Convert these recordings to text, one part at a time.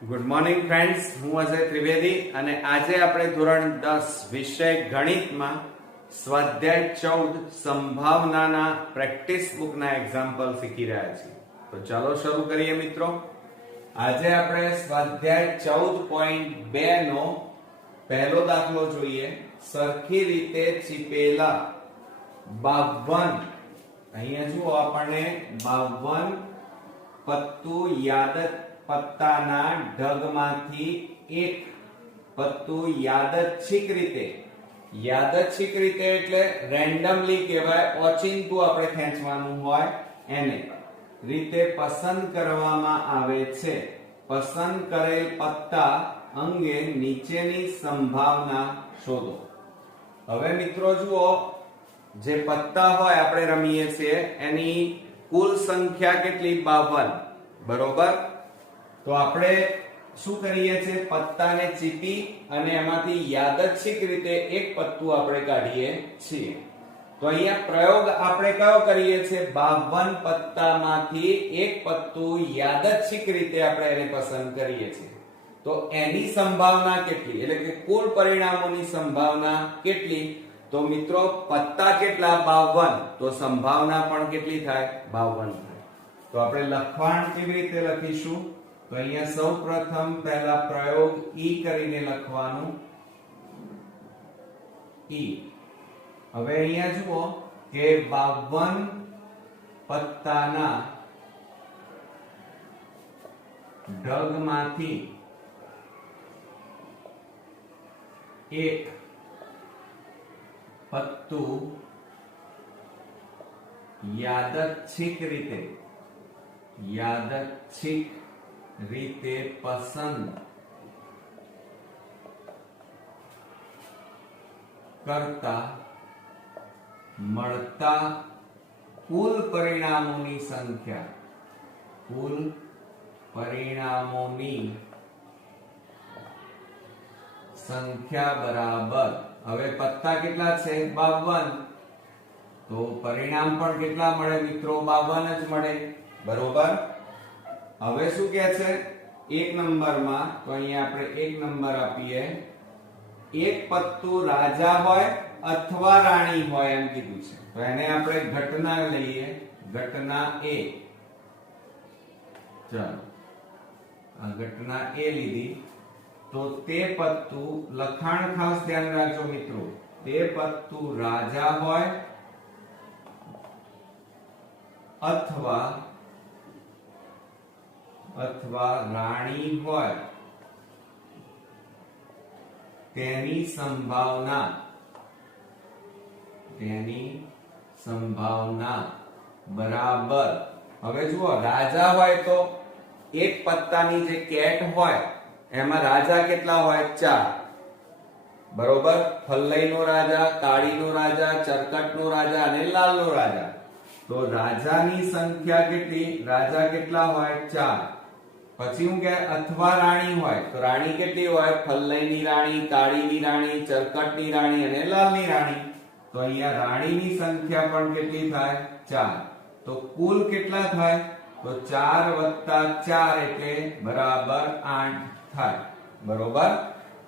Good morning friends, હું અજય ત્રિવેદી અને આજે આપણે ધોરણ 10 વિષય ગણિતમાં સ્વાધ્યાય 14 સંભાવનાના પ્રેક્ટિસ બુકના એક્ઝામ્પલ શીખી રહ્યા છીએ. તો ચાલો શરૂ કરીએ મિત્રો. આજે આપણે સ્વાધ્યાય 14.2 નો પહેલો દાખલો જોઈએ. સરખી રીતે ચીપેલા 52, અહીંયા જુઓ આપણને 52 પત્તું પત્તાના ઢગમાંથી એક પત્તું યાદચ્છિક રીતે એટલે રેન્ડમલી કહેવાય, ઓચિંતું આપણે ખેંચવાનું હોય એને રીતે પસંદ કરવામાં આવે છે. પસંદ કરેલ પત્તા અંગે નીચેની સંભાવના શોધો. હવે મિત્રો જુઓ, જે પત્તા હોય આપણે રમીએ છીએ એની કુલ સંખ્યા કેટલી? 52, બરોબર. તો આપણે શું કરીએ છીએ? પત્તાને ચીપી અને એમાંથી યાદચ્છિક રીતે એક પત્તું આપણે કાઢીએ છીએ. તો અહીંયા પ્રયોગ આપણે કયો કરીએ છીએ? 52 પત્તામાંથી એક પત્તું યાદચ્છિક રીતે આપણે એને પસંદ કરીએ છીએ. તો એની સંભાવના કેટલી, એટલે કે કુલ પરિણામોની સંભાવના કેટલી? તો મિત્રો પત્તા કેટલા? 52. તો સંભાવના પણ કેટલી થાય? 52 થાય. તો આપણે લખાણ કેવી રીતે લખીશું? તો અહીંયા સૌપ્રથમ પહેલા પ્રયોગ ઈ કરીને લખવાનું. ઈ. હવે અહીંયા જુઓ કે 52 પત્તાના ઢગમાંથી એક પત્તું યાદચ્છિક રીતે પસંદ કરતા મળતા કુલ પરિણામોની સંખ્યા બરાબર. હવે પત્તા કેટલા છે? 52. તો પરિણામ પણ કેટલા મળે મિત્રો? 52 જ મળે, બરોબર. હવે શું કહે છે? એક નંબરમાં, તો અહીંયા આપણે એક નંબર આપીએ. એક પત્તું રાજા હોય અથવા રાણી હોય એમ કીધું છે. તો એને આપણે ઘટના લઈએ, ઘટના એ. ચાલો, આ ઘટના એ લીધી. તો તે પત્તું, લખાણ ખાસ ધ્યાન રાખજો મિત્રો, તે પત્તું રાજા હોય અથવા રાણી હોય તેની સંભાવના બરાબર. હવે જુઓ, રાજા હોય તો એક પત્તાની જે કેટ હોય એમાં રાજા કેટલા હોય? 4, બરોબર. ફલ્લઈનો રાજા, કાળીનો રાજા, ચરકટનો રાજા અને લાલનો રાજા. તો રાજાની સંખ્યા કેટલી? રાજા કેટલા હોય? 4. પછી હું કે અથવા રાણી હોય, તો રાણી કેટલી હોય? ફલ્લઈની રાણી, કાળીની રાણી, ચરકટની રાણી અને લાલની રાણી. તો અહીંયા રાણીની સંખ્યા પણ કેટલી થાય? 4. તો કુલ કેટલા થાય? તો 4 + 4 એટલે બરાબર 8 થાય, બરોબર.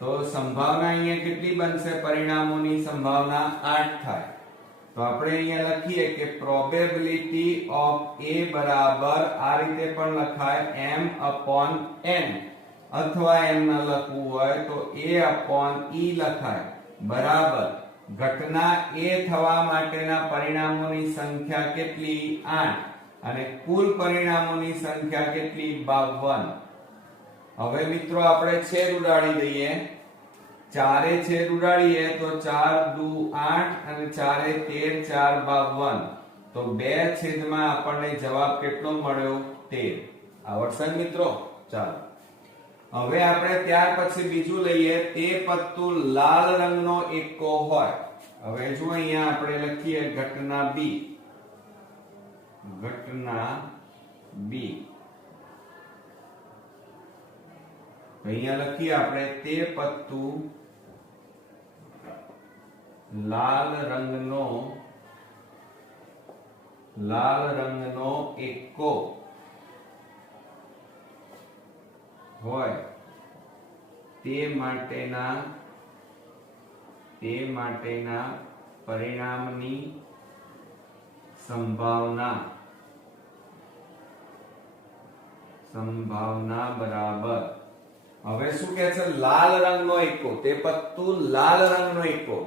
તો સંભાવના અહીંયા કેટલી બનશે? પરિણામોની સંભાવના 8 થાય. તો આપણે અહીંયા લખીએ કે પ્રોબેબિલિટી ઓફ A બરાબર, આ રીતે પણ લખાય, m/n, અથવા એમ ન લખવું હોય તો A/E લખાય, બરાબર. ઘટના A થવા માટેના પરિણામોની સંખ્યા કેટલી? 8. અને કુલ પરિણામોની સંખ્યા કેટલી? 52. હવે મિત્રો આપણે છેદ ઉડાડી દઈએ. 4 છેદ ઉડાડીએ તો 4 દુ 8 અને 4 13, 4 52. તો 2 છેદમાં આપણને જવાબ કેટલો મળ્યો? 13. આવડશે મિત્રો? ચાલો, હવે આપણે ત્યાર પછી બીજું લઈએ. તે પત્તું લાલ રંગનો એક્કો હોય. હવે જો અહીંયા આપણે લખીએ ઘટના B. અહીંયા લખીએ આપણે, તે પત્તું લાલ રંગનો એક્કો હોય તે માટેના પરિણામની સંભાવના બરાબર. હવે શું કે છે? લાલ રંગનો એક્કો, તે પત્તું લાલ રંગનો એક્કો.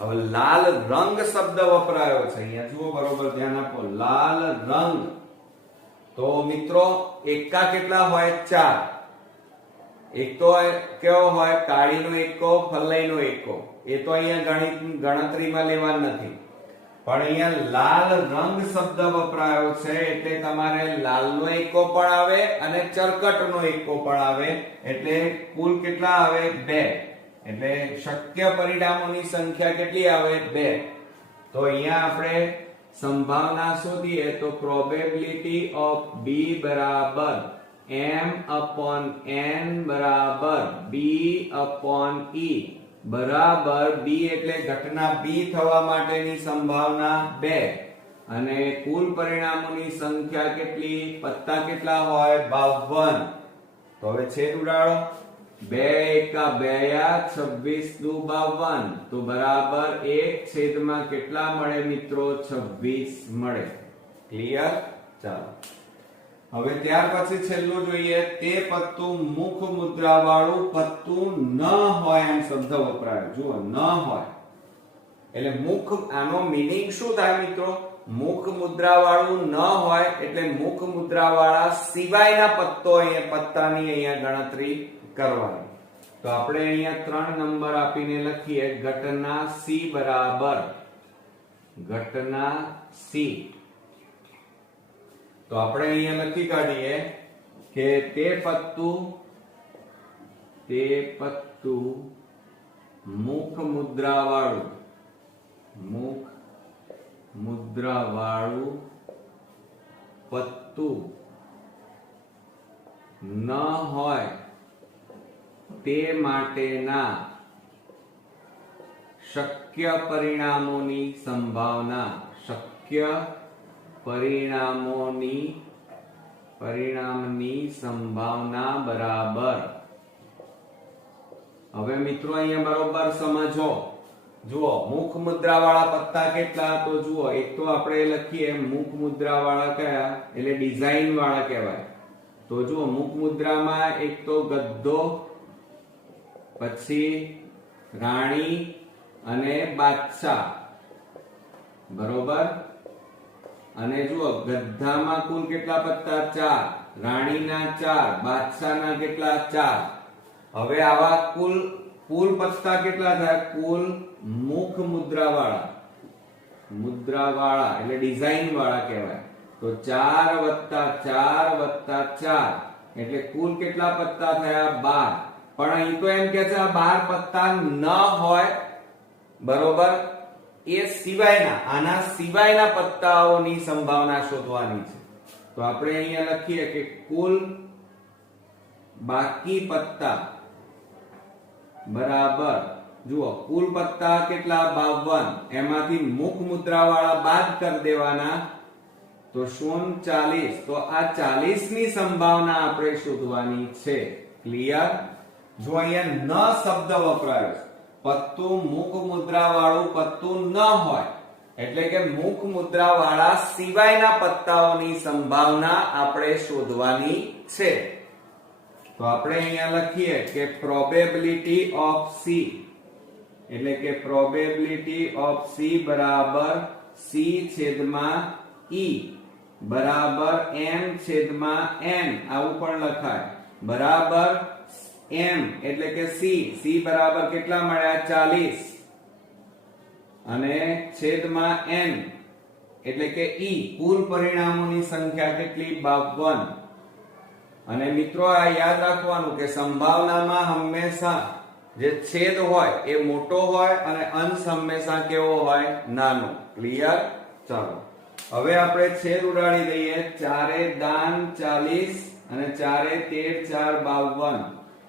હવે લાલ રંગ શબ્દ વપરાયો છે અહીંયા, જુઓ બરોબર ધ્યાન આપો. લાલ રંગ, તો મિત્રો એક્કા કેટલા હોય? 4. એક તો કેવો હોય? કાળીનો એક્કો, ફલ્લઈનો એક્કો. એ તો અહીંયા ગણતરીમાં લેવા નથી, પણ અહીંયા લાલ રંગ શબ્દ વપરાયો છે એટલે તમારે લાલનો એક્કો પણ આવે અને ચરકટનો એક્કો પણ આવે, એટલે કુલ કેટલા આવે? 2. એટલે શક્ય પરિણામોની સંખ્યા કેટલી આવે? 2. તો અહીંયા આપણે સંભાવના શોધીએ તો પ્રોબેબિલિટી ઓફ B બરાબર m/n બરાબર B/E બરાબર B એટલે ઘટના B થવા માટેની સંભાવના 2 અને કુલ પરિણામોની સંખ્યા કેટલી? પત્તા કેટલા હોય? 52. તો હવે છેદ ઉડાડો. 2 એકા 2 26 દુ 52, તો બરાબર 1 છેદમાં કેટલા મળે મિત્રો? 26 મળે. ક્લિયર? ચાલો હવે ત્યાર પછી છેલ્લું જોઈએ. તે પત્તું મુખ મુદ્રા વાળું પત્તું ન હોય એમ શબ્દ વપરાયો. જુઓ, ન હોય એટલે મુખ, આનો મીનિંગ શું થાય મિત્રો? મુખ મુદ્રા વાળું ન હોય એટલે મુખ મુદ્રા વાળા સિવાયના પત્તો અહીંયા પત્તાની અહીંયા ગણતરી કરવાની. તો આપણે અહીંયા 3 નંબર આપીને લખીએ. ઘટના C બરાબર ઘટના C. તો આપણે અહીંયા લખી કાઢીએ કે તે પત્તું મુખ મુદ્રા વાળું પત્તું ન હોય તે માટેના શક્ય પરિણામોની સંભાવના બરાબર. હવે મિત્રો અહીંયા બરોબર સમજો. જુઓ, મુખ મુદ્રા વાળા પત્તા કેટલા? તો જુઓ, એક તો આપણે લખીએ મુખ મુદ્રા વાળા કયા? એટલે ડિઝાઇન વાળા કહેવાય. તો જુઓ, મુખ મુદ્રામાં એક તો ગદ્દો, પછી રાણી અને બાદશાહ. બરોબર. અને જુઓ, ગદ્દામાં કુલ કેટલા પત્તા? 4. રાણીના 4, બાદશાહના કેટલા? 4. હવે આવા કુલ પત્તા કેટલા થાય? કુલ મુખ મુદ્રા વાળા એટલે ડિઝાઇન વાળા કહેવાય. તો 4 + 4 + 4 એટલે કુલ કેટલા પત્તા થયા? 12. પણ અહીં તો એમ કે છે આ 12 પત્તા ન હોય. બરોબર. એ સિવાયના, આના સિવાયના પત્તાઓની સંભાવના શોધવાની છે. તો આપણે અહીંયા લખીએ કે કુલ બાકી પત્તા બરાબર. જુઓ, કુલ પત્તા કેટલા? 52. એમાંથી મુખ મુદ્રા વાળા બાદ કરી દેવાના, તો 40. તો આ 40 ની સંભાવના આપણે શોધવાની છે. ક્લિયર? જો અહીંયા ન શબ્દ વપરાયો છે. પત્તું મુખ મુદ્રા વાળું પત્તું ન હોય એટલે કે મુખ મુદ્રા વાળા સિવાયના પત્તાઓની સંભાવના આપણે શોધવાની છે. તો આપણે અહીંયા લખીએ કે પ્રોબેબિલિટી ઓફ C એટલે કે પ્રોબેબિલિટી ઓફ C બરાબર C/E બરાબર M/N. આવું પણ લખાય. બરાબર M એટલે કે C બરાબર કેટલા મળ્યા? 40 અને છેદમાં N એટલે કે E. કુલ પરિણામોની સંખ્યા કેટલી? 52. અને મિત્રો આ યાદ રાખવાનું કે સંભાવનામાં હંમેશા જે છેદ હોય એ મોટો હોય અને અંશ હંમેશા કેવો હોય? નાનો. ક્લિયર? ચાલો હવે આપણે છેદ ઉડાડી દઈએ. 4 દાન 40 અને 4 13 4 52.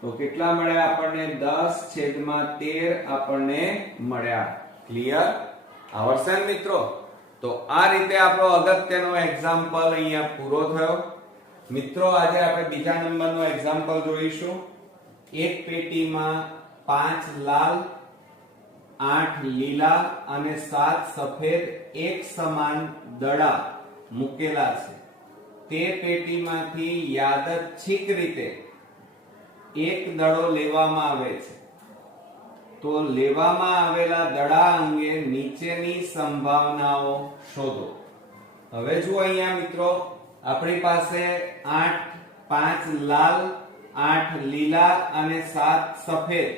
તો કેટલા મળ્યા આપણને? 10/13 આપણને મળ્યા. ક્લિયર? આવડશે ને મિત્રો? તો આ રીતે આપણો અગત્યનો એક્ઝામ્પલ અહીંયા પૂરો થયો. મિત્રો આજે આપણે બીજા નંબરનો એક્ઝામ્પલ જોઈશું. એક પેટીમાં 5 લાલ, 8 લીલા અને 7 સફેદ એક સમાન દડા મૂકેલા છે. તે પેટીમાંથી યાદચ્છિક રીતે એક દડો લેવામાં આવે છે. તો લેવામાં આવેલા દડા અંગે નીચેની સંભાવનાઓ શોધો. હવે જુઓ અહીંયા મિત્રો, આપણી પાસે 5 લાલ, 8 લીલા અને 7 સફેદ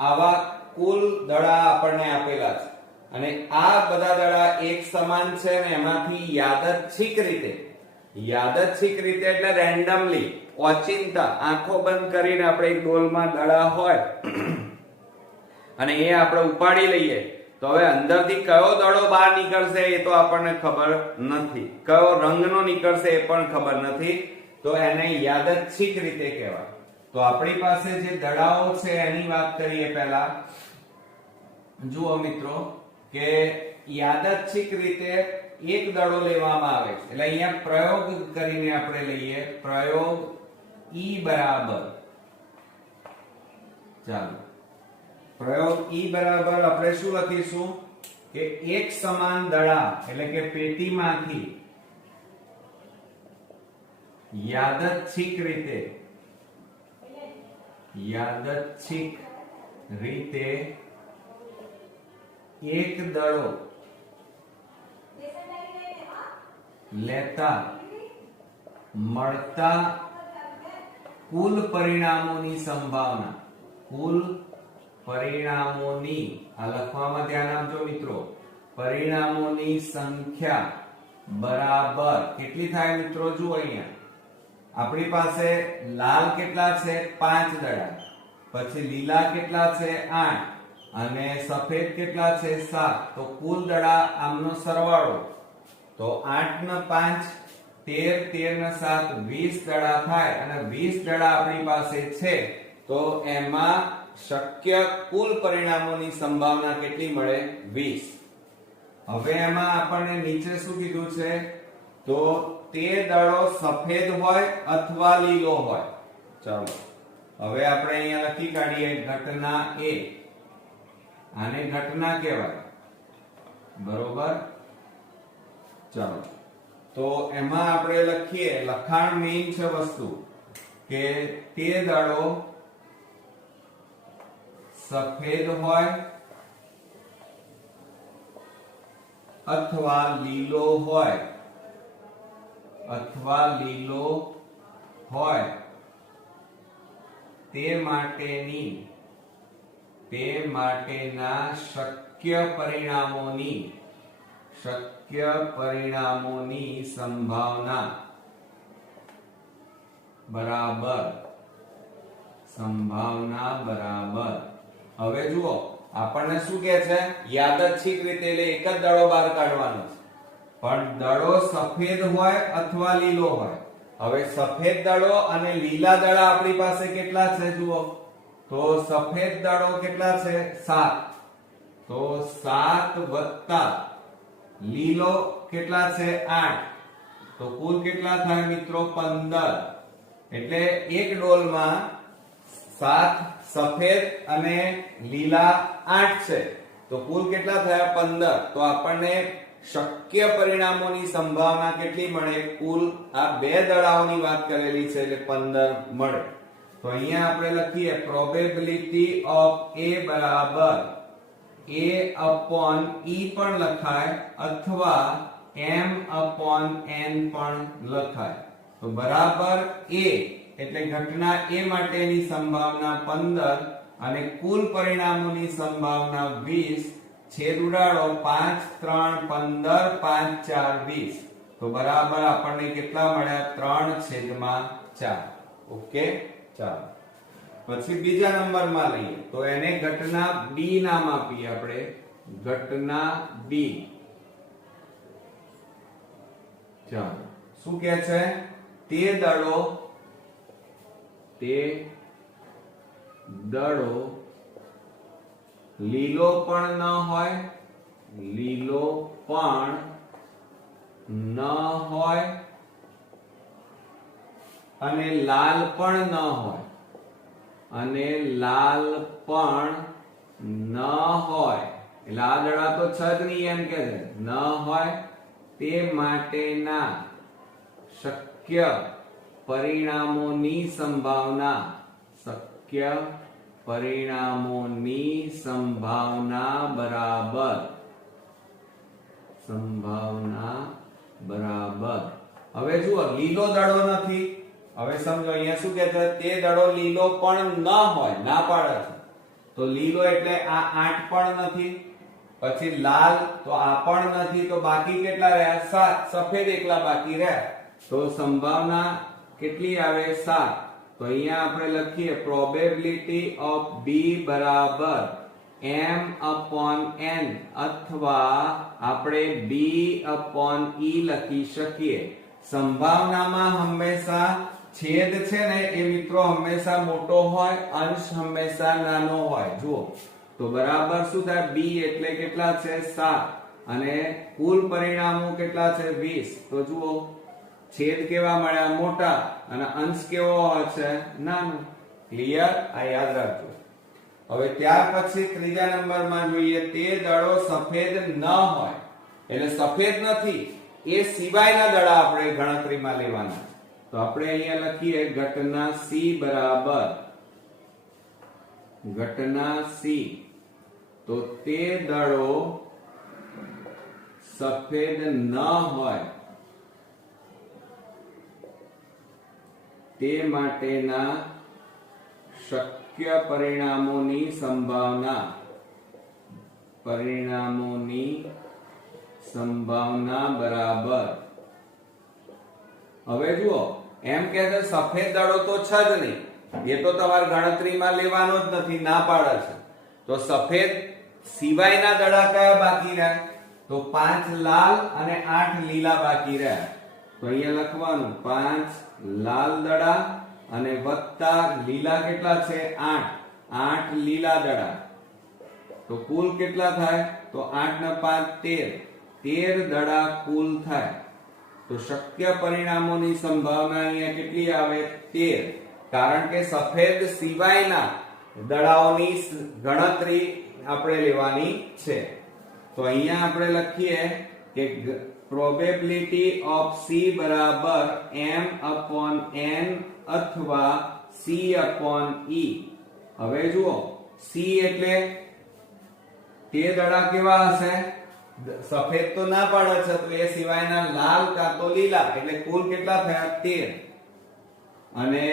આવા કુલ દડા આપણને આપેલા છે. અને આ બધા દડા એક સમાન છે ને એમાંથી યાદચ્છિક રીતે એટલે રેન્ડમલી, ઓચિંતા આંખો બંધ કરીને આપણે એક ડોલમાં દડા હોય અને એ આપણે ઉપાડી લઈએ તો હવે અંદરથી કયો દડો બહાર નીકળશે એ તો આપણને ખબર નથી, કયો રંગનો નીકળશે એ પણ ખબર નથી. તો એને યાદચ્છિક રીતે કહેવાય. તો આપણી પાસે જે દડાઓ છે એની વાત કરીએ પહેલા. જુઓ મિત્રો કે યાદચ્છિક રીતે એક દડો લેવામાં આવે છે. એટલે અહીંયા પ્રયોગ કરીને આપણે લઈએ. પ્રયોગ E બરાબર, ચાલો પ્રયોગ E બરાબર આપણે શું લખીશું કે એક સમાન દડા એટલે કે પેટીમાંથી યાદચ્છિક રીતે એક દડો લેતા મળતા કુલ પરિણામોની સંભાવના, કુલ પરિણામોની, આ લખવામાં ધ્યાન આપજો મિત્રો, પરિણામોની સંખ્યા બરાબર કેટલી થાય મિત્રો? જુઓ અહીંયા આપણી પાસે લાલ કેટલા છે? 5 દડા, પછી લીલા કેટલા છે? 8 અને સફેદ કેટલા છે? 7. તો કુલ દડા આમનો સરવાળો તો 8 ને 5 13, 13 ને 7 20 દડા થાય અને 20 દડા આપણી પાસે છે. તો એમાં શક્ય કુલ પરિણામોની સંભાવના કેટલી મળે? 20. હવે એમાં આપણને નીચે શું કીધું છે? તો તે દડો સફેદ હોય અથવા લીલો હોય. ચાલો હવે આપણે અહીંયા લખી કાઢીએ ઘટના A. આને ઘટના કહેવાય, બરોબર? ચાલો તો એમાં આપણે લખીએ, લખાણ મેઇન છે વસ્તુ કે તે દડો સફેદ હોય અથવા લીલો હોય તે માટેના શક્ય પરિણામોની સંભાવના બરાબર. હવે જુઓ આપણને શું કહે છે? યાદચ્છિક રીતે એટલે એક જ દડો બહાર કાઢવાનો છે, પણ દડો સફેદ હોય અથવા લીલો હોય. હવે સફેદ દડો અને લીલા દડા આપણી પાસે કેટલા છે? જુઓ તો સફેદ દડો કેટલા છે? 7. તો 7 વત્તા લીલો કેટલા છે? 8. તો કુલ કેટલા થાય મિત્રો? 15. એટલે એક ડોલમાં 7 સફેદ અને લીલા 8 છે, તો કુલ કેટલા થયા? 15. તો આપણને શક્ય પરિણામોની સંભાવના કેટલી મળે? કુલ આ બે દડાઓની વાત કરેલી છે એટલે 15 મળે. તો અહીંયા આપણે લખીએ પ્રોબેબિલિટી ઓફ A બરાબર A upon E પણ લખાય અથવા M upon N પણ લખાય. તો બરાબર A એટલે ઘટના A માટેની સંભાવના 15 અને કુલ પરિણામોની સંભાવના 20. છેદ ઉડાડો 5 3 15 5 4 20. તો બરાબર આપણને કેટલા મળ્યા? 3/4. ઓકે, ચાલો પછી બીજા નંબરમાં લઈએ. તો એને ઘટના B નામ આપીએ આપણે. ઘટના B. ચાલો શું કહે છે? તે દડો લીલો પણ ન હોય અને લાલ પણ ન હોય, અને લાલ પણ ન હોય, એટલે આ દડા તો છ જ નહીં એમ કે છે, ન હોય તે માટેના શક્ય પરિણામોની સંભાવના, શક્ય પરિણામોની સંભાવના બરાબર, સંભાવના બરાબર. હવે જુઓ લીલો દડો નથી, હવે સમજો અહીંયા શું કહે છે, તે દડો લીલો પણ ન હોય, ના પાડે છે, તો લીલો એટલે આ 8 પણ નથી, પછી લાલ તો આ પણ નથી, તો બાકી કેટલા રહ્યા? 7. સફેદ એકલા બાકી રહ્યા, તો સંભાવના કેટલી આવે? 7. તો અહીંયા આપણે લખીએ પ્રોબેબિલિટી ઓફ બી બરાબર m/n, અથવા આપણે b/e લખી શકીએ. સંભાવનામાં હંમેશા છેદ છે ને એ મિત્રો હંમેશા મોટો હોય, અંશ હંમેશા નાનો હોય. જુઓ તો બરાબર શું થાય? b એટલે કેટલા છે? 7. અને કુલ પરિણામો કેટલા છે? 20. તો જુઓ છેદ કેવા મળ્યા? મોટા, અને અંશ કેવો હશે? નાનો. ક્લિયર? આ યાદ રાખજો. હવે ત્યાર પછી ત્રીજા નંબરમાં જોઈએ, તે દડો સફેદ ન હોય, એટલે સફેદ નથી એ સિવાયના દડા આપણે ગણતરીમાં લેવાના. તો આપણે અહીંયા લખીએ ઘટના C બરાબર, ઘટના C, તો તે દડો સફેદ ન હોય તે માટેના શક્ય પરિણામોની સંભાવના, પરિણામોની સંભાવના બરાબર. હવે જુઓ એમ કે છે સફેદ દડો તો છે જ નહીં, એ તો તમારે ગણતરીમાં લેવાનો જ નથી, ના પાડે છે. તો સફેદ સિવાયના દડા કયા બાકી રહ્યા? તો 5 લાલ અને 8 લીલા બાકી રહ્યા. તો અહીંયા લખવાનું 5 લાલ દડા અને વત્તા લીલા કેટલા છે? 8 લીલા દડા. તો કુલ કેટલા થાય? તો 8 ને 5 13 દડા કુલ થાય. તો શક્ય પરિણામોની સંભાવના અહીંયા કેટલી આવે? 13. કારણ કે સફેદ સિવાયના દડાઓની ગણતરી આપણે લેવાની છે. તો અહીંયા આપણે લખીએ કે પ્રોબેબિલિટી ઓફ C બરાબર m/n અથવા C/e. હવે જુઓ C એટલે તે દડા કેવા હશે? સફેદ તો ના પાડે છે, તો એ સિવાયના લાલ કાં તો લીલા, એટલે કુલ કેટલા થયા? 13. અને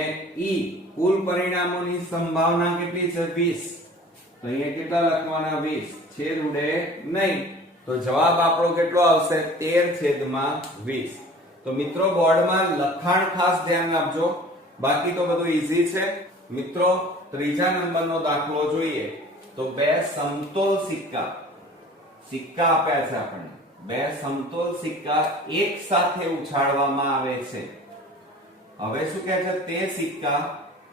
E કુલ પરિણામોની સંભાવના કેટલી છે? 20. તો અહીંયા કેટલા લખવાના? 20. છેદ ઉડે નહીં, તો જવાબ આપણો કેટલો આવશે? 13/20. તો મિત્રો બોર્ડમાં લખાણ ખાસ ધ્યાન આપજો, બાકી તો બધું ઈઝી છે. મિત્રો ત્રીજા નંબરનો દાખલો જોઈએ. તો બે સમતોલ સિક્કા, સિક્કા આપ્યા છે આપણને, બે સમતોલ સિક્કા એક સાથે ઉછાળવામાં આવે છે. હવે શું કહે છે? તે સિક્કા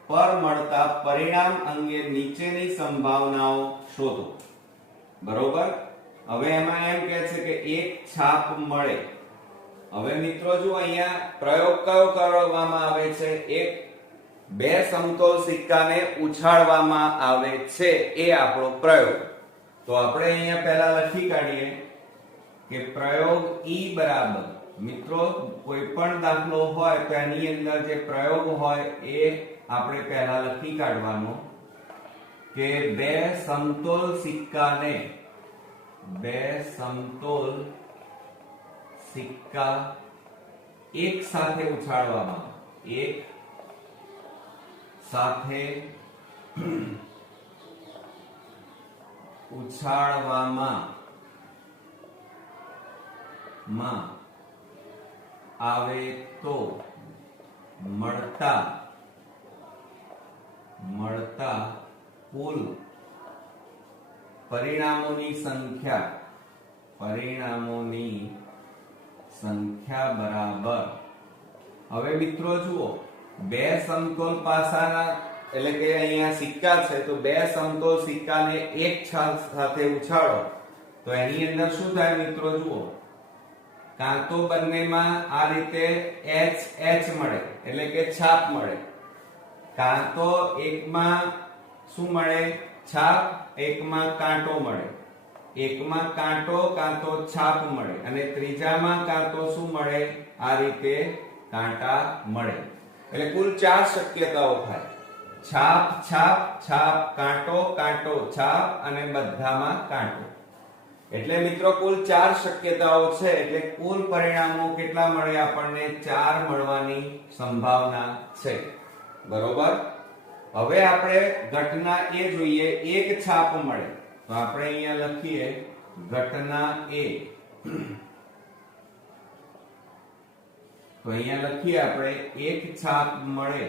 પર મળતા પરિણામ અંગે નીચેની સંભાવનાઓ શોધો. બરોબર? હવે એમાં એમ કહે છે કે એક છાપ મળે. હવે મિત્રો જો અહીંયા પ્રયોગ કયો કરવામાં આવે છે? બે સમતોલ સિક્કાને ઉછાળવામાં આવે છે, એ આપણો પ્રયોગ. તો આપણે અહીંયા પહેલા લખી કાઢીએ કે પ્રયોગ E બરાબર, મિત્રો કોઈ પણ દાખલો હોય તો એની અંદર જે પ્રયોગ હોય એ આપણે પહેલા લખી કાઢવાનો કે બે સમતોલ સિક્કાને, બે સમતોલ સિક્કા એક સાથે ઉછાળવામાં, એક સાથે ઉછાળવામાં આવે તો મળતા કુલ પરિણામોની સંખ્યા બરાબર. હવે મિત્રો જુઓ, બે સમતોલ પાસાના એટલે કે અહીંયા સિક્કા છે, તો બે સમતોલ સિક્કાને એક સાથે ઉછાળો તો એની અંદર શું થાય મિત્રો? જુઓ કાં તો બંનેમાં આ રીતે એચ એચ મળે એટલે કે છાપ મળે, કાં તો એકમાં શું મળે છાપ, એકમાં કાંટો મળે, એકમાં કાંટો કાં તો છાપ મળે અને ત્રીજામાં કાં તો શું મળે આ રીતે કાંટા મળે. એટલે કુલ 4 શક્યતાઓ થાય, છાપ છાપ છાપ, કાંટો કાંટો છાપ અને બધામાં કાંટો. એટલે મિત્રો કુલ 4 શક્યતાઓ છે. એટલે કુલ પરિણામો કેટલા મળે આપણને 4 મળવાની સંભાવના છે. બરોબર. હવે આપણે ઘટના એ જોઈએ, એક છાપ મળે તો આપણે અહીંયા લખીએ ઘટના એ. તો અહીંયા લખીએ આપણે એક છાપ મળે,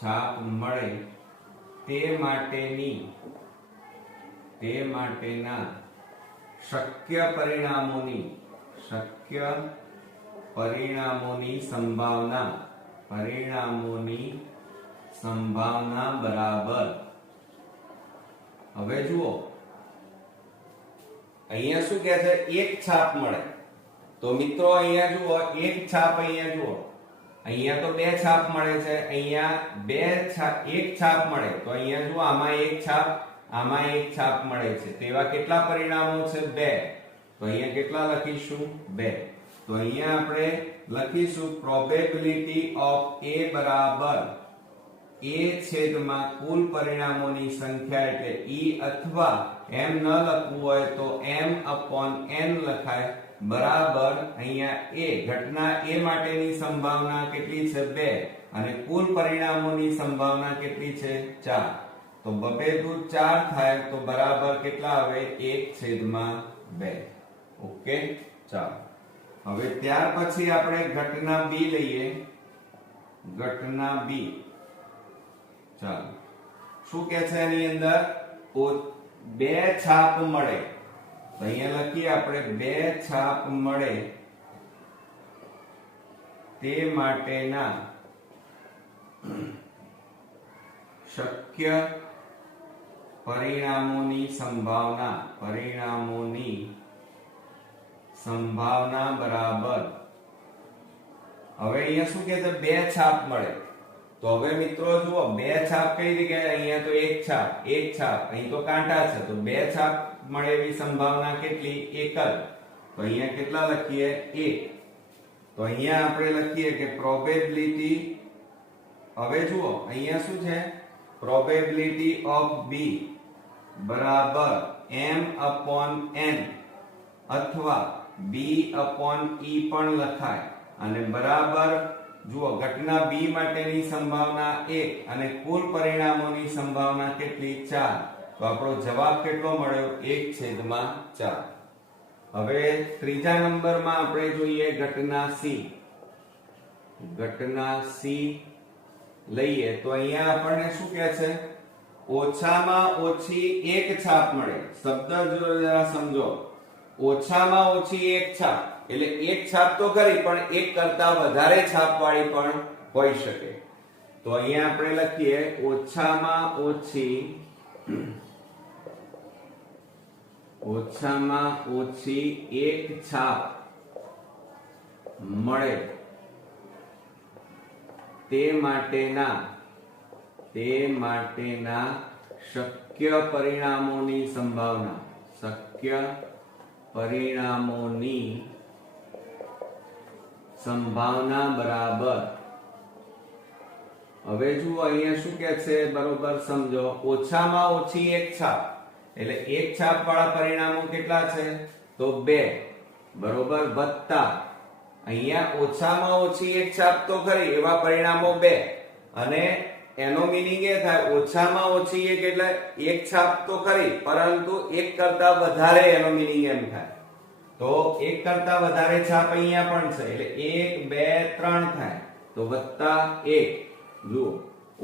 છાપ મળે તે માટેના શક્ય પરિણામોની સંભાવના બરાબર. હવે જુઓ અહીંયા શું કહે છે, એક છાપ મળે. તો મિત્રો અહીંયા જુઓ એક છાપ, અહીંયા જુઓ અહીંયા તો બે છાપ મળે છે, અહીંયા એક છાપ મળે. તો અહીંયા જુઓ આમાં એક છાપ, આમાં એક છાપ મળે છે. તેવા કેટલા પરિણામો છે 2. તો અહીંયા કેટલા લખીશું 2. તો અહીંયા આપણે લખીશું પ્રોબેબિલિટી ઓફ A બરાબર A છેદમાં કુલ પરિણામોની સંખ્યા એટલે E, અથવા એમ ન લખવું હોય તો m/n લખાય, બરાબર અહીંયા A ઘટના A માટેની સંભાવના કેટલી છે 2 અને કુલ પરિણામોની સંભાવના કેટલી છે 4. તો 2 દુ 4 થાય તો બરાબર કેટલા આવે 1/2. ઓકે, ચાલો. હવે ત્યાર પછી આપણે ઘટના B લઈએ. ઘટના B, ચાલો શું કે છે એની અંદર 2 છાપ મળે. તો અહીંયા લખીએ આપણે 2 છાપ મળે તે માટેના શક્ય પરિણામોની સંભાવના બરાબર. હવે અહીંયા શું કે છે 2 છાપ મળે. તો હવે મિત્રો જુઓ 2 છાપ કઈ જગ્યાએ, અહીંયા તો એક છાપ, અહીં તો કાંટા છે. તો 2 છાપ મળે એવી સંભાવના કેટલી 1 જ. તો અહીંયા કેટલા લખીએ 1. તો અહીંયા આપણે લખીએ કે પ્રોબેબિલિટી, હવે જુઓ અહીંયા શું છે પ્રોબેબિલિટી ઓફ B બરાબર m/n અથવા B/E પણ લખાય અને બરાબર જુઓ ઘટના B માટેની સંભાવના 1 અને કુલ પરિણામોની સંભાવના કેટલી 4. તો આપણો જવાબ કેટલો મળ્યો 1/4. હવે ત્રીજા નંબરમાં આપણે જોઈએ ઘટના C. ઘટના C લઈએ તો અહીંયા આપણને શું કહે છે, ઓછામાં ઓછી એક છાપ મળે. શબ્દ જરા સમજો, ઓછામાં ઓછી એક છાપ એટલે એક છાપ તો ખરી પણ એક કરતા વધારે છાપ વાળી પણ હોઈ શકે. તો અહીંયા આપણે લખીએ ઓછામાં ઓછી એક છાપ મળે તે માટેના શક્ય પરિણામોની સંભાવના બરાબર. હવે જુઓ અહીંયા શું કે છે બરોબર સમજો, ઓછામાં ઓછી એક છાપ એટલે એક છાપ વાળા પરિણામો કેટલા છે તો 2 બરોબર, વત્તા અહીંયા ઓછામાં ઓછી એક છાપ તો ખરી એવા પરિણામો 2 અને એનો મીનિંગ એ થાય ઓછામાં ઓછી એક એટલે એક છાપ તો ખરી પરંતુ એક કરતા વધારે, એનો મીનિંગ એમ થાય. તો એક કરતા વધારે છાપ અહીંયા પણ છે એટલે 1 2 3 થાય તો વત્તા 1. જુઓ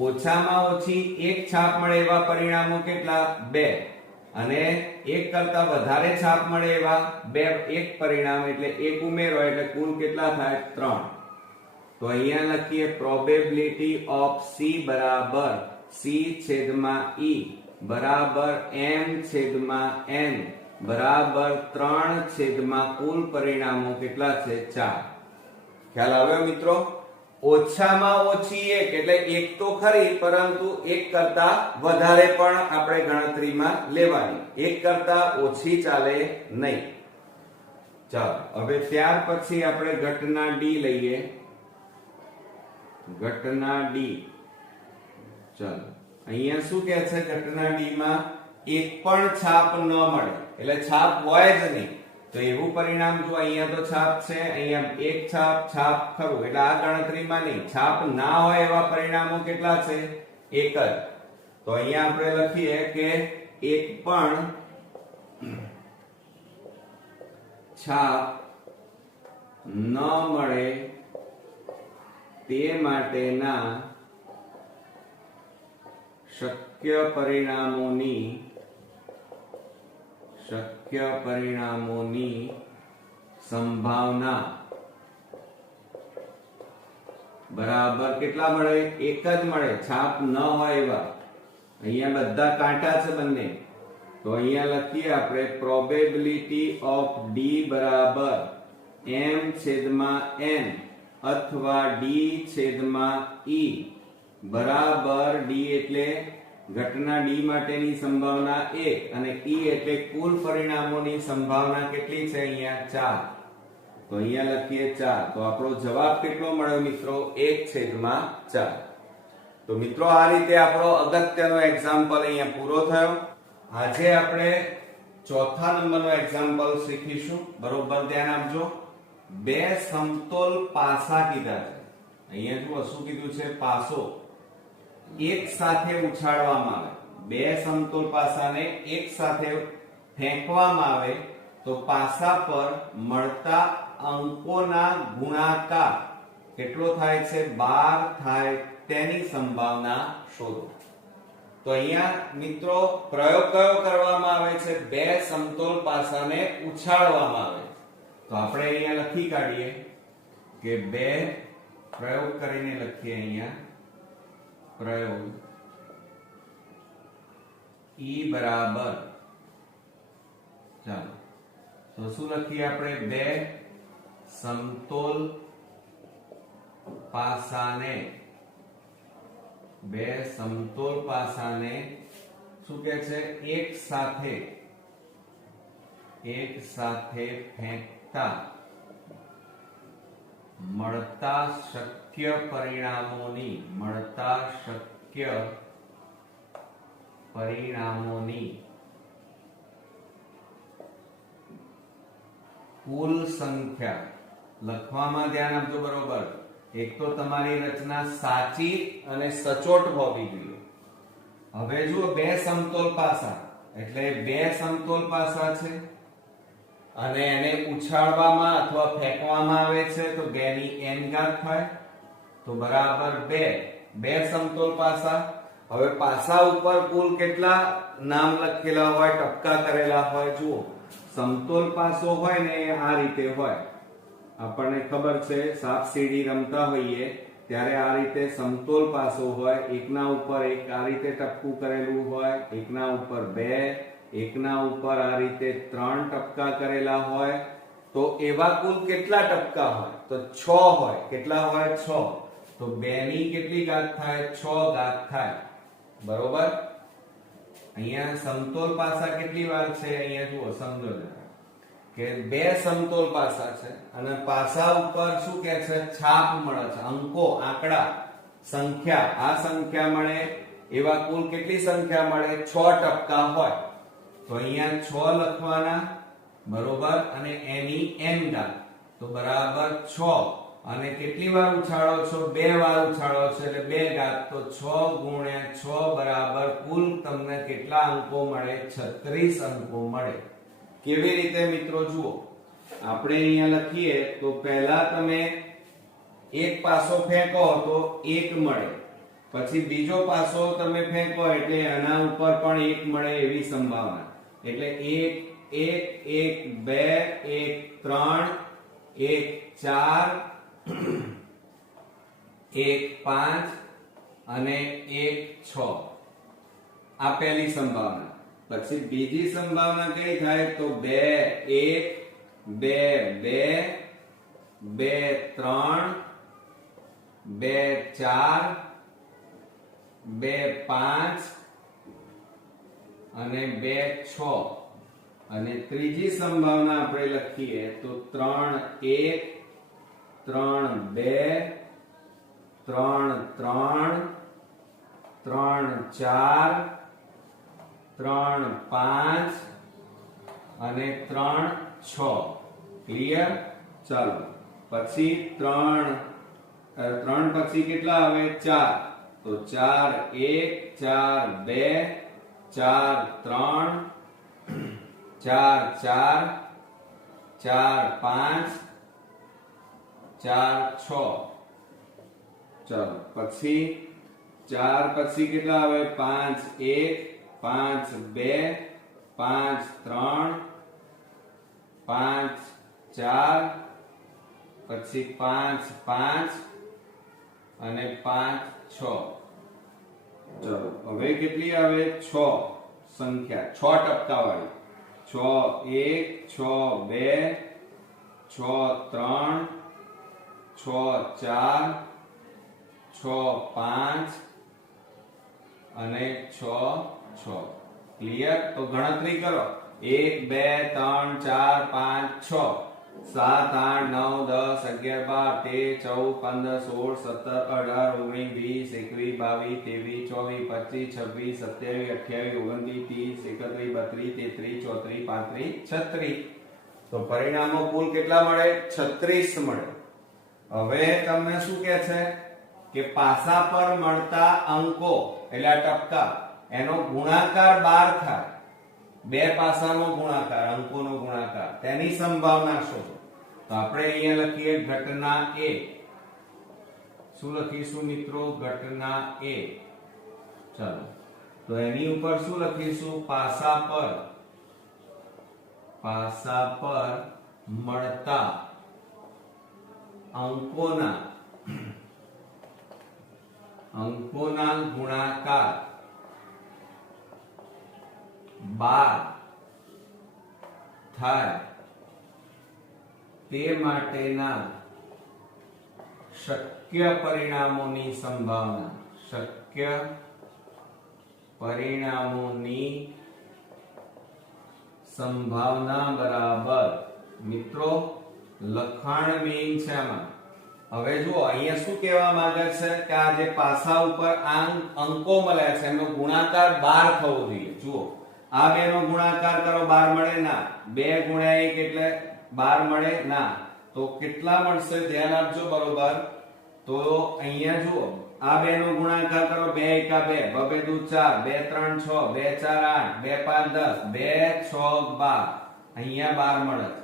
ઓછામાં ઓછી એક છાપ મળે એવા પરિણામો કેટલા 2 અને એક કરતા વધારે છાપ મળે એવા 2 એક પરિણામ એટલે એક ઉમેરો એટલે કુલ કેટલા થાય 3. તો અહીંયા લખીએ પ્રોબેબિલિટી ઓફ C બરાબર C/E બરાબર m/n બરાબર 3 છેદમાં કુલ પરિણામો કેટલા છે 4. ખ્યાલ આવ્યો મિત્રો? ઓછામાં ઓછી એક એટલે એક તો ખરી, પરંતુ એક કરતા વધારે પણ આપણે ગણતરીમાં લેવાની, એક કરતા ઓછી ચાલે નહીં. ચાલો હવે ત્યાર પછી આપણે ઘટના ડી લઈએ. ઘટના ડી, ચાલો અહીંયા શું કહે છે? ઘટના ડી માં એક પણ છાપ ન મળે એટલે છાપ હોય જ નહીં, તો એવું પરિણામ જો અહીંયા તો છાપ છે, અહીંયા એક છાપ ખરું એટલે આ ગણતરીમાં નહીં. છાપ ના હોય એવા પરિણામો કેટલા છે? એક જ. તો અહીંયા આપણે લખીએ કે એક પણ છાપ ન મળે તે માટેના શક્ય પરિણામોની સંભાવના બરાબર કેટલા મળે? એક જ મળે, છાપ ન હોય એવા. અહીંયા બધા કાંટા છે બંને, તો અહીંયા લખીએ આપણે પ્રોબેબિલિટી ઓફ ડી બરાબર m/n અથવા d/e બરાબર ડી એટલે ઘટના ડી માટેની સંભાવના 1 અને e એટલે કુલ પરિણામોની સંભાવના કેટલી છે? અહીંયા 4. તો અહીંયા લખીએ 4. તો આપણો જવાબ કેટલો મળ્યો મિત્રો? 1/4. તો મિત્રો આ રીતે આપણો અગત્યનો એક્ઝામ્પલ અહીંયા પૂરો થયો. આજે આપણે ચોથા નંબરનો એક્ઝામ્પલ શીખીશું. બરોબર ધ્યાન આપજો. બે સમતોલ પાસા કીધા છે. અહીંયા જુઓ શું કીધું છે? પાસો એક સાથે ઉછાળવામાં આવે. બે સમતોલ પાસાને એક સાથે ફેંકવામાં આવે તો પાસા પર મળતા અંકોના ગુણાકાર કેટલો થાય છે? 12 થાય તેની સંભાવના શોધો. તો અહીંયા મિત્રો પ્રયોગ કયો કરવામાં આવે છે? બે સમતોલ પાસાને ઉછાળવામાં આવે. તો આપણે અહીંયા લખી કાઢીએ કે બે પ્રયોગ કરીને લખીએ. અહીંયા પ્રયોગ E બરાબર, ચાલો તો શું લખીએ આપણે? બે સમતોલ પાસાને શું કહે છે? એક સાથે ફેંકતા મળતા શક્ય પરિણામોની કુલ સંખ્યા. લખવામાં ધ્યાન આપજો બરોબર. એક તો તમારી રચના સાચી અને સચોટ હોવી જોઈએ. હવે જુઓ બે સમતોલ પાસા એટલે બે સમતોલ પાસા છે અને એને ઉછાળવામાં અથવા ફેંકવામાં આવે છે તો 2 ની n ઘાત થાય. તો બરાબર 2 સમતોલ પાસા. હવે પાસા ઉપર કુલ કેટલા નામ લખેલા હોય, ટપકા કરેલા હોય? જુઓ સમતોલ પાસો હોય ને આ રીતે હોય. આપણને ખબર છે સાપ સીડી રમતા હોઈએ ત્યારે આ રીતે સમતોલ પાસો હોય. એકના ઉપર એક આ રીતે ટપકું કરેલું હોય, એકના ઉપર 2, એકના ઉપર આ રીતે 3 ટપકા કરેલા હોય. તો એવા કુલ કેટલા ટપકા હોય? તો 6 હોય. કેટલા હોય? 6. તો 2 ની કેટલી ઘાત થાય? 6 ઘાત થાય. બરોબર. અહીંયા સમતોલ પાસા કેટલી વાર છે? અહીંયા જુઓ સમજો કે બે સમતોલ પાસા છે અને પાસા ઉપર શું કે છે? છાપ મળે છે, અંકો, આંકડા, સંખ્યા. આ સંખ્યા મળે એવા કુલ કેટલી સંખ્યા મળે? 6 ટપકા હોય. તો અહીંયા 6 લખવાના બરોબર અને એની n ઘાત. તો બરાબર 6 અને કેટલી વાર ઉછાળો છો? 2 વાર ઉછાળો છો એટલે 2 ઘાત. તો 6 ગુણ્યા 6 બરાબર કુલ તમને કેટલા અંકો મળે? 36 અંકો મળે. કેવી રીતે મિત્રો? જુઓ આપણે અહીંયા લખીએ તો પહેલા તમે એક પાસો ફેંકો તો 1 મળે, પછી બીજો પાસો તમે ફેંકો એટલે આના ઉપર પણ 1 મળે એવી સંભાવના. એટલે 1 1 1 2 1 3 1 4 1 5 અને 1 6. આ પહેલી સંભાવના. પછી બીજી સંભાવના કઈ થાય તો 2 1 2 2 2 3 2 4 2 5 અને 2 6 અને ત્રીજી સંભાવના આપણે લખીએ તો 3 1 3 2 3 3 3 4 3 5 અને 3 6 ક્લિયર. ચાલો પછી 3 પછી કેટલા આવે 4 તો 4 1 4 2 4 3 4 4 4 5 4 6. ચાલો પછી 4 પછી કેટલા આવે 5 1 5 2 5 3 5 4 પછી 5 5 અને 5 6. ચલો હવે કેટલી આવે 6 સંખ્યા 6 ટપકા વાળી 6 1 6 2 6 3 6 4 6 5 અને 6 6. ક્લિયર. તો ગણતરી કરો 1 2 3 4 5 6 7 8 9 10 11 12 13 14 15 16 17 18 19 20 21 22 23 24 27 28 29 30 31 32 33 34 35 36. તો પરિણામો કુલ કેટલા મળે 36 મળે. હવે તમને શું કહે છે કે પાસા પર મળતા અંકો એટલે આ ટપકા એનો ગુણાકાર 12 થાય. બે પાસાનો ગુણાકાર અંકોનો ગુણાકાર તેની સંભાવના શોધો. તો આપણે અહીંયા લખીએ ઘટના A. શું લખીશું મિત્રો ઘટના A. ચાલો તો એની ઉપર શું લખીશું પાસા પર મળતા અંકોના ગુણાકાર 12 થાય તે માટેના શક્ય પરિણામોની સંભાવના બરાબર મિત્રો લખાણ મેઇન છે આમાં. હવે જુઓ અહીંયા શું કહેવા માંગે છે કે આ જે પાસા ઉપર અંકો મળ્યા છે એનો ગુણાકાર 12 થવો જોઈએ. જુઓ આ બે નો ગુણાકાર કરો 12 મળે ના. 2 ગુણ્યા 1 એટલે 12 મળે ના. તો કેટલા મળશે ધ્યાન આપજો બરોબર. તો અહીંયા જુઓ આ બે નો ગુણાકાર કરો 2 એકા 2 બબે દુ 4 2 3 6 2 4 8 2 5 10 2 6 12 અહીંયા 12 મળે છે.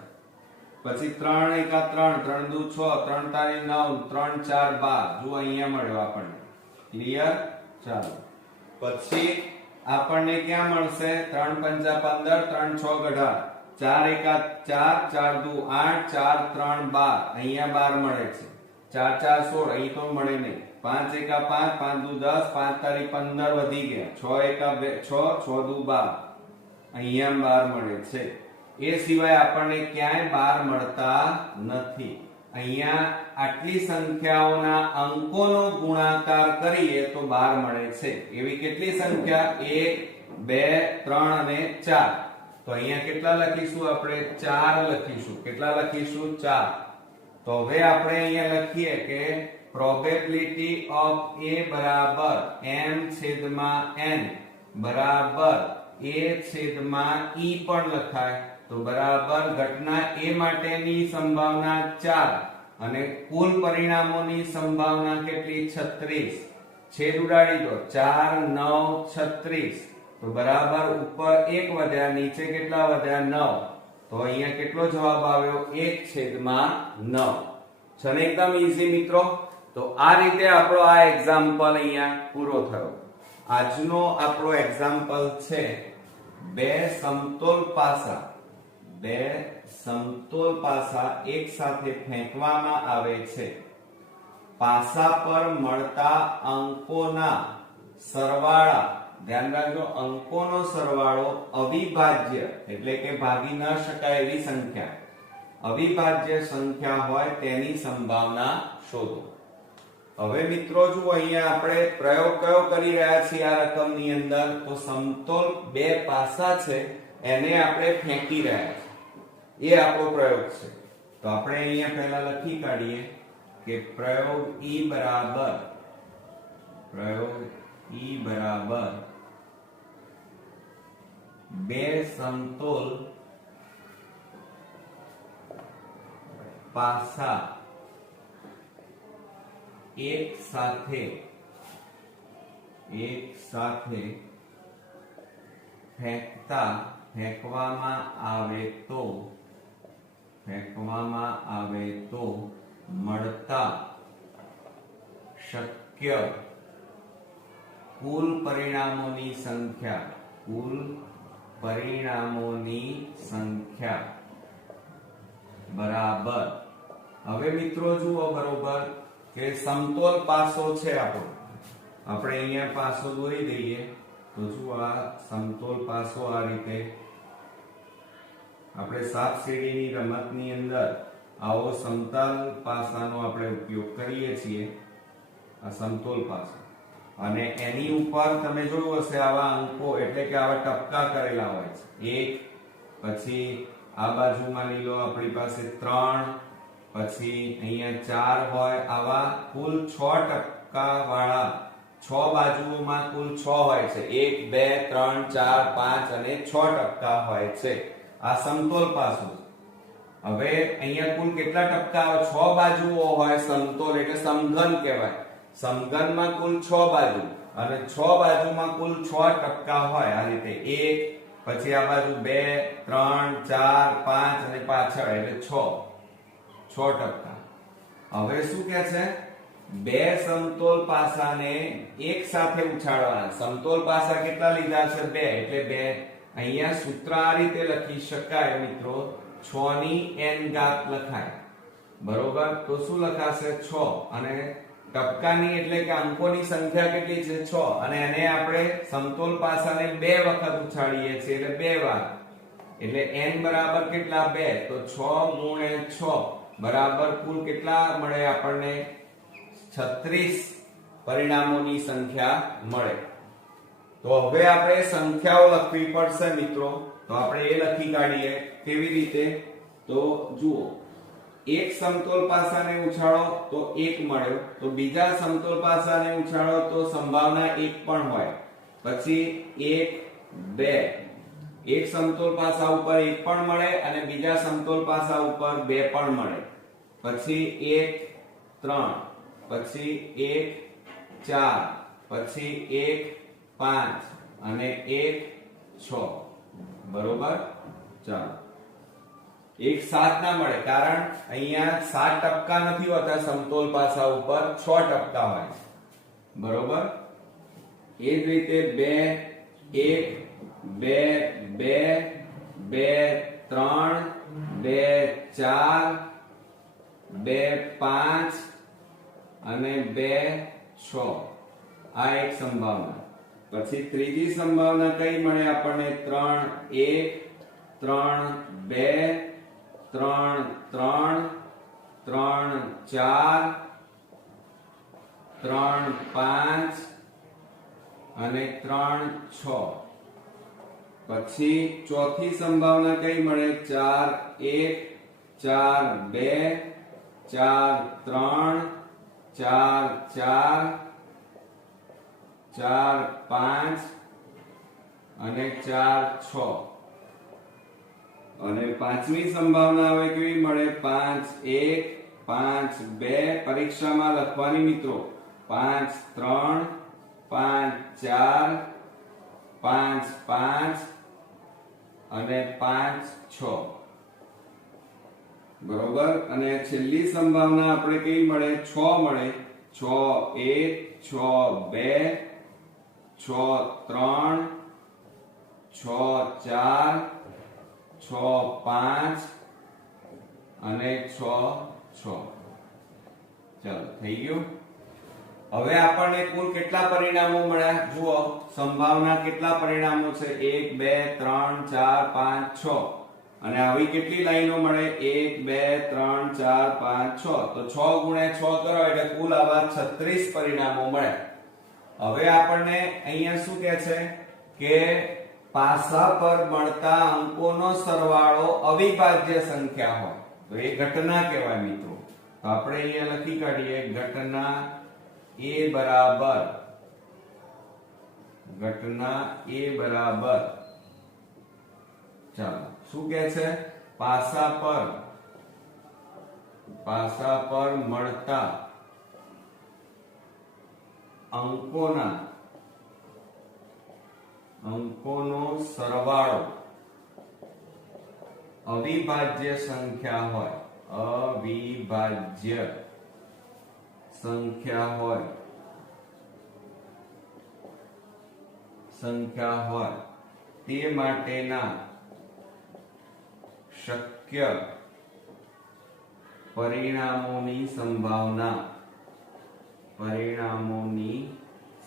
પછી 3 એકા 3 3 દુ 6 3 તારી 9 3 4 12 જો અહીંયા મળ્યો આપણને. ક્લિયર. ચાલો પછી આપણને ક્યાં મળશે 3 5 15 3 6 18 4 એકા 4 4 દુ 8 4 3 12 અહીંયા 12 મળે છે. 4 4 16 અહીં તો મળે નહીં. 5 એકા 5 5 દુ 10 5 તારી 15 વધી ગયા. 6 એકા 6 6 દુ 12 અહીંયા 12 મળે છે. એ સિવાય આપણને ક્યાંય 12 મળતા નથી. અહીંયા આટલી સંખ્યાઓના અંકોનો ગુણાકાર કરીએ તો 12 મળે છે. એવી કેટલી સંખ્યા 1 2 3 અને 4. તો અહીંયા કેટલા લખીશું આપણે 4 લખીશું. કેટલા લખીશું 4. તો હવે આપણે અહીંયા લખીએ કે probability of A બરાબર m/n બરાબર A/e પણ લખાય. તો બરાબર ઘટના A માટેની સંભાવના 4 અને કુલ પરિણામોની સંભાવના કેટલી 36. છેદ ઉડાડી દો 4 9 36. તો બરાબર ઉપર 1 વધ્યા નીચે કેટલા વધ્યા 9. તો અહીંયા કેટલો જવાબ આવ્યો 1/9. છે ને એકદમ ઈઝી મિત્રો. તો આ રીતે આપણો આ એક્ઝામ્પલ અહીંયા પૂરો થયો. આજનો આપણો એક્ઝામ્પલ છે બે સમતોલ પાસા એક સાથે ફેંકવામાં આવે છે. પાસા પર મળતા અંકોના સરવાળા ધ્યાન રાખજો, અંકોનો સરવાળો અવિભાજ્ય એટલે કે ભાગી ન શકાય એવી સંખ્યા, અવિભાજ્ય સંખ્યા હોય તેની સંભાવના શોધો. હવે મિત્રો જુઓ, અહીંયા આપણે પ્રયોગ કયો કરી રહ્યા છીએ આ રકમની અંદર? તો સમતોલ બે પાસા છે એને આપણે ફેંકી રહ્યા છીએ, એ આપણો પ્રયોગ છે. તો આપણે અહીંયા પહેલા લખી કાઢીએ કે પ્રયોગ E બરાબર બે સમતોલ પાસા એક સાથે ફેંકવામાં આવે તો મળતા શક્ય કુલ પરિણામોની સંખ્યા બરાબર. હવે મિત્રો જુઓ બરોબર કે સમતોલ પાસો છે આપણો, આપણે અહીંયા પાસો દોરી દઈએ તો જુઓ આ સમતોલ પાસો આ રીતે આપણે સાપ સીડીની રમતની અંદર આવો સમતલ પાસાનો આપણે ઉપયોગ કરીએ છીએ, આ સમતોલ પાસો. અને એની ઉપર તમે જોયું હશે આવા અંકો એટલે કે આવા ટપકા કરેલા હોય છે. એક, પછી આ બાજુ માની લો આપણી પાસે 3, પછી અહીંયા 4 હોય, આવા કુલ 6 ટપકા વાળા 6 બાજુઓમાં કુલ 6 હોય છે. 1 2 3 4 5 અને 6 ટપકા હોય છે. આ સમતોલ પાસો. હવે અહીંયા કુલ કેટલા ટપકા આવે? 6 બાજુઓ હોય સમતોલ એટલે સમઘન કહેવાય. સમઘનમાં કુલ 6 બાજુ અને 6 બાજુમાં કુલ 6 ટપકા હોય આ રીતે. 1, પછી આ બાજુ 2 3 4 5 અને પાછળ એટલે 6 ટપકા. હવે શું કહે છે? બે સમતોલ પાસાને એક સાથે ઉછાળવાના. સમતોલ પાસા કેટલા લીધા છે? 2 એટલે 2. અહીંયા સૂત્ર આ રીતે લખી શકાય મિત્રો, 6 ની n ઘાત લખાય બરોબર. તો શું લખાશે? 6 અને ટપકાની એટલે કે અંકોની સંખ્યા કેટલી છે? 6 અને એને આપણે સમતોલ પાસાને 2 વખત ઉછાળીએ છીએ એટલે 2 વાર, એટલે n બરાબર કેટલા? 2. તો 6 ગુણ્યા 6 બરાબર કુલ કેટલા મળે આપણને? 36 પરિણામોની સંખ્યા મળે. તો હવે આપણે સંખ્યાઓ લખવી પડશે મિત્રો. તો આપણે એ લખી કાઢીએ. કેવી રીતે? તો જુઓ, એક સમતોલ પાસાને ઉછાળો તો 1 મળ્યો, તો બીજા સમતોલ પાસાને ઉછાળો તો સંભાવના 1 પણ હોય. પછી 1 2, એક સમતોલ પાસા ઉપર 1 પણ મળે અને બીજા સમતોલ પાસા ઉપર 2 પણ મળે. પછી 1 3, પછી 1 4, પછી 1 5 અને 1 6 બરોબર. ચાલો, 1 7 ના મળે કારણ અહીંયા 7 ટપકા નથી હોતા સમતોલ પાસા ઉપર, 6 ટપકા હોય બરોબર. એ જ રીતે 2 1 2 2 3 2 4 2 5 અને 2 6 આ એક સંભાવના. પછી ત્રીજી સંભાવના કઈ મળે આપણને? 3 1 3 2 3 3 3 4 3 5 અને 3 6. પછી ચોથી સંભાવના કઈ મળે? 4 1 4 2 4 3 4 4 4 5 અને 4 6. અને પાંચમી સંભાવના હવે કેવી મળે? 5 1 5 2 પરીક્ષામાં લખવાની મિત્રો. 5 3 5 4 5 5 અને 5 6 બરોબર. અને છેલ્લી સંભાવના આપણે કેવી મળે? 6 મળે. 6 1 6 2 6 3 6 4 6 5 અને 6 6. ચાલો, થઈ ગયું. હવે આપણને કુલ કેટલા પરિણામો મળ્યા જુઓ સંભાવના કેટલા પરિણામો છે 1 2 3 4 5 6 અને આવી કેટલી લાઈનો મળે 1 2 3 4 5 6 તો 6 ગુણ્યા 6 કરો એટલે કુલ આવા 36 પરિણામો મળે હવે આપણને અહીંયા શું કહે છે કે પાસા પર મળતા અંકોનો સરવાળો અવિભાજ્ય સંખ્યા હોય તો એ ઘટના કહેવાય મિત્રો તો આપણે અહીંયા લખી કાઢીએ ઘટના A બરાબર ચાલો શું કહે છે પાસા પર મળતા અંકોનો સરવાળો અવિભાજ્ય સંખ્યા હોય તે માટેના શક્ય પરિણામોની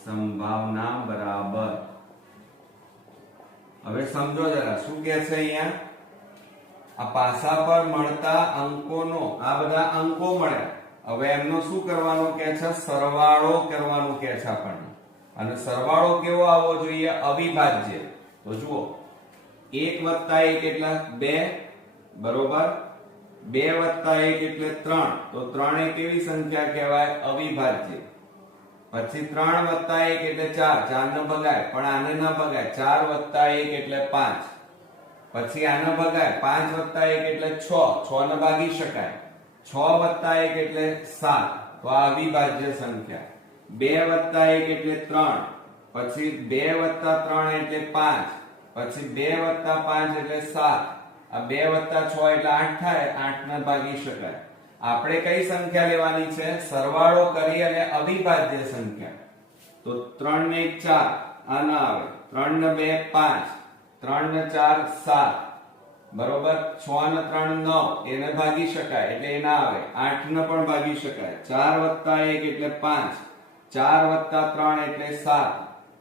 સંભાવના બરાબર હવે સમજો જરા શું કહે છે અહીંયા આ પાસા પર મળતા અંકોનો આ બધા અંકો મળ્યા હવે એમનો શું કરવાનું કહે છે સરવાળો કરવાનું કહે છે આપણને અને સરવાળો કેવો આવવો જોઈએ અવિભાજ્ય તો જુઓ 1 + 1 એટલે 2 બરોબર 2 + 1 એટલે 3 તો 3 એ કેવી સંખ્યા કહેવાય અવિભાજ્ય પછી 3 + 1 એટલે 4 4 ને ભગાય પણ આને ન ભગાય 4 + 1 એટલે 5 પછી આને ભગાય 5 + 1 એટલે 6 6 ને ભાગી શકાય 6 + 1 એટલે 7 તો આ અવિભાજ્ય સંખ્યા 2 + 1 એટલે 3 પછી 2 + 3 એટલે 5 પછી 2 + 5 એટલે 7 આ 2 + 6 એટલે 8 થાય 8 ને ભાગી શકાય આપણે કઈ સંખ્યા લેવાની છે સરવાળો કરી અને અવિભાજ્ય સંખ્યા તો 3 ને 1 4 આ ના આવે 3 ને 2 5 3 ને 4 7 બરોબર 6 ને 3 9 એને ભાગી શકાય એટલે એ ના આવે 8 ને પણ ભાગી શકાય 4 + 1 એટલે 5 4 + 3 એટલે 7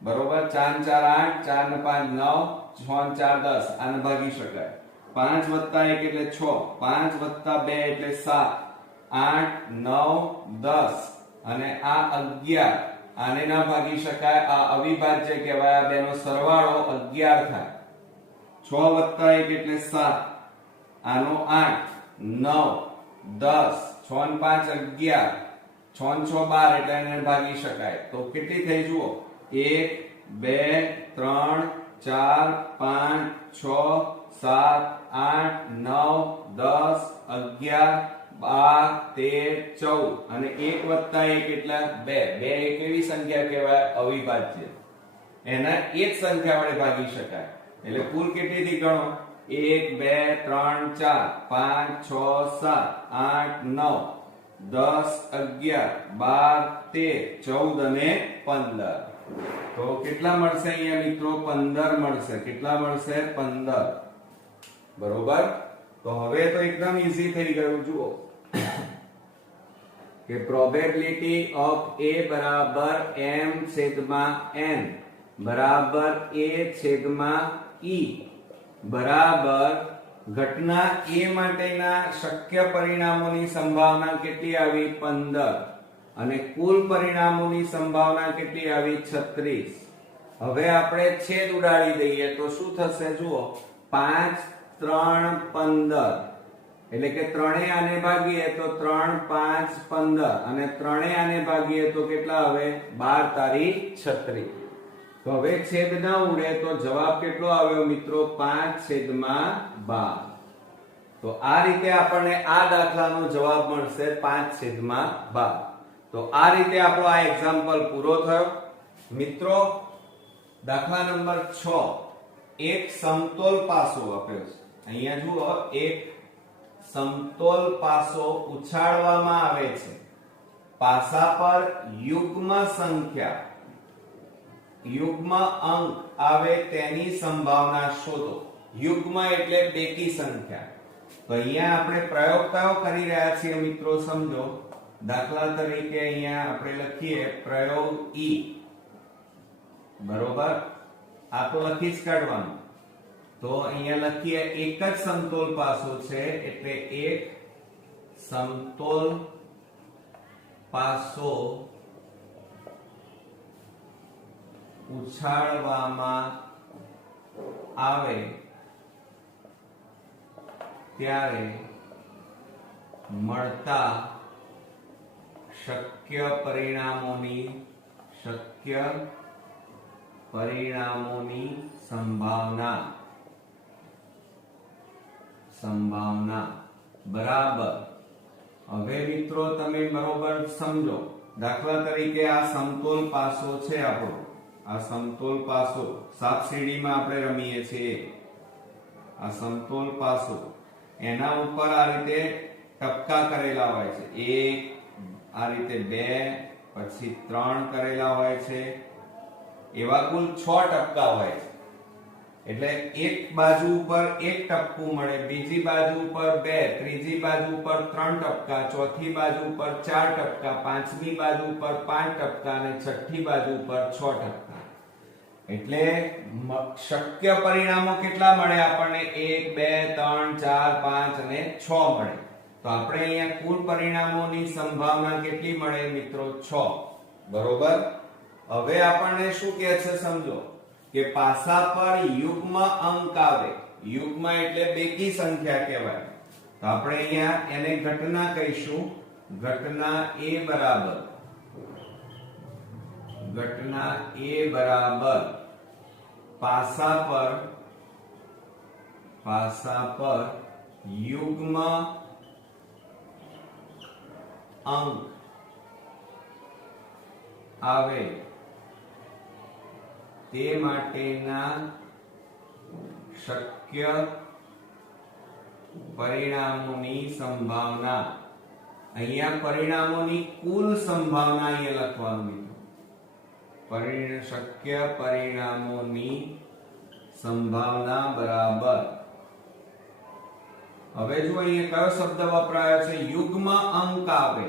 બરોબર 4 4 8 4 ને 5 9 6 4 10 આને ભાગી શકાય 5 + 1 એટલે 6 5 + 2 એટલે 7 8 9 10 અને આ 11 આને ના ભાગી શકાય આ અવિભાજ્ય કહેવાય આ બેનો સરવાળો 11 થાય 6 + 1 એટલે 7 આનો 8 9 10 6 ને 5 11 6 ને 6 12 એટલે એને ભાગી શકાય તો કેટલી થઈ જુઓ 1 2 3 4 5 6 7 8 9 10 11 12 13 14 અને 1 + 1 એટલે 2 2 એ કેવી સંખ્યા કહેવાય અવિભાજ્ય એના એક સંખ્યા વડે ભાગી શકાય એટલે કુલ કેટલી થી ગણો 1 2 3 4 5 6 7 8 9 10 11 12 13 14 અને 15 તો કેટલા મળશે અહીંયા મિત્રો 15 મળશે કેટલા મળશે 15 બરોબર તો હવે તો એકદમ ઈઝી થઈ ગયું જુઓ કે પ્રોબેબિલિટી ઓફ A બરાબર m/n બરાબર A/e બરાબર ઘટના A માટેના શક્ય પરિણામોની સંભાવના કેટલી આવી 15 અને કુલ પરિણામોની સંભાવના કેટલી આવી 36 હવે આપણે છેદ ઉડાડી દઈએ તો શું થશે જુઓ 5 3 15 એટલે કે ત્રણેય આને ભાગીએ તો 3 5 15 અને ત્રણેય આને ભાગીએ તો કેટલા આવે 12 તારી 36 તો હવે છેદ ન ઉડે તો જવાબ કેટલો આવ્યો મિત્રો 5/12 તો આ રીતે આપણને આ દાખલાનો જવાબ મળશે 5/12 તો આ રીતે આપણો આ એક્ઝામ્પલ પૂરો થયો મિત્રો દાખલા નંબર 6 એક સમતોલ પાસો આપ્યો છે અહીંયા જુઓ એક સમતોલ પાસો ઉછાળવામાં આવે છે પાસા પર યુગ્મ અંક આવે તેની સંભાવના શોધો યુગ્મ એટલે બેકી સંખ્યા તો અહીંયા આપણે પ્રયોગતાઓ કરી રહ્યા છીએ મિત્રો સમજો દાખલા તરીકે અહીંયા આપણે લખીએ પ્રયોગ ઈ, બરોબર, આ તો લખી જ કાઢવાનું. તો અહીંયા લખીએ એક જ સમતોલ પાસો છે એટલે એક સમતોલ પાસો ઉછાળવામાં આવે ત્યારે મળતા શક્ય પરિણામોની સંભાવના બરાબર. હવે મિત્રો તમે બરોબર સમજો. દાખલા તરીકે આ સમતોલ પાસો છે આપણો, આ સમતોલ પાસો સાપસીડીમાં આપણે રમીએ છીએ. આ સમતોલ પાસો, એના ઉપર આ રીતે ટપકા કરેલા હોય છે. એક, આ રીતે બે, પછી 3 કરેલા હોય છે. એવા કુલ 6 ટપકા હોય છે. એટલે એક બાજુ ઉપર એક ટપકું મળે, બીજી બાજુ ઉપર 2, ત્રીજી બાજુ ઉપર 3 ટપકા, ચોથી બાજુ ઉપર 4 ટપકા, પાંચમી બાજુ ઉપર 5 ટપકા અને છઠ્ઠી બાજુ ઉપર 6 ટપકા. એટલે શક્ય પરિણામો કેટલા મળે આપણને? 1, 2, 3, 4, 5 અને 6 મળે. તો આપણે અહીંયા કુલ પરિણામોની સંભાવના કેટલી મળે મિત્રો? 6. બરોબર. હવે આપણને શું કહે છે સમજો કે પાસા પર યુગ્મ અંક આવે. યુગ્મ એટલે બેકી સંખ્યા કહેવાય. તો આપણે અહીંયા એને ઘટના કહીશું. ઘટના A બરાબર પાસા પર યુગ્મ અંક આવે તે માટેના શક્ય પરિણામોની સંભાવના. અહીંયા પરિણામોની કુલ સંભાવના અહીંયા લખવાનું. શક્ય પરિણામોની સંભાવના બરાબર. હવે જો અહીંયા કયો શબ્દ વપરાયો છે? યુગ્મ અંક આવે.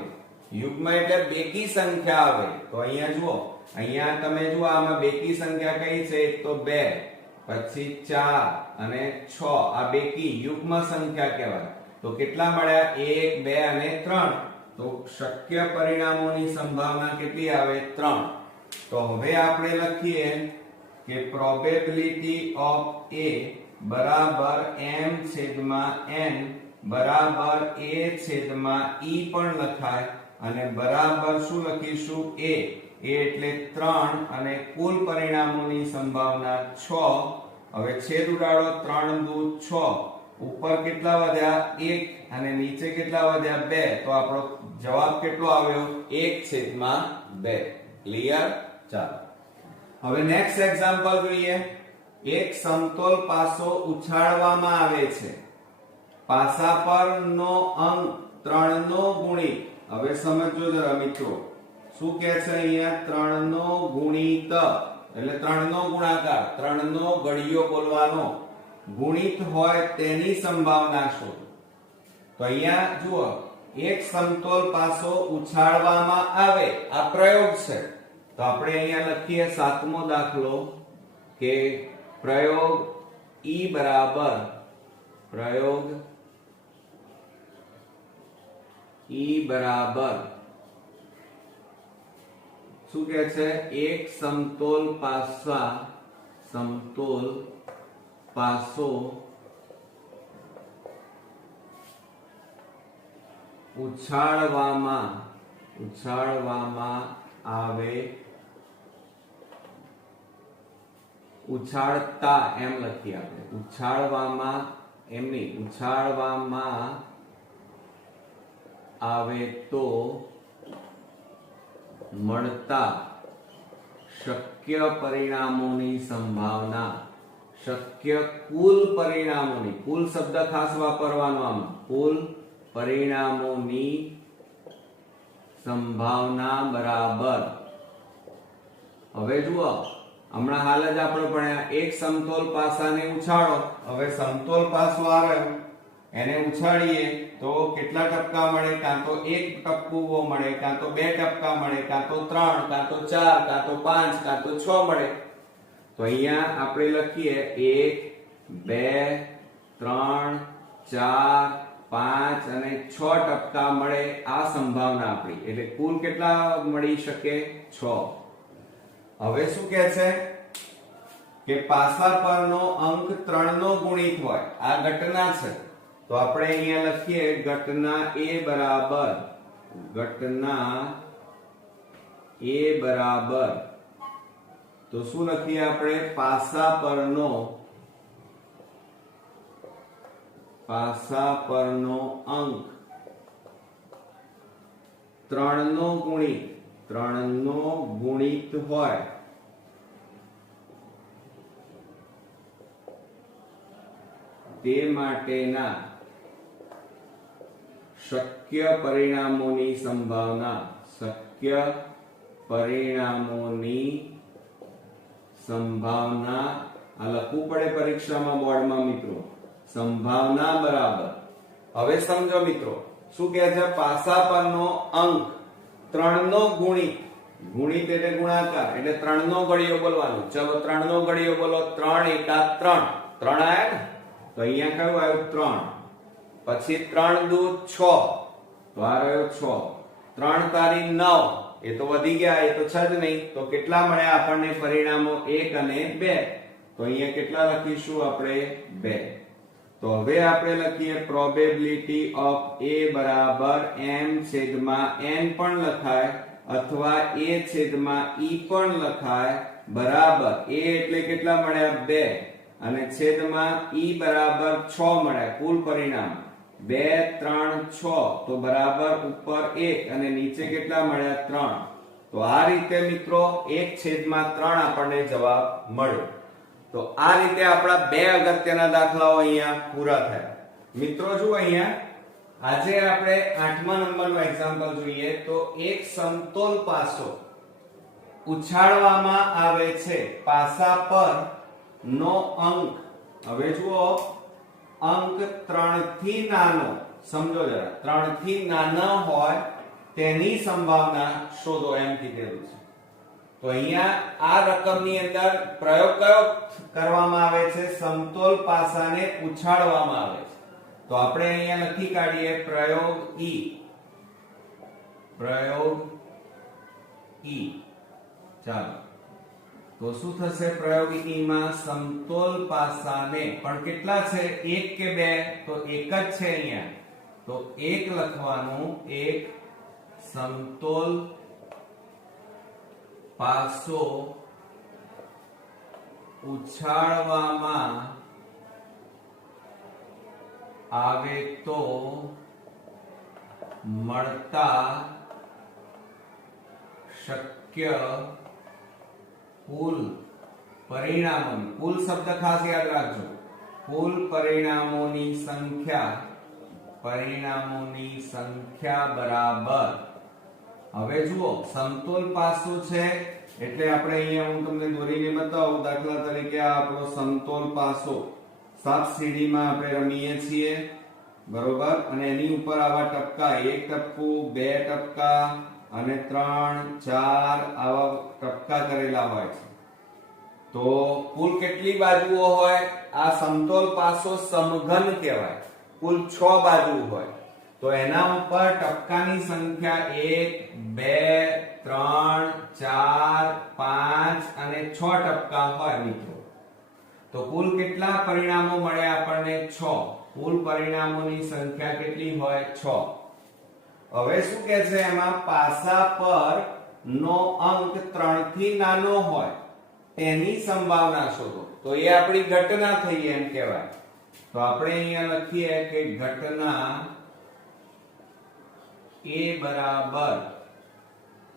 યુગ્મ એટલે બેકી સંખ્યા આવે. તો અહીંયા જુઓ, અહીંયા તમે જુઓ આમાં બેકી સંખ્યા કઈ છે? એક તો 2, પછી 4 અને 6. આ બેકી યુગ્મ સંખ્યા કહેવાય. તો કેટલા મળ્યા? 1, 2 અને 3. તો શક્ય પરિણામોની સંભાવના કેટલી આવે? 3. તો હવે આપણે લખીએ કે પ્રોબેબિલિટી ઓફ A બરાબર m/n બરાબર A/e પણ લખાય. અને બરાબર શું લખીશું? A એટલે 3 અને કુલ પરિણામોની સંભાવના 6. હવે છેદ ઉડાડો. 3 દુ 6. ઉપર કેટલા વધ્યા? 1 અને નીચે કેટલા વધ્યા? 2. તો આપણો જવાબ કેટલો આવ્યો? 1/2. ક્લિયર? ચાલો હવે નેક્સ્ટ એક્ઝામ્પલ જોઈએ. એક સમતોલ પાસો ઉછાળવામાં આવે છે. પાસા પરનો અંક 3 નો ગુણિત. હવે સમજો જરા મિત્રો, શું કહે છે અહીંયા? 3 નો ગુણિત એટલે 3 નો ગુણાકાર, 3 નો ઘડિયો બોલવાનો. ગુણિત હોય તેની સંભાવના શોધો. તો અહીંયા જુઓ, એક સમતોલ પાસો ઉછાળવામાં આવે, આ પ્રયોગ છે. તો આપણે અહીંયા લખીએ 7મો દાખલો કે પ્રયોગ ઈ બરાબર શું કહે છે? એક સમતોલ પાસો ઉછાળવામાં આવે, ઉછાળતા એમ લખીએ આપણે. ઉછાળવામાં આવે તો મળતા શક્ય પરિણામોની સંભાવના. શક્ય કુલ પરિણામોની, કુલ શબ્દ ખાસ વાપરવાનો આમાં. કુલ પરિણામોની સંભાવના બરાબર. હવે જુઓ, હમણાં હાલ જ આપણે ભણ્યા એક સમતોલ પાસાને ઉછાળો. હવે સમતોલ પાસો આવ્યો એને ઉછાળીએ તો કેટલા ટપકા મળે? કાં તો એક ટપકું મળે, કાં તો બે ટપકા મળે, કાં તો 3, કાં તો 4, કાં તો 5, કાં તો 6 મળે. તો અહીંયા આપણે લખીએ 1 2 3 4 5 અને 6 ટપકા મળે. આ સંભાવના આપણી. એટલે કુલ કેટલા મળી શકે? 6. હવે શું કહે છે કે પાસા પરનો અંક 3 નો ગુણિત હોય. આ ઘટના છે તો આપણે અહીંયા લખીએ ઘટના A બરાબર તો શું લખીએ આપણે? પાસા પરનો અંક 3 નો ગુણિત હોય તે માટેના શક્ય પરિણામોની સંભાવના આ લખવું પડે પરીક્ષામાં બોર્ડમાં મિત્રો. સંભાવના બરાબર. હવે સમજો મિત્રો શું કહે છે? પાસા પરનો અંક 3 નો ગુણિત એટલે ગુણાકાર એટલે 3 નો ઘડિયો બોલવાનું. ચલો 3 નો ઘડિયો બોલો. 3 એકા 3 3 આયા ને? તો અહીંયા કયું આવ્યું? 3. પછી 3 દુ 6 તો આ રહ્યો 6. 3 તારી 9 એ તો વધી ગયા, એ તો છે જ નહીં. તો કેટલા મળ્યા આપણને પરિણામો? 1 અને 2. તો અહીંયા કેટલા લખીશું આપણે? 2. તો હવે આપણે લખીએ પ્રોબેબિલિટી ઓફ A બરાબર m છેદમાં n પણ લખાય અથવા A છેદમાં E પણ લખાય બરાબર. A એટલે કેટલા મળ્યા? 2 અને છેદમાં E બરાબર 6 મળ્યા. કુલ પરિણામ 2 3 6 તો બરાબર ઉપર 1 અને નીચે કેટલા મળ્યા? 3. તો આ રીતે મિત્રો 1/3 આપણને જવાબ મળ્યો. તો આ રીતે આપણા બે અગત્યના દાખલાઓ અહીંયા પૂરા થયા. મિત્રો જો અહીંયા આજે આપણે 8મા નંબરનો એક્ઝામ્પલ જોઈએ તો એક સમતોલ પાસો ઉછાળવામાં આવે છે. પાસા પર નો અંક, હવે જુઓ અંક 3 થી નાનો, સમજો જરા, 3 થી નાનો હોય તેની સંભાવના શોધો એમ કીધેલું છે. તો અહીંયા આ રકમની અંદર પ્રયોગ કયો કરવામાં આવે છે? સમતોલ પાસાને ઉછાળવામાં આવે છે. તો આપણે અહીંયા લખી કાઢીએ પ્રયોગ E. ચાલો તો શું થશે? પ્રયોગ E માં સમતોલ પાસાને પણ કેટલા છે? 1 કે 2? તો એક જ છે અહીંયા. તો 1 લખવાનું. 1 સમતોલ પાસો ઉછાળવામાં આવે તો મળતા શક્ય કુલ પરિણામો, કુલ શબ્દ ખાસ યાદ રાખજો, કુલ પરિણામોની સંખ્યા બરાબર. હવે જુઓ સમતોલ પાસું છે એટલે આપણે અહીંયા હું તમને દોરીને બતાવું. દાખલા તરીકે આ આપણો સમતોલ પાસો સાપ સીડીમાં આપણે રમીએ છીએ બરોબર, અને એની ઉપર આવા ટપકા, 1 ટપકું, 2 ટપકા અને 3 4 આવા ટપકા કરેલા હોય છે. તો કુલ કેટલી બાજુઓ હોય? આ સમતોલ પાસો સમઘન કહેવાય. કુલ 6 બાજુ હોય. તો એના ઉપર ટપકાની સંખ્યા 1 2 3 4 5 અને 6 ટપકા હોય મિત્રો. તો કુલ કેટલા પરિણામો મળે આપણને? 6. કુલ પરિણામોની સંખ્યા કેટલી હોય? 6. હવે શું કહે છે એમાં? પાસા પર નો અંક 3 થી નાનો હોય તેની સંભાવના શોધો. તો એ આપણી ઘટના થઈ એમ કહેવાય. તો આપણે અહીંયા લખીએ કે ઘટના A બરાબર,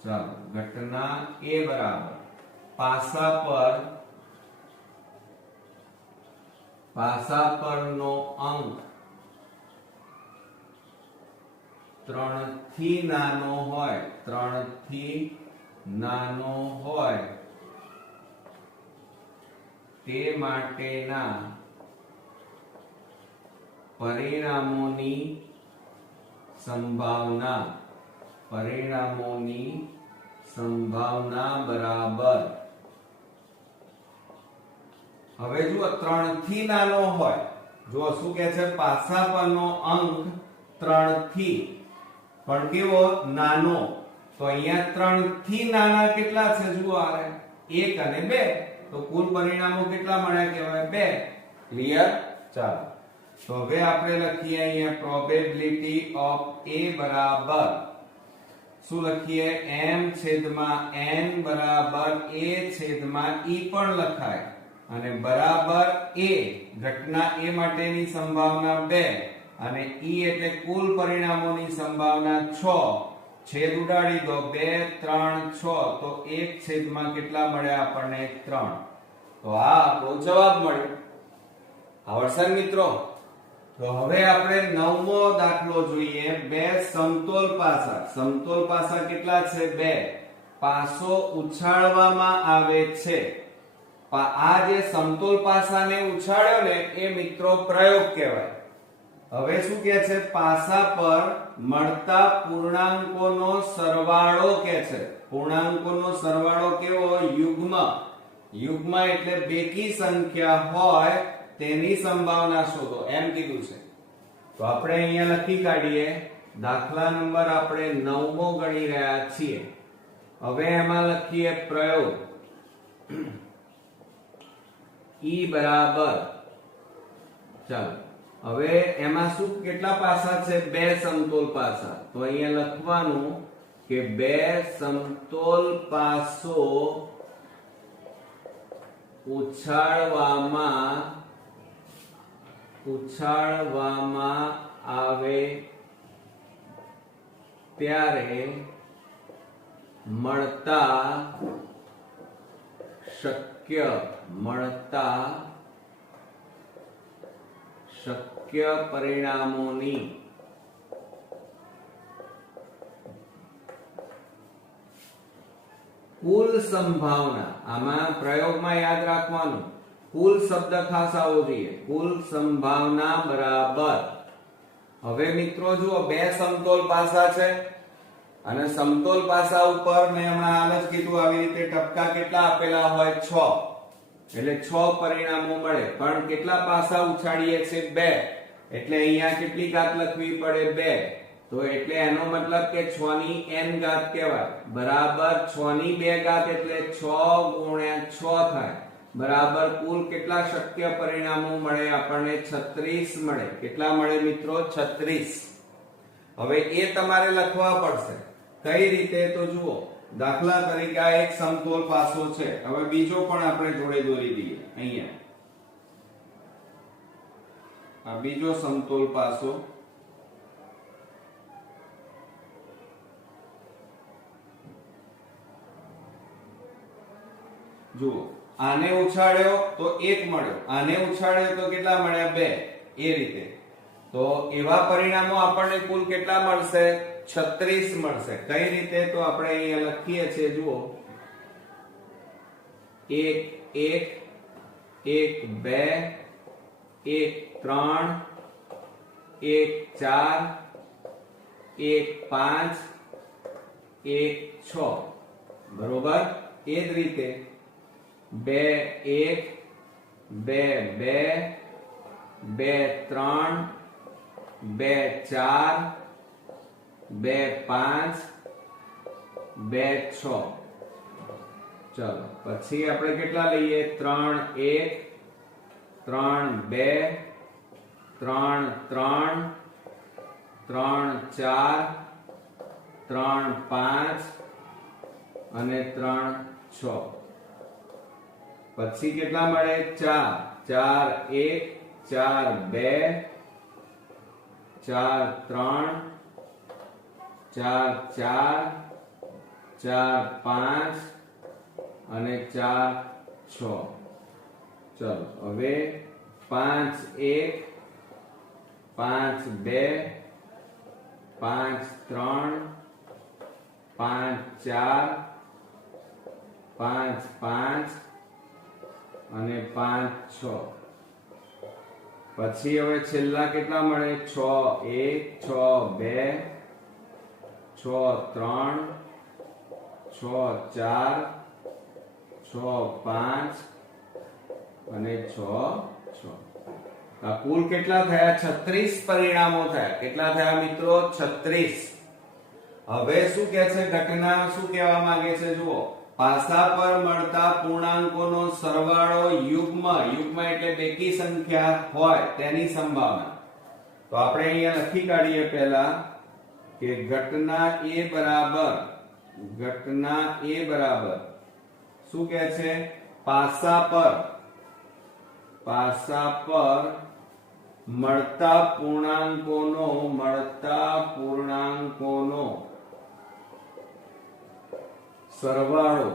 ચાલો ઘટના A બરાબર પાસા પરનો અંક 3 થી નાનો હોય તે માટેના પરિણામોની સંભાવના બરાબર. હવે જુઓ 3 થી નાનો હોય, જો શું કે છે પાસા પરનો અંક 3 થી પણ કેવો નાનો, તો અહીંયા 3 થી નાના કેટલા છે જુઓ આ 1 અને 2, તો કુલ પરિણામો કેટલા મળ્યા કહેવાય 2. ક્લિયર? ચાલો તો હવે આપણે લખીએ અહીંયા પ્રોબેબિલિટી ઓફ a બરાબર શું લખીએ m છેદમાં n બરાબર a છેદમાં e પણ લખાય અને બરાબર a ઘટના a માટેની સંભાવના 2 અને e એટલે કુલ પરિણામોની સંભાવના 6. છેદ ઉડાડી દો 2 3 6 તો 1 છેદમાં કેટલા મળ્યા આપણને 3. તો આ આપણો જવાબ મળ્યો. આવડશે મિત્રો? તો હવે આપણે 9મો દાખલો જોઈએ. બે સમતોલ પાસા કેટલા છે 2. પાસો ઉછાળવામાં આવે છે. આ જે સમતોલ પાસાને ઉછાળ્યો ને એ મિત્રો પ્રયોગ કહેવાય. હવે શું કહે છે પાસા પર મળતા પૂર્ણાંકોનો સરવાળો કે છે. પૂર્ણાંકોનો સરવાળો કેવો? યુગ્મ એટલે બેકી સંખ્યા હોય તેની સંભાવના શોધો એમ કીધું છે. તો આપણે અહીંયા લખી કાઢીએ. દાખલા નંબર આપણે 9મો ગણી રહ્યા છીએ. હવે એમાં લખીએ પ્રયોગ. E બરાબર, ચાલો હવે એમાં શું કેટલા પાસા છે? 2 સમતોલ પાસા. તો અહીંયા લખવાનું કે 2 સમતોલ પાસો ઉછાળવામાં આવે ત્યારે મળતા શક્ય પરિણામોની કુલ સંભાવના. આમાં પ્રયોગમાં યાદ રાખવાનું કુલ શબ્દ ખાસ આવવો જોઈએ. કુલ સંભાવના બરાબર. હવે મિત્રો જુઓ 2 સમતોલ પાસા છે અને સમતોલ પાસા ઉપર મેં હમણાં હાલ જ કીધું આવી રીતે ટપકા કેટલા આપેલા હોય 6, એટલે 6 પરિણામો મળે. પણ કેટલા પાસા ઉછાળીએ છે 2, એટલે અહીંયા કેટલી ઘાત લખવી પડે 2. તો એટલે એનો મતલબ કે 6 ની n ઘાત કહેવાય. બરાબર 6 ની 2 ઘાત એટલે 6 ગુણ્યા 6 થાય. બરાબર કુલ કેટલા શક્ય પરિણામો મળે આપણને? 36 મળે. કેટલા મળે મિત્રો? 36. હવે એ તમારે લખવા પડશે. કઈ રીતે? તો જુઓ, દાખલા તરીકે આ એક સમતોલ પાસો છે. હવે બીજો પણ આપણે જોડે દોરી દઈએ. અહીંયા આ બીજો સમતોલ પાસો. જુઓ, આને ઉછાળ્યો તો 1 મળ્યો, આને ઉછાળ્યો તો કેટલા મળ્યા? 2. એ રીતે તો એવા પરિણામો આપણને કુલ કેટલા મળશે? 36 મળશે. કઈ રીતે? તો આપણે અહીંયા લખીએ છીએ. જુઓ, 1 1 1 2 1 3 1 4 1 5 1 6. બરોબર. એ જ રીતે 2 1 2 2 3 2 4 2 5 2 6. ચલો પછી આપણે કેટલા લઈએ? 3 1 3 2 3 3 3 4 3 5 અને 3 6. પછી કેટલા મળે? 4 4 1 4 2 4 3 4 4 4 5 અને 4 6. ચલો હવે 5 1 5 2 5 3 5 4 5 5 અને 5 6. પછી હવે છેલ્લા કેટલા મળે? 6 1 6 2 6 3 6 4 6 5 અને 6 6. આ કુલ કેટલા થયા? 36 પરિણામો થયા. કેટલા થયા મિત્રો? 36. હવે શું કહે છે ઘટના? શું કહેવા માંગે છે? જુઓ, પાસા પર મળતા પૂર્ણાંકોનો સરવાળો યુગ્મ, યુગ્મ એટલે બેકી સંખ્યા હોય તેની સંભાવના. તો આપણે અહીંયા લખી કાઢીએ પહેલા કે ઘટના A બરાબર શું કહે છે? પાસા પર મળતા પૂર્ણાંકોનો સરવાળો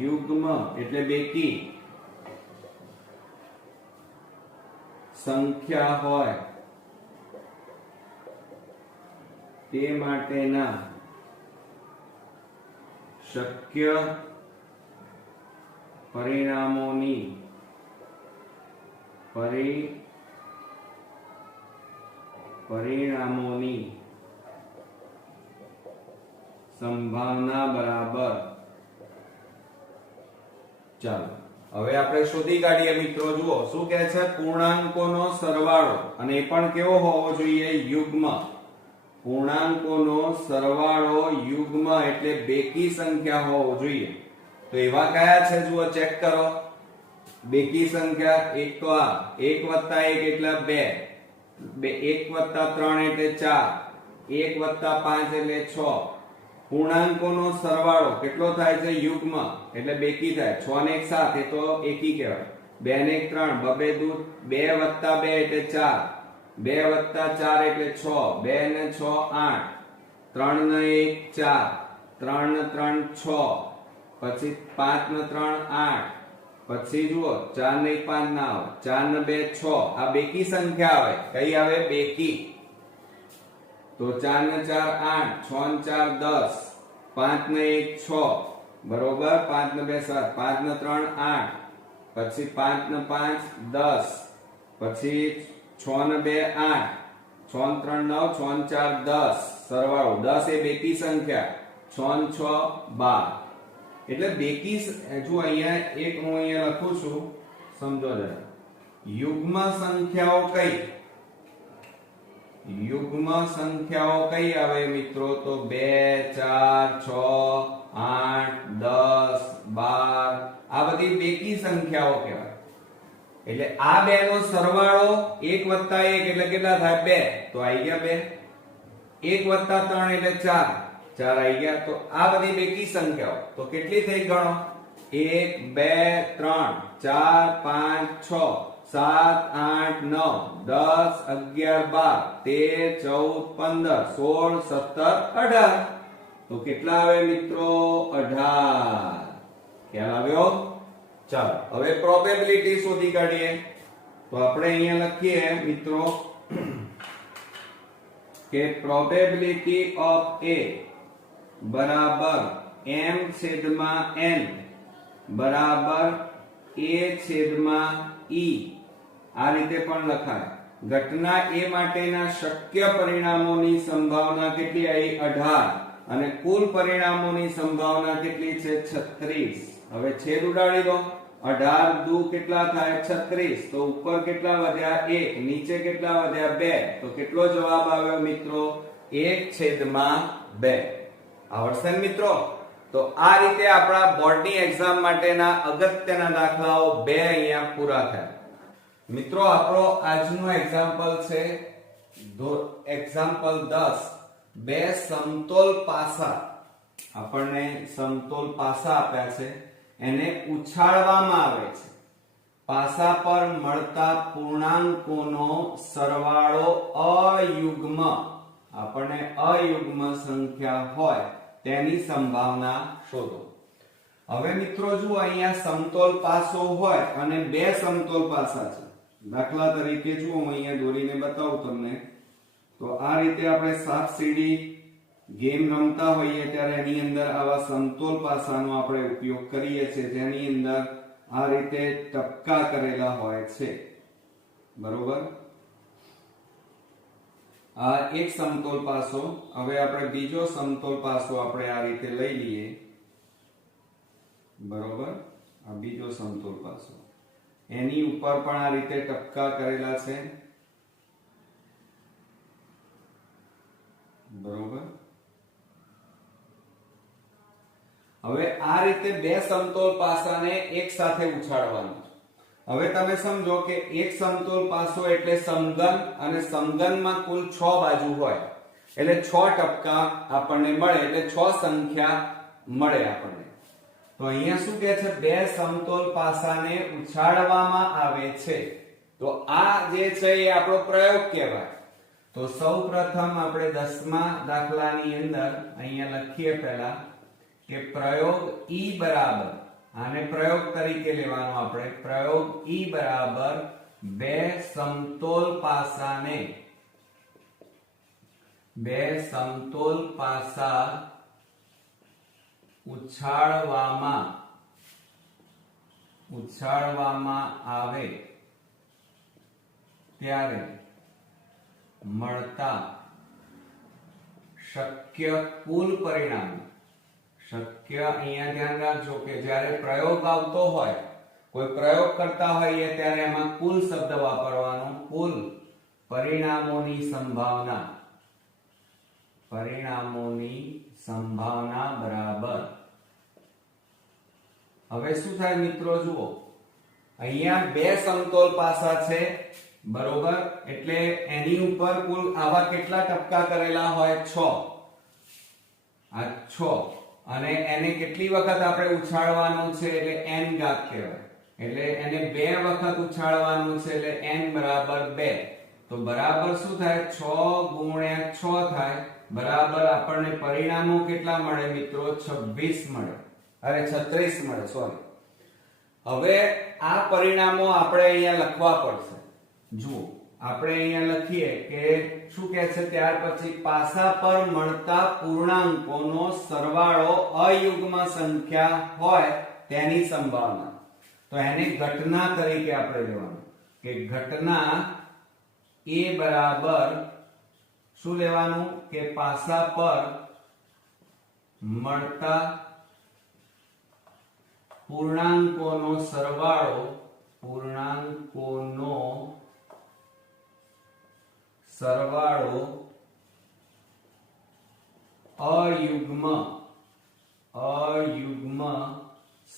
યુગ્મ એટલે બેકી સંખ્યા હોય તે માટેના શક્ય પરિણામોની સંભાવના બરાબર. ચાલો હવે આપણે શોધી કાઢીએ મિત્રો. જુઓ શું કહે છે? પૂર્ણાંકોનો સરવાળો, અને એ પણ કેવો હોવો જોઈએ? યુગ્મ. પૂર્ણાંકોનો સરવાળો યુગ્મ એટલે બેકી સંખ્યા હોવો જોઈએ. તો એવા કયા છે? જુઓ, ચેક કરો. બેકી સંખ્યા એક તો આ 1 + 1 એટલે 2, 1 + 3 એટલે 4, 1 + 5 એટલે 6. પૂર્ણાંકોનો સરવાળો કેટલો થાય છે? યુગ્મ એટલે બેકી થાય. 6 ને 1 7 એ તો એકી કહેવાય. 2 ને 1 3, 2 + 2 એટલે 4, 2 + 4 એટલે 6, 2 ને 6 8, 3 ને 1 4, 3 ને 3 6, પછી 5 ને 3 8, પછી જુઓ 4 ને 1 5 ના આવે, 4 ને 2 6. આ બેકી સંખ્યા આવે. કઈ આવે? બેકી. તો 4 ને 4 8, 6 ને 4 10, 5 ને 1 6, બરોબર. 5 ને 2 7, 5 ને 3 8, પછી 5 ને 5 10, પછી 6 ને 2 8, 6 ને 3 9, 6 ને 4 10. સરવાળો 10 એ બેકી સંખ્યા. 6 ને 6 12. એટલે બેકી. જો અહીંયા એક હું અહીંયા લખું છું, સમજો જરા. યુગ્મ સંખ્યાઓ કઈ? યુગ્મ સંખ્યાઓ કઈ આવે મિત્રો? તો 2 4 6 8 10 12. આ બધી બેકી સંખ્યાઓ કહેવાય. એટલે આ બે નો સરવાળો 1 + 1 એટલે કેટલા થાય? 2. તો આવી ગયા 2. 1 + 3 એટલે 4, 4 આવી ગયા. તો આ બધી બેકી સંખ્યાઓ. તો કેટલી થઈ? ગણો. 1 2 3 4 5 6 7 8 9 10 11 12 13 14 15 16 17 18. તો કેટલા આવે મિત્રો? 18. ખ્યાલ આવ્યો? ચાલો હવે પ્રોબેબિલિટી શોધી કાઢીએ. તો આપણે અહીંયા લખીએ મિત્રો કે પ્રોબેબિલિટી ઓફ A બરાબર m/n બરાબર a/e. આ રીતે પણ લખાય. ઘટના A માટેના શક્ય પરિણામોની સંભાવના કેટલી આવી? 18. અને કુલ પરિણામોની સંભાવના કેટલી છે? 36. હવે છેદ ઉડાડી દો. 18 દુ કેટલા થાય? 36. તો ઉપર કેટલા વધ્યા? 1. નીચે કેટલા વધ્યા? 2. તો કેટલો જવાબ આવ્યો મિત્રો? 1/2. આવડશે ને મિત્રો? તો આ રીતે આપણા બોર્ડની એક્ઝામ માટેના અગત્યના દાખલાઓ 2 અહીંયા પૂરા થયા. મિત્રો આપણો આજનો એક્ઝામ્પલ છે એક્ઝામ્પલ 10. બે સમતોલ પાસા. આપણને સમતોલ પાસા આપ્યા છે, એને ઉછાળવામાં આવે છે. પાસા પર મળતા પૂર્ણાંકોનો સરવાળો અયુગ્મ, આપણને અયુગ્મ સંખ્યા હોય તેની સંભાવના શોધો. હવે મિત્રો જુઓ, અહીંયા સમતોલ પાસો હોય અને બે સમતોલ પાસા છે. દાખલા તરીકે જુઓ, હું અહીંયા દોરીને બતાવું તમને. તો આ રીતે આપણે સાપ સીડી ગેમ રમતા હોઈએ ત્યારે એની અંદર આવા સમતોલ પાસાનો આપણે ઉપયોગ કરીએ છીએ, જેની અંદર આ રીતે ટપકા કરેલા હોય છે, બરોબર. આ એક સમતોલ પાસો. હવે આપણે બીજો સમતોલ પાસો આપણે આ રીતે લઈ લઈએ, બરોબર. આ બીજો સમતોલ પાસો, એની ઉપર પણ આ રીતે ટપકા કરેલા છે, બરોબર. હવે આ રીતે બે સમતોલ પાસાને એક સાથે ઉછાળવાનું. હવે તમે સમજો કે એક સમતોલ પાસો એટલે સમઘન, અને સમઘનમાં કુલ 6 બાજુ હોય એટલે 6 ટપકા આપણને મળે, એટલે 6 સંખ્યા મળે આપણને. તો અહીંયા શું કહે છે, બે સમતોલ પાસાને ઉછાળવામાં આવે છે. તો આ જે છે એ આપણો પ્રયોગ કહેવાય. તો સૌપ્રથમ આપણે 10મા દાખલાની અંદર અહીંયા લખીએ પહેલા કે પ્રયોગ E બરાબર, આને પ્રયોગ તરીકે લેવાનો આપણે. પ્રયોગ E બરાબર બે સમતોલ પાસા ઉછાળવામાં આવે ત્યારે મળતા શક્ય કુલ પરિણામ. શક્ય, અહીંયા ધ્યાન રાખજો કે જ્યારે પ્રયોગ આવતો હોય, કોઈ પ્રયોગ કરતા હોઈએ ત્યારે એમાં કુલ શબ્દ વાપરવાનો. કુલ પરિણામોની સંભાવના બરાબર. હવે શું થાય મિત્રો, જુઓ અહીંયા બે સમતોલ પાસા છે, બરોબર. એટલે એની ઉપર કુલ આવા કેટલા ટપકા કરેલા હોય, 6. આ 6, અને એને કેટલી વખત આપણે ઉછાળવાનું છે એટલે n ઘાત કહેવાય. એટલે એને 2 વખત ઉછાળવાનું છે એટલે n બરાબર 2. તો બરાબર શું થાય, 6 ગુણ્યા 6 થાય, બરાબર આપણને પરિણામો કેટલા મળે મિત્રો, 26 મળે, અરે 36 મળે, સોરી. હવે આ પરિણામો આપણે અહીંયા લખવા પડશે. જુઓ આપણે અહીંયા લખીએ કે શું કહે છે, ત્યાર પછી પાસા પર મળતા પૂર્ણાંકોનો સરવાળો અયુગ્મ સંખ્યા હોય તેની સંભાવના. તો એને ઘટના તરીકે આપણે લેવાનું કે ઘટના A બરાબર શું લેવાનું કે પાસા પર મળતા પૂર્ણાંકોનો સરવાળો અયુગ્મ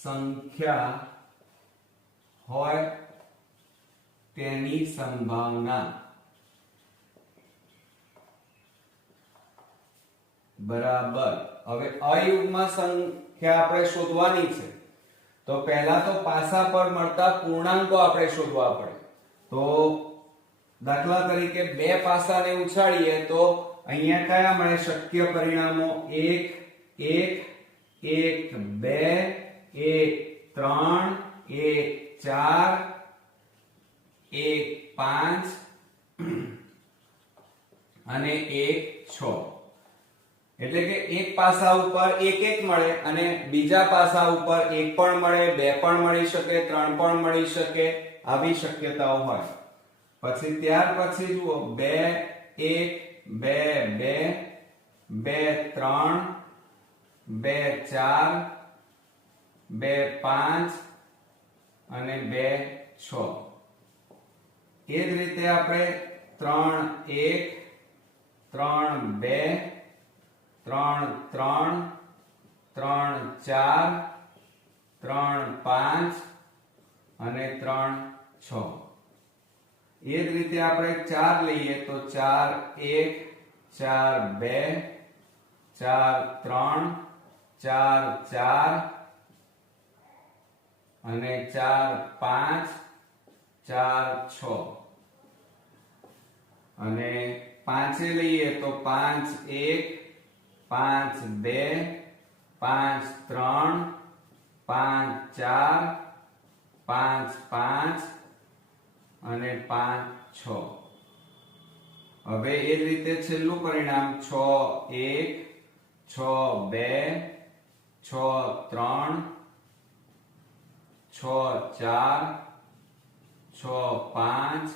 સંખ્યા હોય તેની સંભાવના બરાબર. હવે અયુગ્મ સંખ્યા આપણે શોધવાની છે, તો પહેલા તો પાસા પર મળતા પૂર્ણાંકો આપણે શોધવા પડે. તો દાખલા તરીકે બે પાસાને ઉછાળીએ તો અહીંયા કયા મળે શક્ય પરિણામો, 1 1 1 2 1 3 1 4 1 5 અને 1 6. એટલે કે એક પાસા ઉપર 1 1 મળે અને બીજા પાસા ઉપર 1 પણ મળે, 2 પણ મળી શકે, 3 પણ મળી શકે, આવી શક્યતાઓ હોય. પછી ત્યાર પછી જુઓ 2 1 2 2 2 3 2 4 2 5 અને 2 6. એ જ રીતે આપણે 3 1 3 2 3 3 3 4 3 5 અને 3 6. એ જ રીતે આપણે 4 લઈએ તો 4 1 4 2 4 3 4 4 અને 4 5 4 6. અને 5 લઈએ તો 5 1 5 2 5 3 5 4 5 5 અને 5 6. હવે એ જ રીતે છેલ્લું પરિણામ 6 1 6 2 6 3 6 4 6 5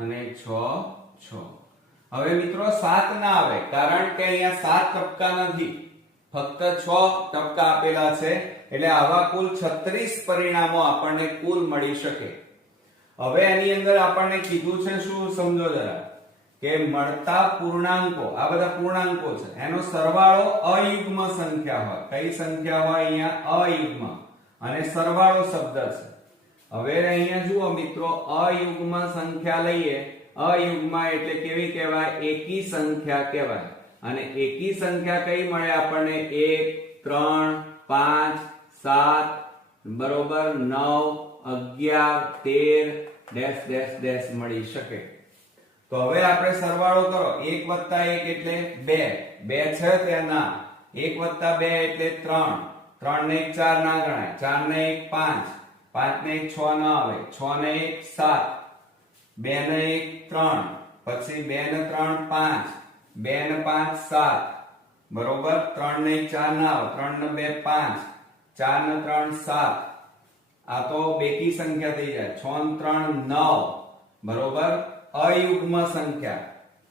અને 6 6. હવે મિત્રો 7 ના આવે કારણ કે અહીંયા 7 ટપકા નથી, ફક્ત 6 ટપકા આપેલા છે, એટલે આવા કુલ 36 પરિણામો આપણને કુલ મળી શકે. હવે એની અંદર આપણને કીધું છે શું, સમજો જરા, કે મળતા પૂર્ણાંકો, આ બધા પૂર્ણાંકો છે, એનો સરવાળો અયુગ્મ સંખ્યા હોય. કઈ સંખ્યા હોય અહીંયા? અયુગ્મ. અને સરવાળો શબ્દ છે. હવે અહીંયા જુઓ મિત્રો, અયુગ્મ સંખ્યા લઈએ. અયુગ્મ એટલે કેવી કહેવાય? એકી સંખ્યા કહેવાય. અને એકી સંખ્યા કઈ મળે આપણને? 1 3 5 7 બરોબર 9 11 13 ડેશ ડેશ ડેશ મળી શકે. તો હવે આપણે સરવાળો કરો. 1 + 1 એટલે 2, 2 છે ત્યાં ના. 1 + 2 એટલે 3, 3 ને 1 4 ના ગણાય, 4 ને 1 5, 5 ને 1 6 ના આવે, 6 ને 1 7, 2 ને 1 3, પછી 2 ને 3 5, 2 ને 5 7 બરોબર. 3 ને 1 4 ના આવે, 3 ને 2 5, 4 ને 3 7. આ તો બેકી સંખ્યા થઈ જાય. 6 ને 3 9 બરોબર. અયુગ્મ સંખ્યા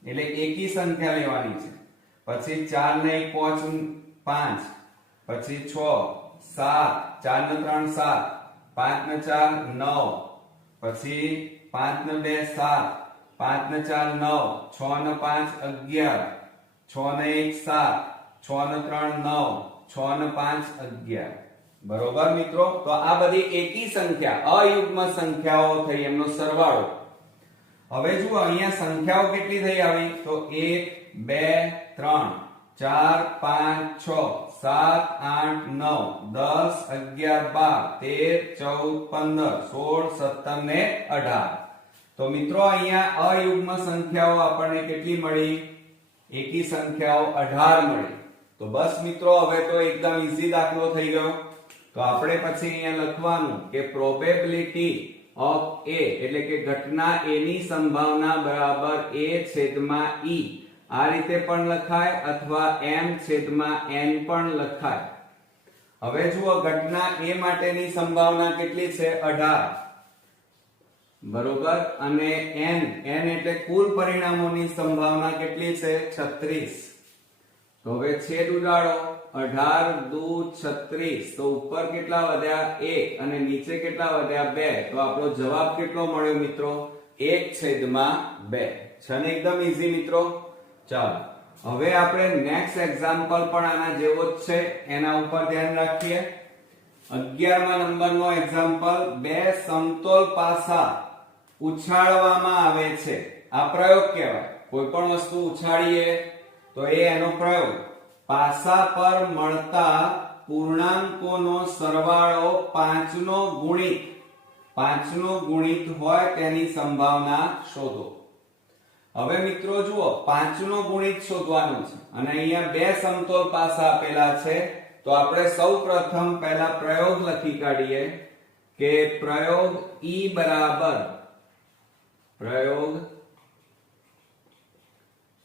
એટલે એકી સંખ્યા લેવાની છે. પછી 4 ને 1 5, પછી 6 7, 4 ને 3 7, 5 ને 4 9, પછી 5 ને 2 7, 5 ને 4 9, 6 ને 5 11, 6 ને 1 7, 6 ને 3 9, 6 ને 5 11 બરોબર મિત્રો. તો આ બધી એકી સંખ્યા અયુગ્મ સંખ્યાઓ થઈ, એમનો સરવાળો. હવે જુઓ અહીંયા સંખ્યાઓ કેટલી થઈ આવી? તો 1 2 3 4 5 6 7 8 9 10 11 12 13 14 15 16 17 ને 18. તો મિત્રો અહીંયા અયુગ્મ સંખ્યાઓ આપણને કેટલી મળી? એકી સંખ્યાઓ 18 મળી. તો બસ મિત્રો, હવે તો એકદમ ઈઝી દાખલો થઈ ગયો. તો આપણે પછી અહીંયા લખવાનું કે પ્રોબેબિલિટી ઓફ A એટલે કે ઘટના A ની સંભાવના બરાબર A/E. આ રીતે પણ લખાય અથવા M/N પણ લખાય. હવે જુઓ, ઘટના A માટેની સંભાવના કેટલી છે? 18 બરોબર. અને N એટલે કુલ પરિણામોની સંભાવના કેટલી છે? 36. તો હવે છેદ ઉડાડો. 18 દુ 36. તો ઉપર કેટલા વધ્યા? 1 અને નીચે કેટલા વધ્યા? 2. તો આપણો જવાબ કેટલો મળ્યો મિત્રો? 1/2. છે ને એકદમ ઈઝી મિત્રો. ચાલો હવે આપણે નેક્સ્ટ એક્ઝામ્પલ પણ આના જેવો જ છે, એના ઉપર ધ્યાન રાખીએ. 11મા નંબરનો એક્ઝામ્પલ. બે સમતોલ પાસા ઉછાળવામાં આવે છે. આ પ્રયોગ કહેવાય. કોઈ પણ વસ્તુ ઉછાળીએ તો એનો પ્રયોગ. પાસા પર મળતા પૂર્ણાંકોનો સરવાળો 5 નો ગુણિત હોય તેની સંભાવના શોધો. હવે મિત્રો જુઓ, 5 નો ગુણિત શોધવાનો છે અને અહીંયા બે સમતોલ પાસા આપેલા છે. તો આપણે સૌપ્રથમ પહેલા પ્રયોગ લખી કાઢીએ કે પ્રયોગ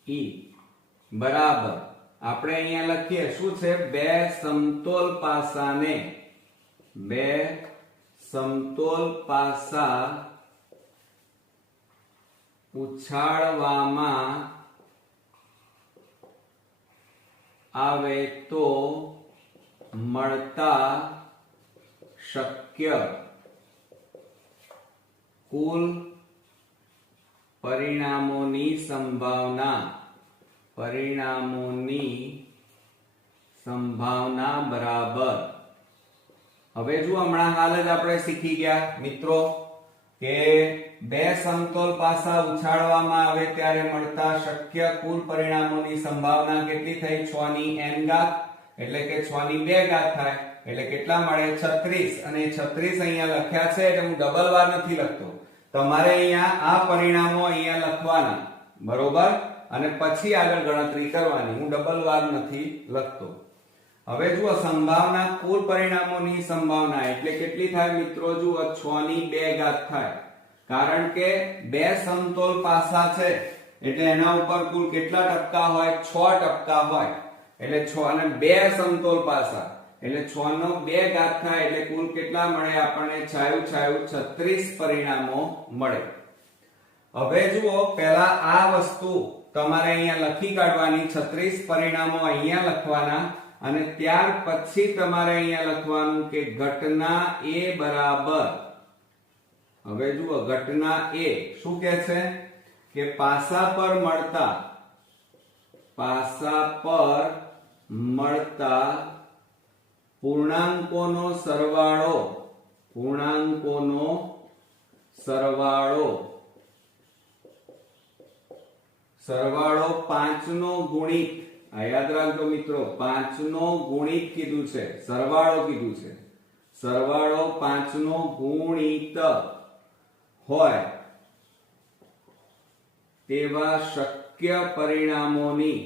E બરાબર આપણે અહીંયા લખીએ શું છે? બે સમતોલ પાસા ઉછાળવામાં આવે તો મળતા શક્ય કુલ પરિણામોની સંભાવના બરાબર. હવે જો હમણાં હાલ જ આપણે શીખી ગયા મિત્રો કે બે સમતોલ પાસા ઉછાળવામાં આવે ત્યારે મળતા શક્ય કુલ પરિણામોની સંભાવના કેટલી થઈ? 6 ની n ઘાત એટલે કે 6 ની 2 ઘાત થાય એટલે કેટલા મળે? 36. અને 36 અહીંયા લખ્યા છે એટલે હું ડબલ વાર નથી લખતો. તમારે અહીંયા આ પરિણામો અહીંયા લખવાના બરોબર, અને પછી આગળ ગણતરી કરવાની. હું ડબલ વાર નથી લખતો. હવે જુઓ, સંભાવના કુલ પરિણામોની સંભાવના એટલે કેટલી થાય મિત્રો? જુઓ, 6 ની 2 ઘાત થાય કારણ કે બે સમતોલ પાસા છે એટલે એના ઉપર કુલ કેટલા ટપકા હોય? 6 ટપકા હોય. એટલે 6 અને 2 સમતોલ પાસા એટલે 6 નો 2 ઘાત થાય એટલે કુલ કેટલા મળે આપણને? છાયું છાયું 36 પરિણામો મળે. હવે જુઓ, પહેલા આ વસ્તુ તમારે અહીંયા લખી કાઢવાની, 36 પરિણામો અહીંયા લખવાના, અને ત્યાર પછી તમારે અહીંયા લખવાનું કે ઘટના A બરાબર, હવે જુઓ ઘટના A શું કહે છે કે પાસા પર મળતા પૂર્ણાંકોનો સરવાળો 5 નો ગુણિત, આ યાદ રાખજો મિત્રો, 5 નો ગુણિત કીધું છે, સરવાળો કીધું છે, સરવાળો 5 નો ગુણિત હોય તેવા શક્ય પરિણામોની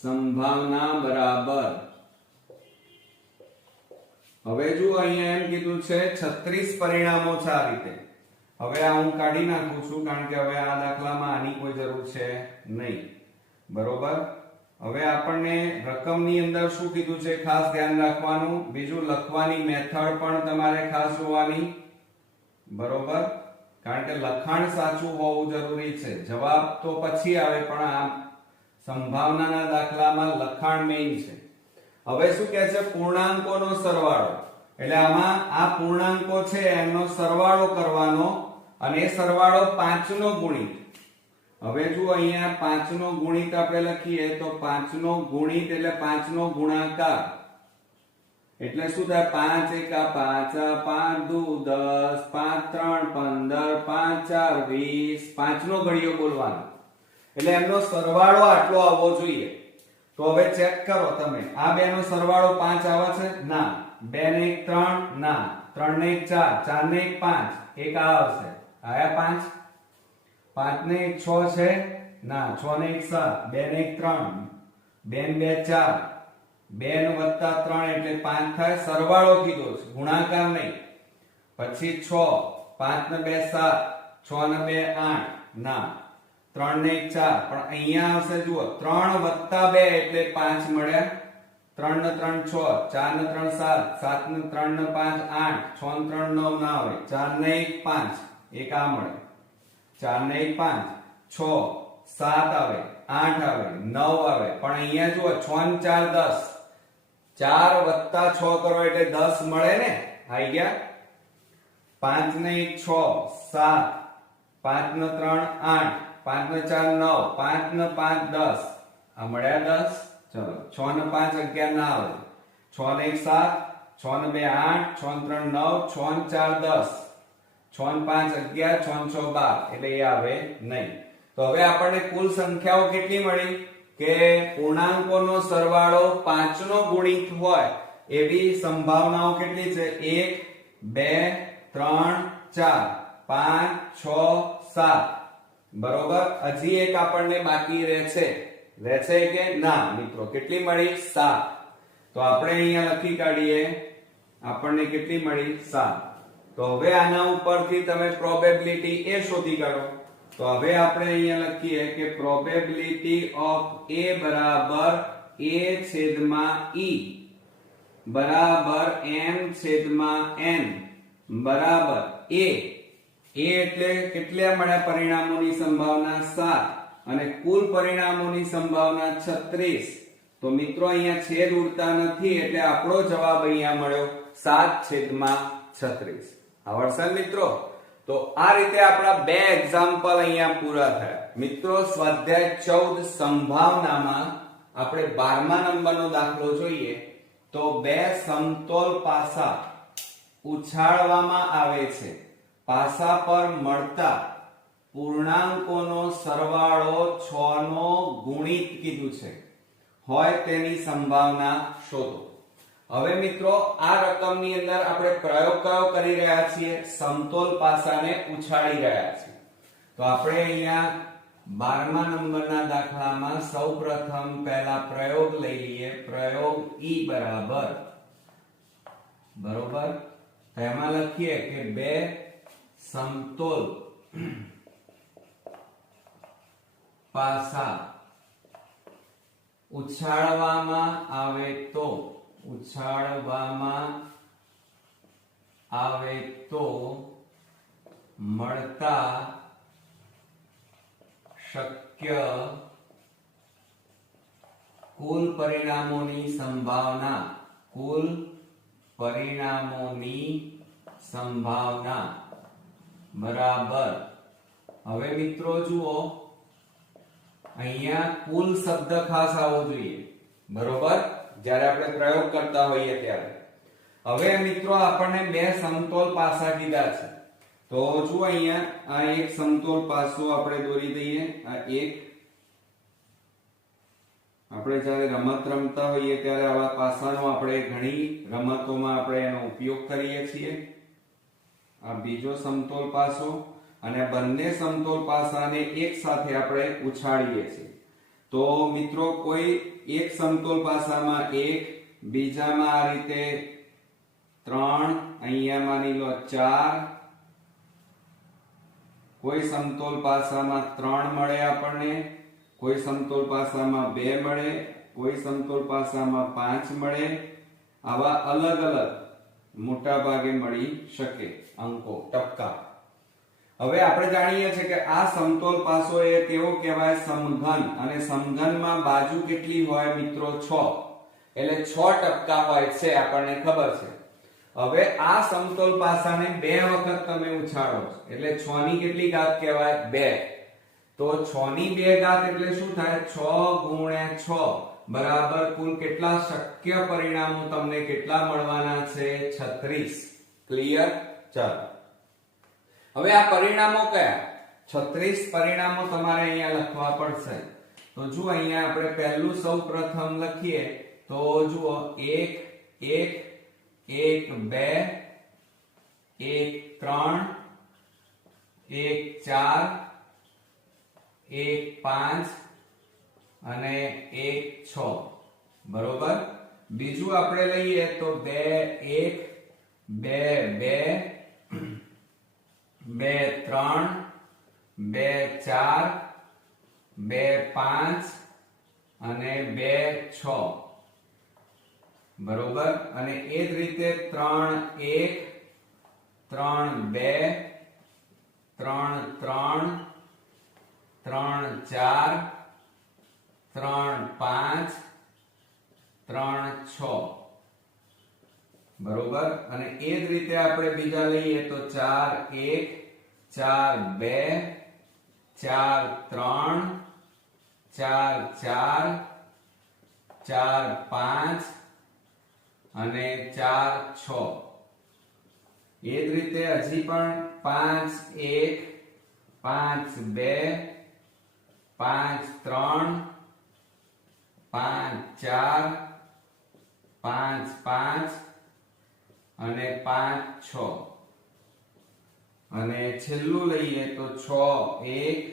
સંભાવના બરાબર. હવે જુઓ અહીંયા એમ કીધું છે 36 પરિણામો છે આ રીતે. હવે આ હું કાઢી નાખું છું કારણ કે હવે આ દાખલામાં આની કોઈ જરૂર છે નહીં. બરોબર. હવે આપણને રકમની અંદર શું કીધું છે ખાસ ધ્યાન રાખવાનું. બીજું લખવાની મેથડ પણ તમારે ખાસ જોવાની. બરોબર, કારણ કે લખાણ સાચું હોવું જરૂરી છે. જવાબ તો પછી આવે પણ આ સંભાવનાના દાખલામાં લખાણ મેઇન છે. હવે શું કહે છે? પૂર્ણાંકોનો સરવાળો. એટલે આમાં આ પૂર્ણાંકો છે એનો સરવાળો કરવાનો, અને એ સરવાળો 5 નો ગુણિત. હવે જો અહીંયા 5 નો ગુણિત આપણે લખીએ તો 5 નો ગુણિત એટલે 5 નો ગુણાકાર. એટલે શું થાય? 5 એકા 5, 5 દુ 10, 5 3 15, 5 4 20, 5 નો ઘડિયો બોલવાનો. એટલે એમનો સરવાળો આટલો આવવો જોઈએ. તો હવે ચેક કરો તમે, આ બે નો સરવાળો 5 આવે છે? ના. 2 ને 1 3, ના. 3 ને 1 4, 4 ને 1 5, એક આ આવશે. આયા 5, 5 ને 1 6 છે? ના. 6 ને 1 7, 2 ને 1 3, 2 ને 2 4, 2 ને વત્તા 3 એટલે 5 થાય. સરવાળો કીધો છે, ગુણાકાર નહીં. પછી 6, 5 ને 2 7, 6 ને 2 8, ના. 3 ને 1 4, પણ અહીંયા આવશે જુઓ 3 વત્તા 2 એટલે 5 મળ્યા. 3 ને 3 6, 4 ને 3 7, 7 ને 3 ને 5 8, 6 ને 3 9 ના આવે. 4 ને 1 5, એક આ મળે. 4 ને 1 5, 6 7 આવે, 8 આવે, 9 આવે. પણ અહીંયા જુઓ 6 ને 4 10, 4 વત્તા 6 કરો એટલે 10 મળે ને. આવી ગયા. 5 ને 1 6 7, 5 ને 3 8, 5 ને 4 9, 5 ને 5 10, આ મળ્યા 10. ચલો 6 ને 5 11 ના આવે. 6 ને 1 7, 6 ને 2 8, 6 ને 3 9, 6 ને 4 10, 6 ને 5 11, 6 ને 6 12, એટલે એ આવે નહીં. તો હવે આપણને કુલ સંખ્યાઓ કેટલી મળી કે પૂર્ણાંકોનો સરવાળો 5 નો ગુણિત હોય એવી સંભાવનાઓ કેટલી છે? 1 2 3 4 5 6 7. બરોબર. હજી એક આપણને બાકી રહે છે કે ના મિત્રો? કેટલી મળી? 7. તો આપણે અહીંયા લખી કાઢીએ, આપણને કેટલી મળી? 7. તો હવે આના ઉપરથી તમે પ્રોબેબિલિટી એ શોધી કાઢો. તો હવે આપણે અહીંયા લખીએ કે પ્રોબેબિલિટી ઓફ A બરાબર A છેદમાં E બરાબર M છેદમાં N બરાબર A. એટલે કેટલા મળ્યા પરિણામોની સંભાવના? 7. અને કુલ પરિણામોની સંભાવના 36. તો મિત્રો અહીંયા છેદ ઉડતા નથી એટલે આપણો જવાબ અહીંયા મળ્યો 7/36. આવડશે મિત્રો? તો આ રીતે આપણા બે એક્ઝામ્પલ અહીંયા પૂરા થયા. મિત્રો સ્વાધ્યાય 14 સંભાવનામાં આપણે 12મા નંબરનો દાખલો જોઈએ. તો બે સમતોલ પાસા ઉછાળવામાં આવે છે. પાસા પર મળતા પૂર્ણાંકોનો સરવાળો 6 નો ગુણિત કીધું છે હોય તેની સંભાવના શોધો. હવે મિત્રો આ રકમની અંદર આપણે પ્રયોગ કયો કરી રહ્યા છીએ? સમતોલ પાસાને ઉછાળી રહ્યા છીએ. તો આપણે અહીંયા 12મા નંબરના દાખલામાં સૌપ્રથમ પહેલા પ્રયોગ લઈ લઈએ. પ્રયોગ E બરાબર તો એમાં લખીએ કે બે સમતોલ પાસા ઉછાળવામાં આવે તો મળતા શક્ય કુલ પરિણામોની સંભાવના બરાબર. હવે મિત્રો જુઓ, અહીંયા કુલ શબ્દ ખાસ આવવો જોઈએ, બરોબર, જ્યારે આપણે પ્રયોગ કરતા હોઈએ ત્યારે. હવે મિત્રો આપણને બે સમતોલ પાસા કીધા છે, તો જુઓ અહીંયા આ એક સમતોલ પાસો આપણે દોરી દઈએ. આ એક, આપણે જ્યારે રમત રમતા હોઈએ ત્યારે આવા પાસાનો આપણે ઘણી રમતોમાં આપણે એનો ઉપયોગ કરીએ છીએ. આ બીજો સમતોલ પાસો, અને બંને સમતોલ પાસાને એક સાથે આપણે ઉછાળીએ છીએ. તો મિત્રો કોઈ એક સમતોલ પાસામાં 1, બીજામાં આ રીતે 3, અહીંયા માની લો 4, કોઈ સમતોલ પાસામાં 3 મળે આપણને, કોઈ સમતોલ પાસામાં 2 મળે, કોઈ સમતોલ પાસામાં 5 મળે. આવા અલગ અલગ મોટા ભાગે મળી શકે અંકો, ટપકા. હવે આપણે જાણીએ છીએ કે આ સમતોલ પાસો એ કેવો કહેવાય? સમઘન. અને સમઘનમાં બાજુ કેટલી હોય મિત્રો? 6, એટલે 6 ટપકા હોય છે, આપણને ખબર છે. હવે આ સમતોલ પાસાને 2 વખત તમે ઉછાળો એટલે 6 ની કેટલી ઘાત કહેવાય? 2. તો 6 ની 2 ઘાત એટલે શું થાય? 6 ગુણ્યા 6 બરાબર કુલ કેટલા શક્ય પરિણામો તમને કેટલા મળવાના છે? 36. ક્લિયર? ચાલો, હવે આ પરિણામો કયા? 36 પરિણામો તમારે અહીંયા લખવા પડશે. તો જુઓ, અહીંયા આપણે પહેલું સૌપ્રથમ લખીએ તો જુઓ, 1 1 1 2 1 3 1 4 1 5 અને 1 6, બરોબર. બીજું આપણે લઈએ તો 2 1 2 2 2 3 2 4 2 5 અને 2 6, બરોબર. અને એ જ રીતે 3 1 3 2 3 3 3 4 3 5 3 6, બરોબર. અને એ જ રીતે આપણે બીજા લઈએ તો 4 1 4 2 4 3 4 4 4 5 અને 4 6. એ જ રીતે હજી પણ 5 1 5 2 5 3 5 4 5 5 અને 5 6. અને છેલ્લું લઈએ તો 6 1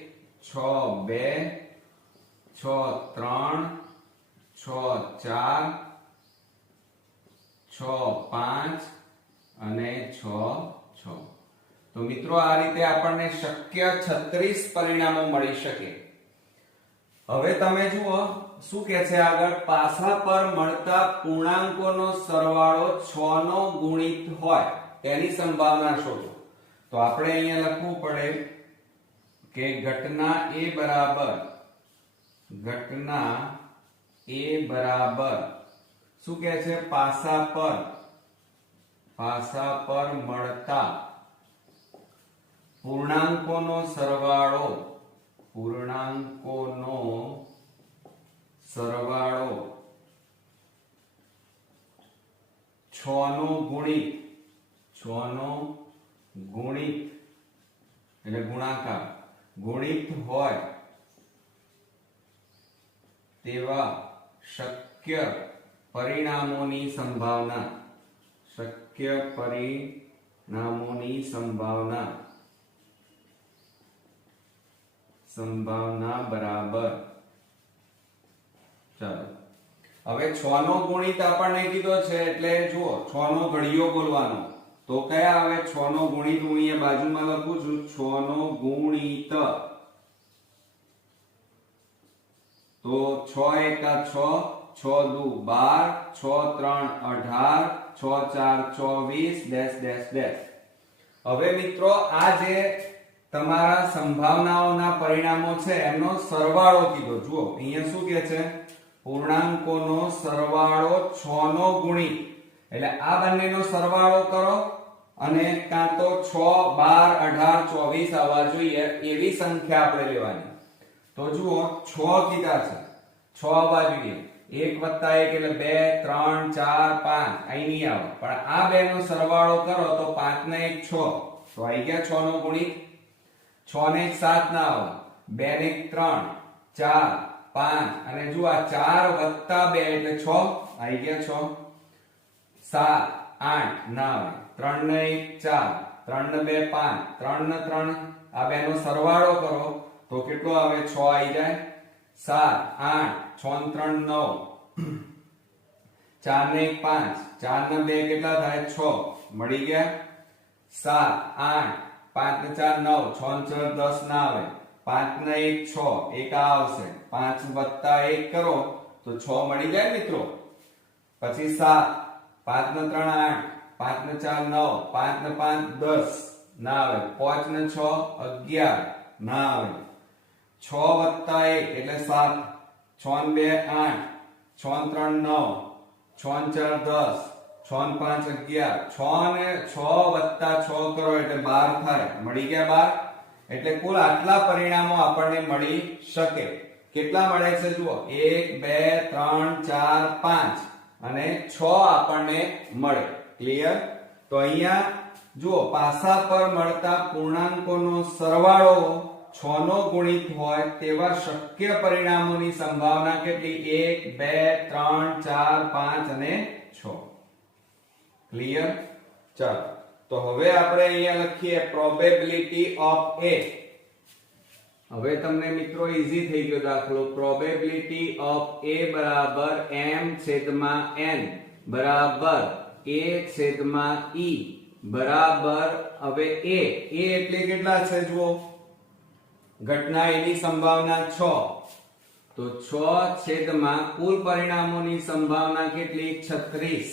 6 2 6 3 6 4 6 5 અને 6 6. તો મિત્રો આ રીતે આપણને શક્ય 36 પરિણામો મળી શકે. હવે તમે જુઓ શું કહે છે આગળ? પાસા પર મળતા પૂર્ણાંકોનો સરવાળો 6 નો ગુણિત હોય તેની સંભાવના શોધો. તો આપણે અહીંયા લખવું પડે કે ઘટના A બરાબર શું કહે છે? પાસા પર મળતા પૂર્ણાંકોનો સરવાળો 6 નો ગુણિત એટલે ગુણાકાર ગુણિત હોય તેવા શક્ય પરિણામોની સંભાવના બરાબર. ચાલો, હવે 6 નો ગુણિત આપણને કીધો છે એટલે જુઓ 6 નો ઘડિયો બોલવાનો. તો કયા આવે 6 નો ગુણિત? હું અહીંયા બાજુમાં લખું છું 6 નો ગુણિત. તો 6 એકા 6, 6 દુ 12, 6 3 18, 6 4 24 ડેશ ડેશ ડેશ. હવે મિત્રો આ જે તમારા સંભાવનાઓના પરિણામો છે એમનો સરવાળો કીધો. જુઓ અહીંયા શું કહે છે, પૂર્ણાંકોનો સરવાળો 6 નો ગુણી, એટલે આ બંનેનો સરવાળો કરો અને કાં તો 6 12 18 24 આવવા જોઈએ એવી સંખ્યા આપણે લેવાની. તો જુઓ 6 કીધા છે, 6 આવવા જોઈએ. 1 + 1 એટલે 2 3 4 5 અહીં નહીં આવે, પણ આ બે નો સરવાળો કરો તો 5 ને 1 6, તો આવી ગયા 6 નો ગુણી. 6 ને 1 7 ના આવે, 2 ને 1 3 4 5 અને જુઓ આ 4 + 2 એટલે 6, આવી ગયા 6. 7 8 ના આવે, 3 ને 1 4, 3 ને 2 5, 3 ને 3 આ બે નો સરવાળો કરો તો કેટલો આવે, 6 આવી જાય. 7 8 6 ને 3 9, 4 ને 1 5, 4 ને 2 કેટલા થાય, 6 મળી ગયા. 7 8 5 ને 4 9, 6 ને 4 10 ના આવે, 5 ને 1 6, એક આ આવશે, 5 + 1 કરો તો 6 મળી જાય મિત્રો. પછી 7 5 ને 3 8, 5 ને 4 9, 5 ને 5 10 ના આવે, 5 ને 6 11 ના આવે. 6 + 1 એટલે 7, 6 ને 2 8, 6 ને 3 9, 6 ને 4 10, 6 ને 5 11, 6 ને 6 + 6 કરો એટલે 12 થાય, મળી ગયા 12. એટલે કુલ આટલા પરિણામો આપણને મળી શકે. કેટલા મળે છે જુઓ, 1 2 3 4 5 અને 6 આપણને મળે. ક્લિયર? તો અહીંયા જુઓ પાસા પર મળતા પૂર્ણાંકોનો સરવાળો 6 નો ગુણિત હોય તેવા શક્ય પરિણામોની સંભાવના કેટલી, 1 2 3 4 5 અને 6. ક્લિયર? ચાલો તો હવે આપણે અહીંયા લખીએ પ્રોબેબિલિટી ઓફ A. હવે તમને મિત્રો ઈઝી થઈ ગયો દાખલો. પ્રોબેબિલિટી ઓફ A બરાબર m/n બરાબર a/e બરાબર હવે A એટલે કેટલા છે જુઓ, ઘટના એની સંભાવના 6, તો 6 છેદમાં કુલ પરિણામોની સંભાવના કેટલી, 36.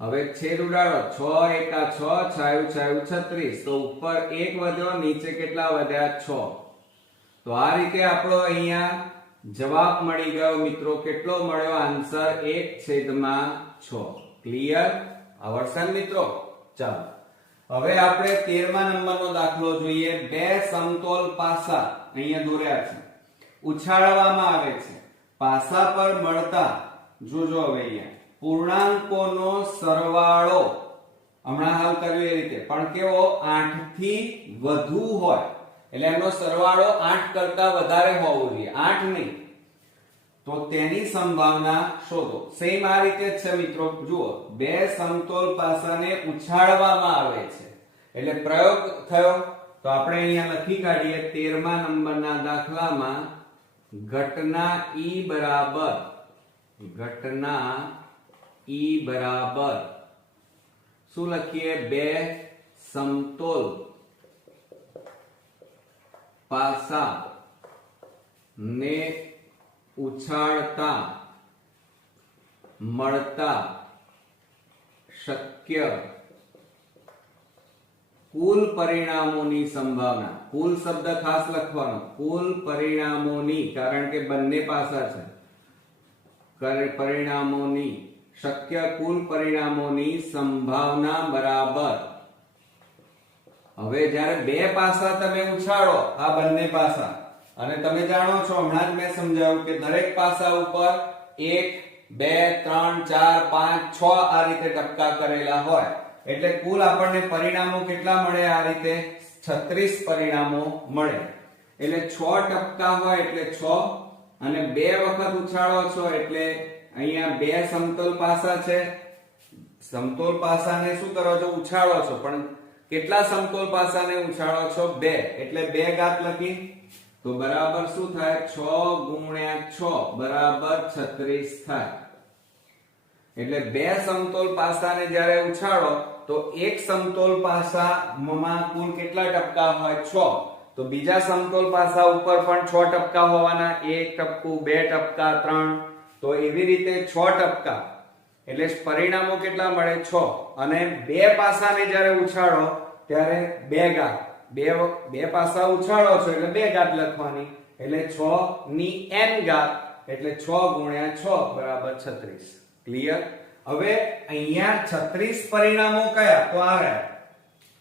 હવે છેદ ઉડાડો, 6 એકા 6, છાયું છાયું 36, તો ઉપર 1 વધ્યો, નીચે કેટલા વધ્યા, 6. તો આ રીતે આપણો અહીંયા જવાબ મળી ગયો મિત્રો. કેટલો મળ્યો આન્સર, 1/6. ક્લિયર? આવડશે મિત્રો? ચાલો હવે આપણે 13મા નંબરનો દાખલો જોઈએ. બે સમતોલ પાસા અહીંયા દોર્યા છે, ઉછાળવામાં આવે છે. પાસા પર મળતા જોજો હવે અહીંયા પૂર્ણાંકોનો સરવાળો હમણાં હાલ કર્યું એ રીતે, પણ કેવો, 8 થી વધુ હોય, એટલે એનો સરવાળો 8 કરતા વધારે હોવો જોઈએ, 8 નહીં. તો તેની સંભાવના શોધો. સેમ આ રીતે જ છે મિત્રો. જુઓ, બે સમતોલ પાસાને ઉછાળવામાં આવે છે એટલે પ્રયોગ થયો. તો આપણે અહીંયા લખી કાઢીએ 13મા નંબરના દાખલામાં ઘટના E બરાબર શું લખીએ, બે સમતોલ પાસા ને ઉછાળતા મળતા શક્ય કુલ પરિણામોની સંભાવના. કુલ શબ્દ ખાસ લખવાનો, કુલ પરિણામોની, કારણ કે બંને પાસા છે. પરિણામોની શક્ય કુલ પરિણામોની સંભાવના બરાબર. હવે જ્યારે બે પાસા તમે ઉછાળો, આ બંને પાસા, અને તમે જાણો છો હમણાં જ મેં સમજાવ્યું કે દરેક પાસા ઉપર 1 2 3 4 5 6 આ રીતે ટપકા કરેલા હોય, એટલે કુલ આપણને પરિણામો કેટલા મળે, આ રીતે 36 પરિણામો મળે. એટલે 6 ટપકા હોય એટલે 6, અને 2 વખત ઉછાળો છો એટલે અહીંયા બે સમતોલ પાસા છે. સમતોલ પાસાને શું કરો છો, ઉછાળો છો, પણ કેટલા સમતોલ પાસાને ઉછાળો છો, 2, એટલે 2 ઘાત લખી તો બરાબર શું થાય, 6 × 6 બરાબર 36 થાય. એટલે બે સમતોલ પાસાને જ્યારે ઉછાળો તો એક સમતોલ પાસામાં કુલ કેટલા ટપકા હોય, 6, તો બીજા સમતોલ પાસા ઉપર પણ 6 ટપકા હોવાના, 1 ટપકું, 2 ટપકા, 3, તો એવી રીતે 6 ટપકા, એટલે પરિણામો કેટલા મળે? 6. અને બે પાસાને જ્યારે ઉછાળો ત્યારે બે ઘાત, બે પાસા ઉછાળો છો એટલે બે ઘાત લખવાની, એટલે 6 ની n ઘાત, એટલે 6 ગુણ્યા 6 બરાબર 36. ક્લિયર? હવે અહીંયા 36 પરિણામો કયા? તો આ રહ્યા.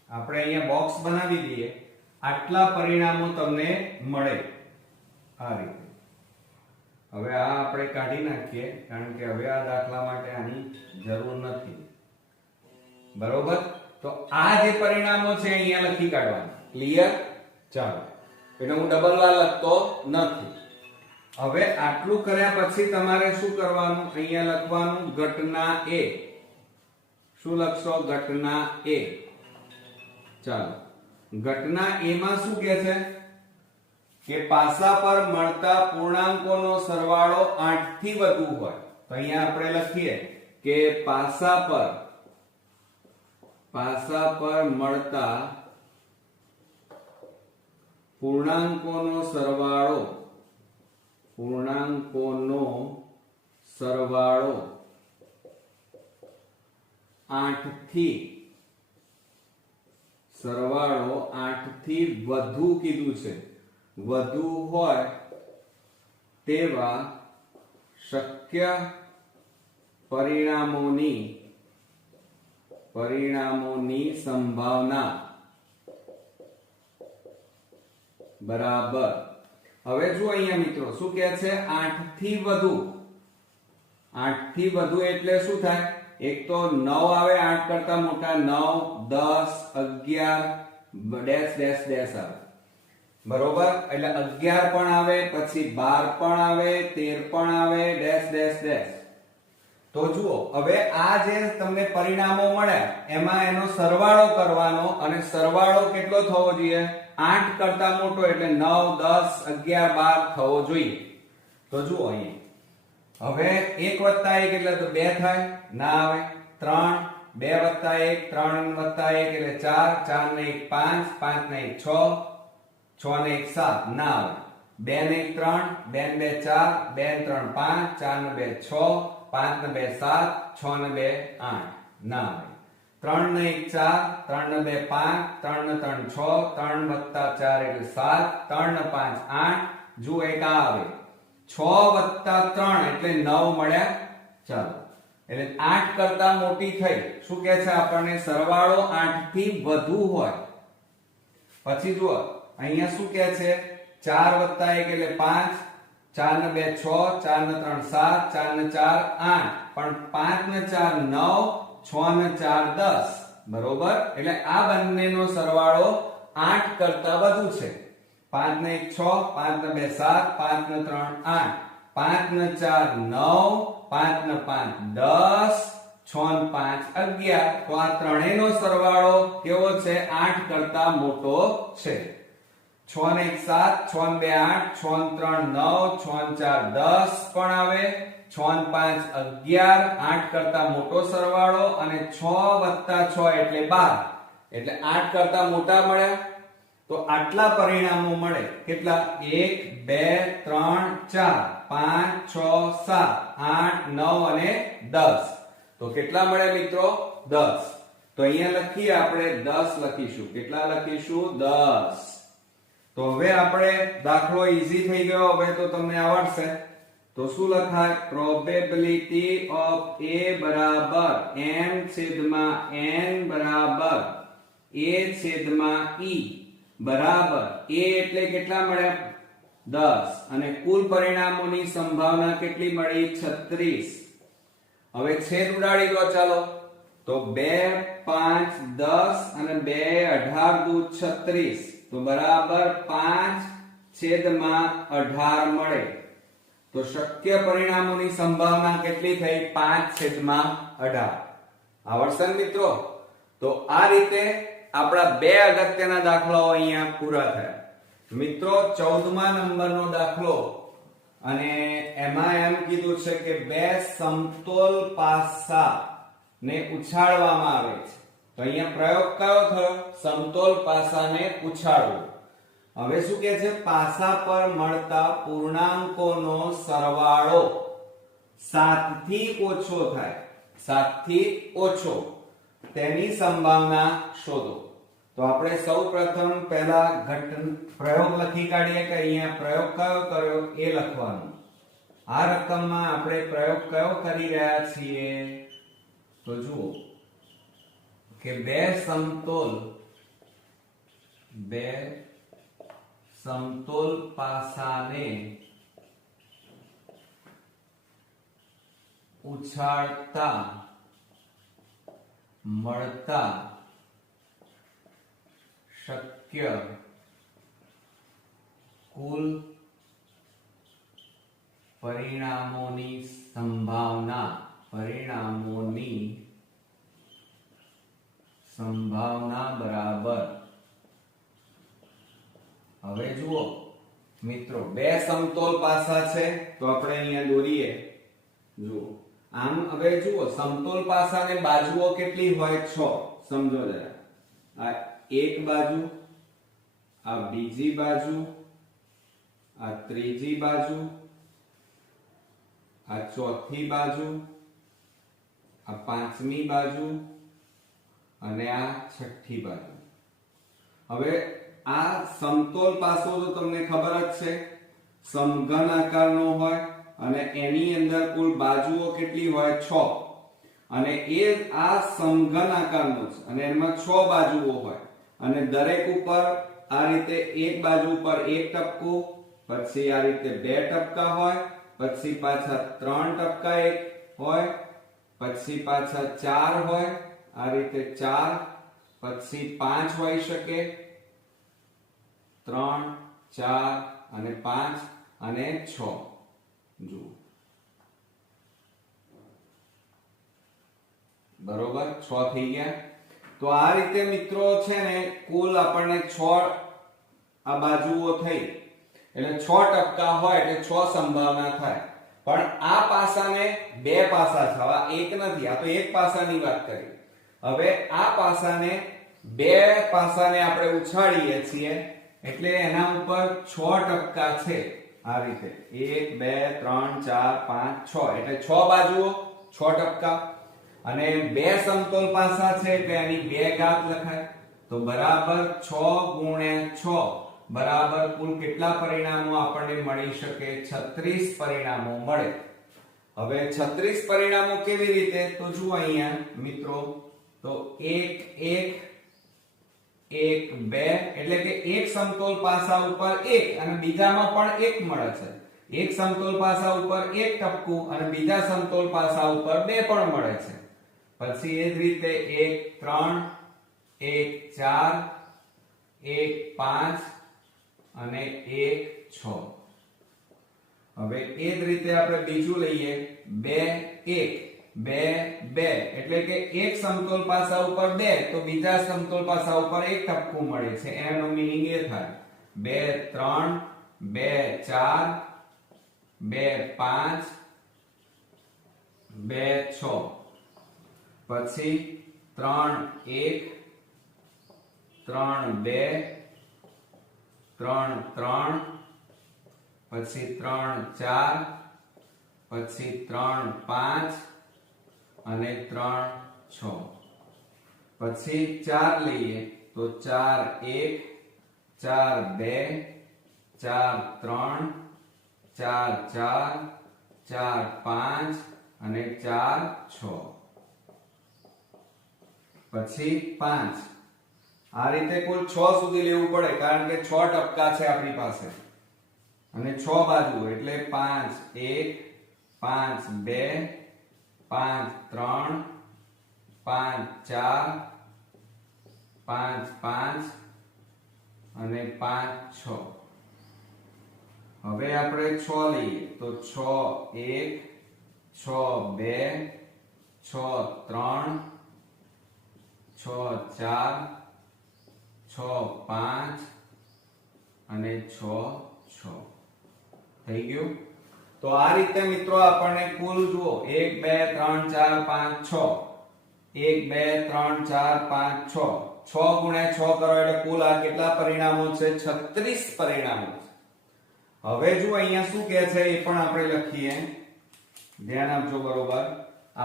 આપણે અહીંયા બોક્સ બનાવી દઈએ. આટલા પરિણામો તમને મળે આ રીતે. હવે આ આપણે કાઢી નાખીએ, કારણ કે હવે આ દાખલા માટે આની જરૂર નથી. બરોબર? તો આ જે પરિણામો છે અહીંયા લખી કાઢવાના. ક્લિયર? ચાલો, એટલે હું ડબલ વાર લખતો નથી. હવે આટલું કર્યા પછી તમારે શું કરવાનું? અહીંયા લખવાનું ઘટના A. શું લખશો? ઘટના A. ચાલો, ઘટના A માં શું કહે છે કે પાસા પર મળતા પૂર્ણાંકોનો સરવાળો 8 થી વધુ હોય. તો અહીંયા આપણે લખીએ કે પાસા પર મળતા પૂર્ણાંકોનો સરવાળો 8 થી વધુ કીધું છે. વધુ હોય તેવા શક્ય પરિણામોની સંભાવના બરાબર. હવે જુઓ અહીંયા મિત્રો શું કહે છે? 8 થી વધુ. 8 થી વધુ એટલે શું થાય? એક તો 9 આવે 8 કરતા મોટા, 9, 10, 11 ડેશ ડેશ ડેશ આવે. બરોબર? એટલે 11 પણ આવે, પછી 12 પણ આવે, 13 પણ આવે, ડેશ ડેશ ડેશ. તો જુઓ, હવે આ જે તમને પરિણામો મળ્યા એમાં એનો સરવાળો કરવાનો, અને સરવાળો કેટલો થવો જોઈએ? 8 કરતા મોટો, એટલે 9, 10, 11, 12 થવો જોઈએ. તો જુઓ અહીંયા હવે 1 + 1 એટલે તો 2 થાય, ના આવે. 3, 2 + 1, 3 + 1 એટલે 4, 4 ને 1 5, 5 ને 1 6, 6 ને 1 7, ના આવે. 2 ને 1 3, 2 ને 2 4, 2 ને 3 5, 4 ને 2 6, 5 ને 2 7, 6 ને 2 8, ના આવે. 3 ને 1 4, 3 ને 2 5, 3 ને 3 6, 3 + 4 એટલે 7, 3 ને 5 8, જુઓ એક આ આવે. 6 + 3 એટલે 9 મળ્યા. ચાલો, એટલે 8 કરતા મોટી થઈ. શું કહે છે આપણને? સરવાળો 8 થી વધુ હોય. પછી જુઓ અહીંયા શું કહે છે? 4 + 1 એટલે 5, 4 ને 2 6, 4 ને 3 7, 4 ને 4 8, પણ 5 ને 4 9, 6 ને 4 10. બરોબર? એટલે આ બંનેનો સરવાળો 8 કરતા વધુ છે. 5 ને 1 6, 5 ને 2 7, 5 ને 3 8, 5 ને 4 9, 5 ને 5 10, 6 ને 5 11. તો આ ત્રણેયનો સરવાળો કેવો છે? 8 કરતા મોટો છે. 6 ને 1 7, 6 ને 2 8, 6 ને 3 9, 6 ને 4 10 પણ આવે, 6 ને 5 11, 8 કરતા મોટો સરવાળો, અને 6 + 6 એટલે 12, એટલે 8 કરતા મોટા મળ્યા. તો આટલા પરિણામો મળે. કેટલા? 1 2 3 4 5 6 7 8 9 અને 10. તો કેટલા મળે મિત્રો? 10. તો અહીંયા લખીએ આપણે 10 લખીશું. કેટલા લખીશું? 10. તો હવે આપણે દાખલો ઈઝી થઈ ગયો. હવે તો તમને આવડશે. તો શું લખાય? પ્રોબેબિલિટી ઓફ A બરાબર m/n બરાબર a/e બરાબર a એટલે કેટલા મળ્યા? 10. અને કુલ પરિણામોની સંભાવના કેટલી મળી? 36. હવે છેદ ઉડાડી લો. ચાલો, તો 2 5 10 અને 2 18 દુ 36, તો બરાબર 5/18 મળે. તો શક્ય પરિણામોની સંભાવના કેટલી થઈ? 5/18. આવડશે ને મિત્રો? તો આ રીતે આપણા બે અગત્યના દાખલાઓ અહીંયા પૂરા થયા. મિત્રો 14મા નંબરનો દાખલો, અને એમાં એમ કીધું છે કે બે સમતોલ પાસા ને ઉછાળવામાં આવે છે. તો અહીંયા પ્રયોગ કયો થયો? સમતોલ પાસાને ઉછાળવું. હવે શું કહે છે? પાસા પર મળતા પૂર્ણાંકોનો સરવાળો 7 થી ઓછો થાય, 7 થી ઓછો, તેની સંભાવના શોધો. તો આપણે સૌપ્રથમ પહેલા પ્રયોગ લખી કાઢીએ કે અહીંયા પ્રયોગ કયો કર્યો એ લખવાનું. આ રકમમાં આપણે પ્રયોગ કયો કરી રહ્યા છીએ? તો જુઓ કે બે સમતોલ પાસાને ઉછાળતા મળતા શક્ય કુલ પરિણામોની સંભાવના બરાબર. હવે જુઓ મિત્રો, બે સમતોલ પાસા છે તો આપણે અહીંયા દોરીએ. જુઓ આમ, હવે જુઓ સમતોલ પાસાને બાજુઓ કેટલી હોય? 6. સમજો જરા, આ એક બાજુ, આ બીજી બાજુ, આ ત્રીજી બાજુ, આ ચોથી બાજુ, આ પાંચમી બાજુ અને આ છઠ્ઠી બાજુ. હવે આ સમતોલ પાસો તો તમને ખબર જ છે, સમઘન આકારનો હોય અને એની અંદર કુલ બાજુઓ કેટલી હોય? 6. અને એ આ સમઘન આકારનો છે અને એમાં 6 બાજુઓ હોય અને દરેક ઉપર આ રીતે એક બાજુ ઉપર એક ટપકું, પછી આ રીતે બે ટપકા હોય, પછી પાછા 3 ટપકા એક હોય, પછી પાછા 4 હોય, આ રીતે 4, પછી 5 હોઈ શકે, 3, 4 અને 5 અને 6. જુઓ બરોબર, 6 થઈ ગયા. તો આ રીતે મિત્રો છે ને કુલ આપણને 6 આ બાજુઓ થઈ એટલે 6 ટપકા હોય એટલે 6 સંભાવના થાય. પણ આ પાસાને બે પાસા છે, આ એક નથી, આ તો એક પાસાની વાત કરી. હવે આ પાસાને બે પાસાને આપણે ઉછાળીએ છીએ એટલે એના ઉપર 6 ટપકા છે. આ રીતે 1 2 3 4 5 6 એટલે 6 બાજુઓ 6 ટપકા. અને બે સમતોલ પાસા છે એટલે એની બે ઘાત લખાય. તો બરાબર 6 ગુણ્યા 6 બરાબર કુલ કેટલા પરિણામો આપણને મળી શકે? 36 પરિણામો મળે. હવે 36 પરિણામો કેવી રીતે? તો જુઓ અહીંયા મિત્રો, તો 1 1 1 2 એટલે કે એક સમતોલ પાસા ઉપર એક અને બીજામાં પણ એક મળે છે. એક સમતોલ પાસા ઉપર એક ટપકું અને બીજા સમતોલ પાસા ઉપર બે પણ મળે છે. પછી એ જ રીતે 1 3 1 4 1 5 અને 1 6. હવે એ જ રીતે આપણે બીજું લઈએ 2 1 2 2 એટલે કે એક સમતોલ પાસા ઉપર 2 તો બીજા સમતોલ પાસા ઉપર એક ટપકું મળે છે. એનો મીનિંગ એ થાય 2 3 2 4 2 5 2 6. પછી 3 1 3 2 3 3 પછી 3 4 પછી 3 5 અને 3 6. પછી 4 લઈએ તો 4 1 4 2 4 3 4 4 4 5 અને 4 6. પછી 5. આ રીતે કુલ 6 સુધી લેવું પડે કારણ કે 6 ટપકા છે આપણી પાસે અને 6 બાજુ એટલે 5 1 5 2 5 3 5 4 5 5 અને 5 6. હવે આપણે 6 લઈએ તો 6 1 6 2 6 3 6 4 6 5 અને 6 6 થઈ ગયું. તો આ રીતે મિત્રો આપણને કુલ જુઓ 1 2 3 4 5 6 1 2 3 4 5 6 6 ગુણ્યા 6 કરો એટલે કુલ આ કેટલા પરિણામો છે? 36 પરિણામો છે. હવે જો અહીંયા શું કહે છે એ પણ આપણે લખીએ, ધ્યાન આપજો બરોબર.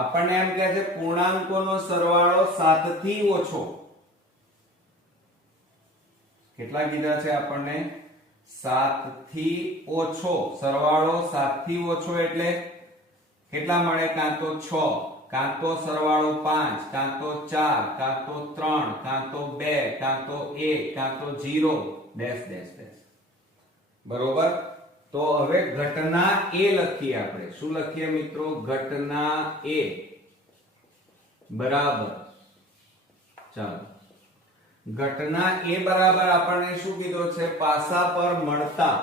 આપણને એમ કહે છે પૂર્ણાંકોનો સરવાળો 7 થી ઓછો. કેટલા કીધા છે આપણને? 7 થી ઓછો. સરવાળો 7 થી ઓછો એટલે કેટલા મળે? કાં તો 6, કાં તો સરવાળો 5, કાં તો 4, કાં તો 3, કાં તો 2, કાં તો 1, કાં તો 0 ડેશ ડેશ ડેશ. બરોબર. તો હવે ઘટના A લખીએ આપણે. શું લખીએ મિત્રો? ઘટના A બરાબર, ચાલો, ઘટના A બરાબર આપણને શું કીધો છે? પાસા પર મળતા.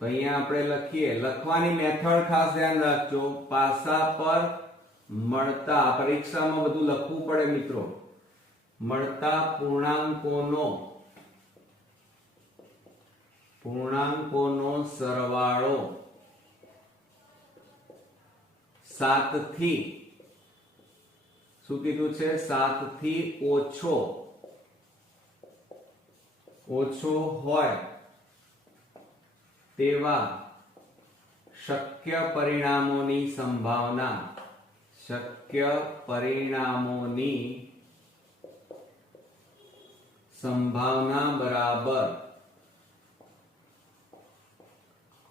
તો અહીંયા આપણે લખીએ, લખવાની મેથડ ખાસ ધ્યાન રાખજો. પાસા પર મળતા, પરીક્ષામાં બધું લખવું પડે મિત્રો. મળતા પૂર્ણાંકોનો સરવાળો 7 થી, શું કીધું છે? 7 થી ઓછો હોય તેવા શક્ય પરિણામોની સંભાવના બરાબર.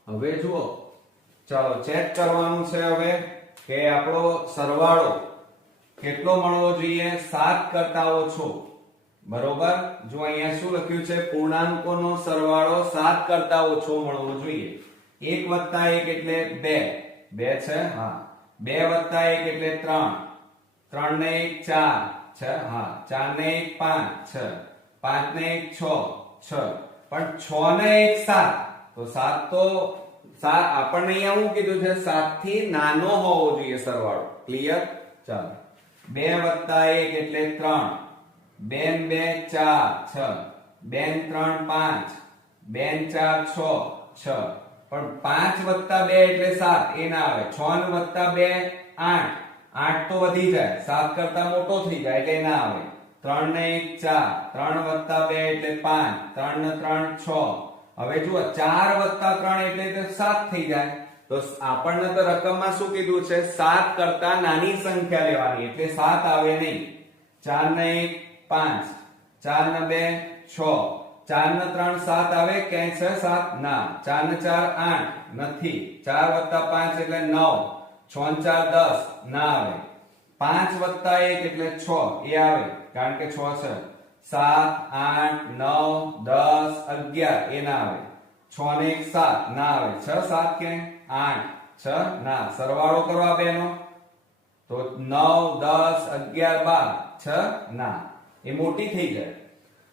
હવે જુઓ, ચાલો ચેક કરવાનું છે હવે કે આપણો સરવાળો કેટલો મળવો જોઈએ? 7 કરતા ઓછો. બરોબર. જો અહીંયા શું લખ્યું છે? પૂર્ણાંકોનો સરવાળો 7 કરતા ઓછો મળવો જોઈએ. 1 વત્તા 1 એટલે 2. 2 છે? હા. 2 વત્તા 1 એટલે 3. 3 ને 1 4 છે? હા. 4 ને 1 5 6. 5 ને 1 6 6. પણ 6 ને 1 7. તો 7 તો આપણને અહીંયા શું કીધું છે? 7 થી નાનો હોવો જોઈએ સરવાળો. ક્લિયર? ચાલો. 2 વત્તા 1 એટલે 3. 2 ને 2 4 6. 2 ને 3 5. 2 ને 4 6 6. પણ 5 વત્તા 2 એટલે 7 એ ના આવે. 6 ને વત્તા 2 8. 8 તો વધી જાય, 7 કરતા મોટો થઈ જાય એટલે ના આવે. 3 ને 1 4. 3 વત્તા 2 એટલે 5. 3 ને 3 6. હવે જુઓ 4 વત્તા 3 એટલે 7 થઈ જાય. તો આપણને તો રકમમાં શું કીધું છે? 7 કરતા નાની સંખ્યા લેવાની, એટલે 7 આવે નહીં. 4 ને 1 5. 4 ને 2 6. 4 ને 3 7 આવે? ક્યાંય છે 7? ના. 4 ને 4 8 નથી. 4 વત્તા 5 એટલે 9. 6 ને 4 10 ના આવે. 5 વત્તા 1 એટલે 6 એ આવે, કારણ કે 6 છે. 7 8 9 10 11 એ ના આવે. 6 ને 1 7 ના આવે. 6 7 ક્યાંય? 8 6 ના. સરવાળો કરવા બેનો તો 9 10 11 12 6 ના. એ મોટી થઈ જાય.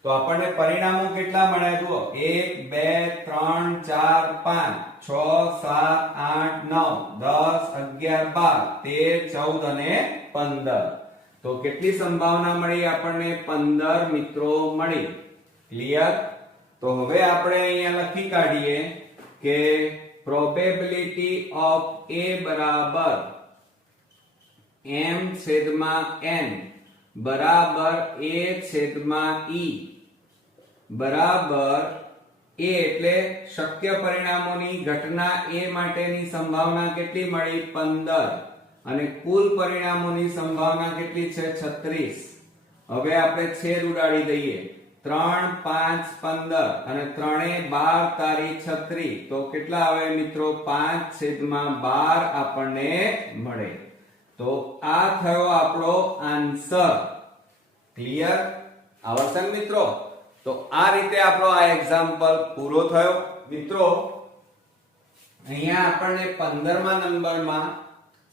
તો આપણને પરિણામો કેટલા મળ્યા જુઓ? 1 2 3 4 5 6 7 8 9 10 11 12 13 14 અને 15. તો કેટલી સંભાવના મળી આપણને? 15 મિત્રો મળી. ક્લિયર? તો હવે આપણે અહીંયા લખી કાઢીએ કે પ્રોબેબિલિટી ઓફ A બરાબર m/n બરાબર A/e બરાબર A એટલે શક્ય પરિણામોની ઘટના A માટેની સંભાવના કેટલી મળી? 15. અને કુલ પરિણામોની સંભાવના કેટલી છે? 36. હવે આપણે છેદ ઉડાડી દઈએ. 3 5 15 અને 3 એ 12 તારી 36. તો કેટલા આવે મિત્રો? 5/12 આપણને મળે. તો આ થયો આપણો આન્સર. ક્લિયર? આવશે મિત્રો? તો આ રીતે આપણો આ એક્ઝામ્પલ પૂરો થયો. મિત્રો અહીંયા આપણને 15મા નંબરમાં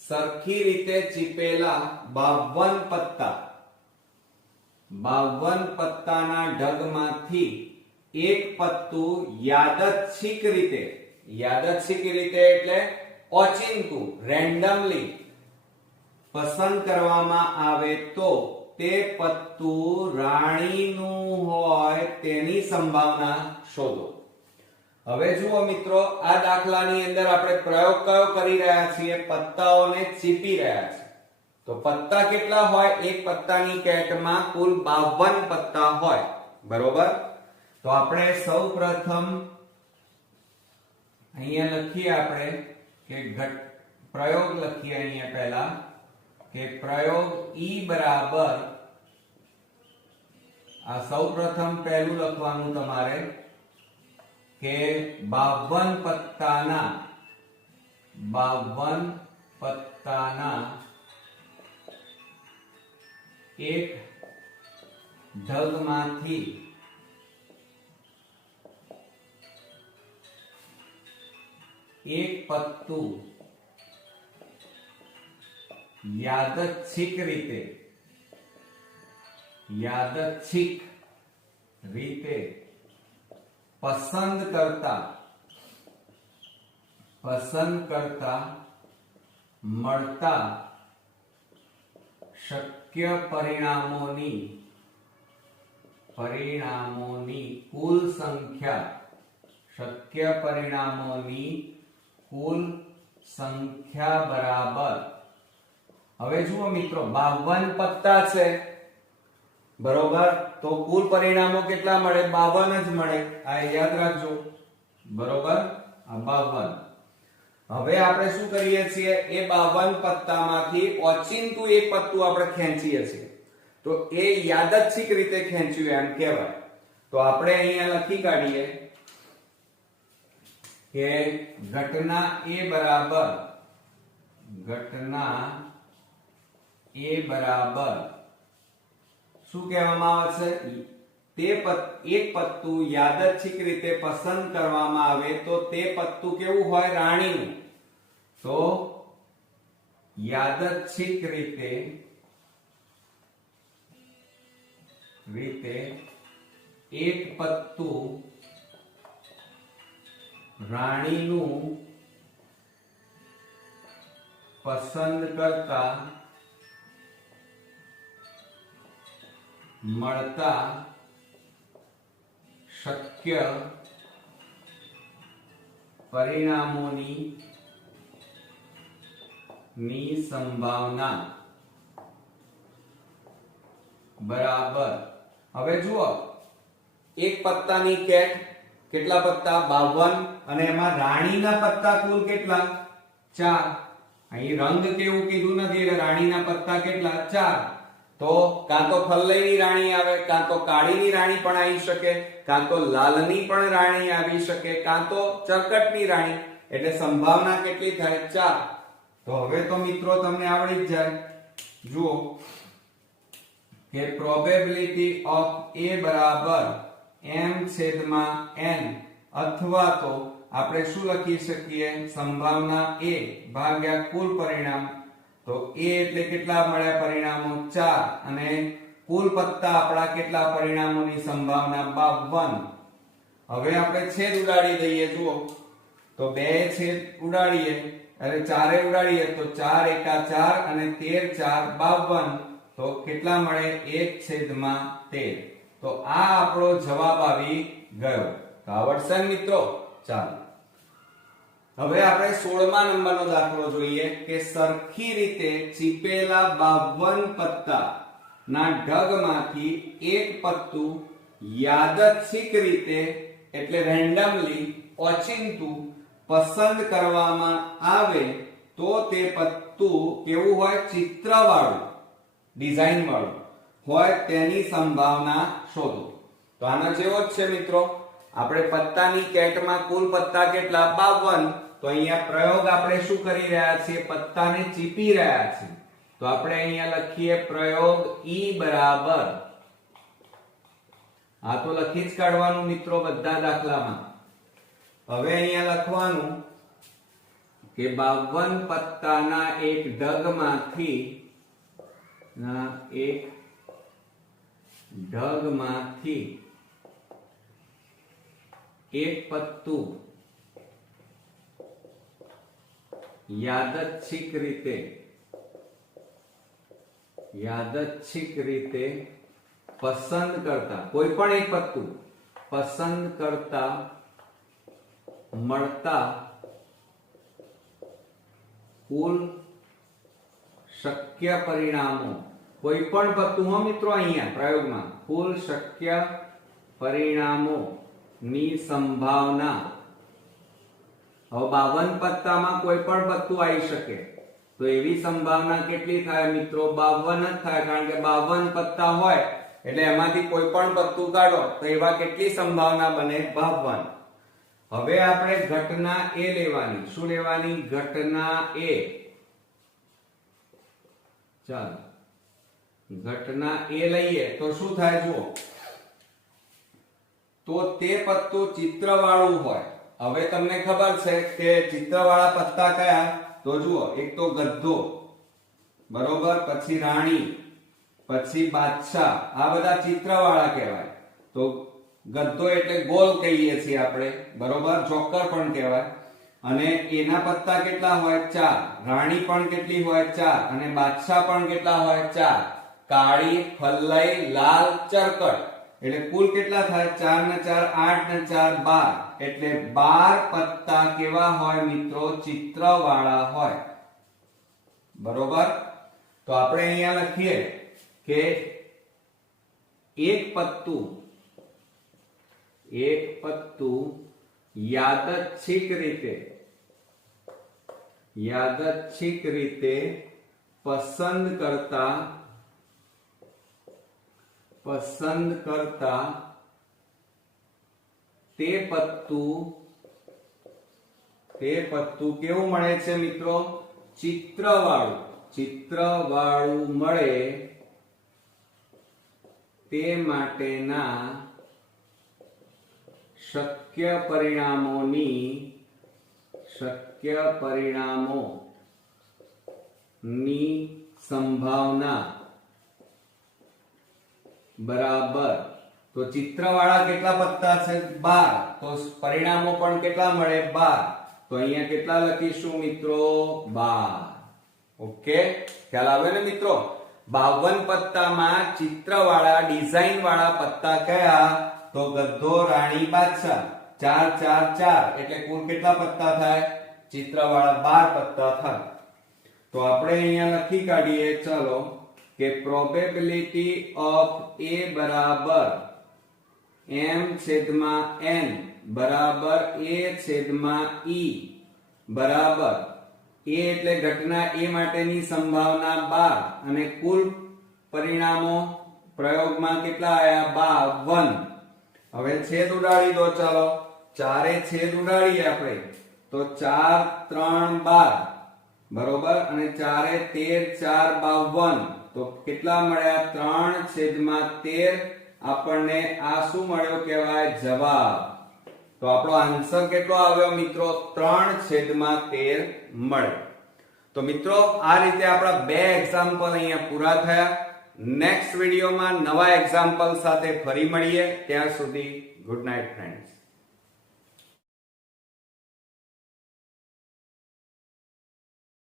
સરખી રીતે ચીપેલા 52 પત્તાના ઢગમાંથી એક પત્તું યાદચ્છિક રીતે એટલે ઓચિંતું રેન્ડમલી પસંદ કરવામાં આવે તો તે પત્તું રાણીનું હોય તેની સંભાવના શોધો. હવે જુઓ મિત્રો, આ દાખલાની અંદર આપણે પ્રયોગ કયો કરી રહ્યા છીએ? પત્તાઓને ચીપી રહ્યા છીએ. તો પત્તા કેટલા હોય? એક પત્તાની કેટમાં કુલ 52 પત્તા હોય, બરોબર? તો આપણે સૌપ્રથમ અહીંયા લખીએ આપણે કે પ્રયોગ લખીએ અહીંયા પહેલા કે પ્રયોગ E બરાબર, આ સૌપ્રથમ પહેલું લખવાનું તમારે કે 52 પત્તાના એક ઢગમાંથી એક પત્તું યાદચ્છિક રીતે પસંદ કરતા મળતા શક્ય પરિણામોની કુલ સંખ્યા બરાબર. હવે જુઓ મિત્રો, 52 પત્તા છે, બરોબર? તો કુલ પરિણામો કેટલા મળે? 52 જ મળે. આ યાદ રાખજો, બરોબર? આ 52. હવે આપણે શું કરીએ છીએ? એ 52 પત્તામાંથી ઓચિંતું એક પત્તું આપણે ખેંચીએ છીએ. તો એ યાદચ્છિક રીતે ખેંચ્યું એમ કહેવાય. તો આપણે અહીંયા લખી કાઢીએ કે ઘટના A બરાબર શું કહેવામાં આવે છે? એક પત્તું યાદચ્છિક રીતે પસંદ કરવામાં આવે તો તે પત્તું કેવું હોય? રાણીનું. તો યાદચ્છિક રીતે એક પત્તું રાણીનું પસંદ કરતા મળતા શક્ય પરિણામોની સંભાવના બરાબર. હવે જુઓ, એક પત્તાની કેટ કેટલા પત્તા? 52. અને એમાં રાણીના પત્તા કુલ કેટલા? 4. અહીં રંગ કેવું કીધું નથી એટલે રાણીના પત્તા કેટલા? 4. તો કાં તો ફલ્લઈની રાણી આવે, કાં તો કાળીની રાણી પણ આવી શકે, કાં તો લાલની પણ રાણી આવી શકે, કાં તો ચરકટની રાણી. એટલે સંભાવના કેટલી થાય? 4. તો હવે તો મિત્રો તમને આવડી જ જાય. જુઓ કે પ્રોબેબિલિટી ઓફ A બરાબર m/n, અથવા તો આપણે શું લખી શકીએ? સંભાવના A ભાગ્યા કુલ પરિણામ. તો A એટલે કેટલા મળ્યા પરિણામો? 4. અને કુલ પત્તા આપણા કેટલા? પરિણામોની સંભાવના 52. હવે આપણે છેદ ઉડાડી દઈએ. જુઓ તો 2 છેદ ઉડાડીએ, અરે 4 ઉડાડીએ તો 4 એકા 4 અને 13 4 52. તો કેટલા મળે? 1/13. તો આ આપણો જવાબ આવી ગયો. તો આવડશે ને મિત્રો? ચાલો હવે આપણે 16મા નંબરનો દાખલો જોઈએ કે સરખી રીતે ચીપેલા 52 પત્તા ના ઢગમાંથી એક પત્તું યાદચ્છિક રીતે એટલે રેન્ડમલી ઓચિંતું પસંદ કરવામાં આવે તો તે પત્તું કેવું હોય? ચિત્રવાળું, ડિઝાઇન વાળું હોય તેની સંભાવના શોધો. તો આના જેવો જ છે મિત્રો. આપણે પત્તાની કેટમાં કુલ પત્તા કેટલા? 52. તો અહીંયા પ્રયોગ આપણે શું કરી રહ્યા છીએ? પત્તાને ચીપી રહ્યા છીએ. તો આપણે અહીંયા લખીએ પ્રયોગ E બરાબર, આ તો લખી જ કાઢવાનું મિત્રો બધા દાખલામાં. હવે અહીંયા લખવાનું કે 52 પત્તાના એક ઢગમાંથી એક પત્તું યાદચ્છિક રીતે પસંદ કરતા, કોઈ પણ એક પત્તું પસંદ કરતા મળતા કુલ શક્ય પરિણામો, કોઈ પણ પત્તું હો મિત્રો, અહીંયા પ્રયોગમાં કુલ શક્ય પરિણામો ની સંભાવના. હવે 52 પત્તામાં કોઈ પણ પત્તું આવી શકે, તો એવી સંભાવના કેટલી થાય મિત્રો? 52 જ થાય, કારણ કે 52 પત્તા હોય એટલે એમાંથી કોઈ પણ પત્તું કાઢો તો એવા કેટલી સંભાવના બને? 52. હવે આપણે ઘટના એ લેવાની. શું લેવાની? ઘટના એ. ચાલો ઘટના એ લઈએ તો શું થાય જુઓ. તો તે પત્તું ચિત્રવાળું હોય. હવે તમને ખબર છે કે ચિત્રવાળા પત્તા કયા? તો જુઓ, એક તો ગદ્દો, બરોબર, પછી રાણી, પછી બાદશાહ, આ બધા ચિત્રવાળા કહેવાય. તો ગદ્દો એટલે ગોલ કહીએ છીએ આપણે, બરોબર, જોકર પણ કહેવાય. અને એના પત્તા કેટલા હોય? 4. રાણી પણ કેટલી હોય? 4. અને બાદશાહ પણ કેટલા હોય? 4. કાળી, ફલ્લઈ, લાલ, ચરકટ, એટલે કુલ કેટલા થાય? 4 ને 4 8 ને 4 12. એટલે 12 પત્તા કેવા હોય મિત્રો? ચિત્રવાળા હોય, બરોબર. તો આપણે અહીંયા લખીએ કે એક પત્તું યાદચ્છિક રીતે પસંદ કરતા તે પત્તું કેવું મળે છે મિત્રો? ચિત્રવાળું મળે. તે માટેના શક્ય પરિણામોની સંભાવના બરાબર. તો ચિત્રવાળા કેટલા પત્તા છે? 12. તો પરિણામો પણ કેટલા મળે? 12. તો અહીંયા કેટલા લખીશું મિત્રો? 12. ઓકે, ખ્યાલ આવે ને મિત્રો? 52 પત્તામાં ચિત્રવાળા, ડિઝાઇન વાળા પત્તા કયા? તો ગદ્દો, રાણી, બાદશાહ. 4 4 4 એટલે કુલ કેટલા પત્તા થાય? ચિત્રવાળા 12 પત્તા થાય. તો આપણે અહીંયા લખી કાઢીએ, ચલો, કે પ્રોબેબિલિટી ઓફ A બરાબર m/n બરાબર A/e બરાબર. A એટલે ઘટના એ માટેની સંભાવના 12 અને કુલ પરિણામો પ્રયોગમાં કેટલા આયા? 52. હવે છેદ ઉડાડી દો. ચાલો, ચારે છેદ ઉડાડીએ આપણે. તો 4 3 12, બરોબર, અને 4 13 4 52. તો કેટલા મળ્યા? 3/13. આપણને આ શું મળ્યો કહેવાય? જવાબ. તો આપણો આન્સર કેટલો આવ્યો મિત્રો? 3/13 મળે. તો મિત્રો, આ રીતે આપણા બે એક્ઝામ્પલ અહીંયા પૂરા થયા. નેક્સ્ટ વિડીયોમાં નવા એક્ઝામ્પલ સાથે ફરી મળીએ. ત્યાં સુધી ગુડ નાઇટ ફ્રેન્ડ્સ.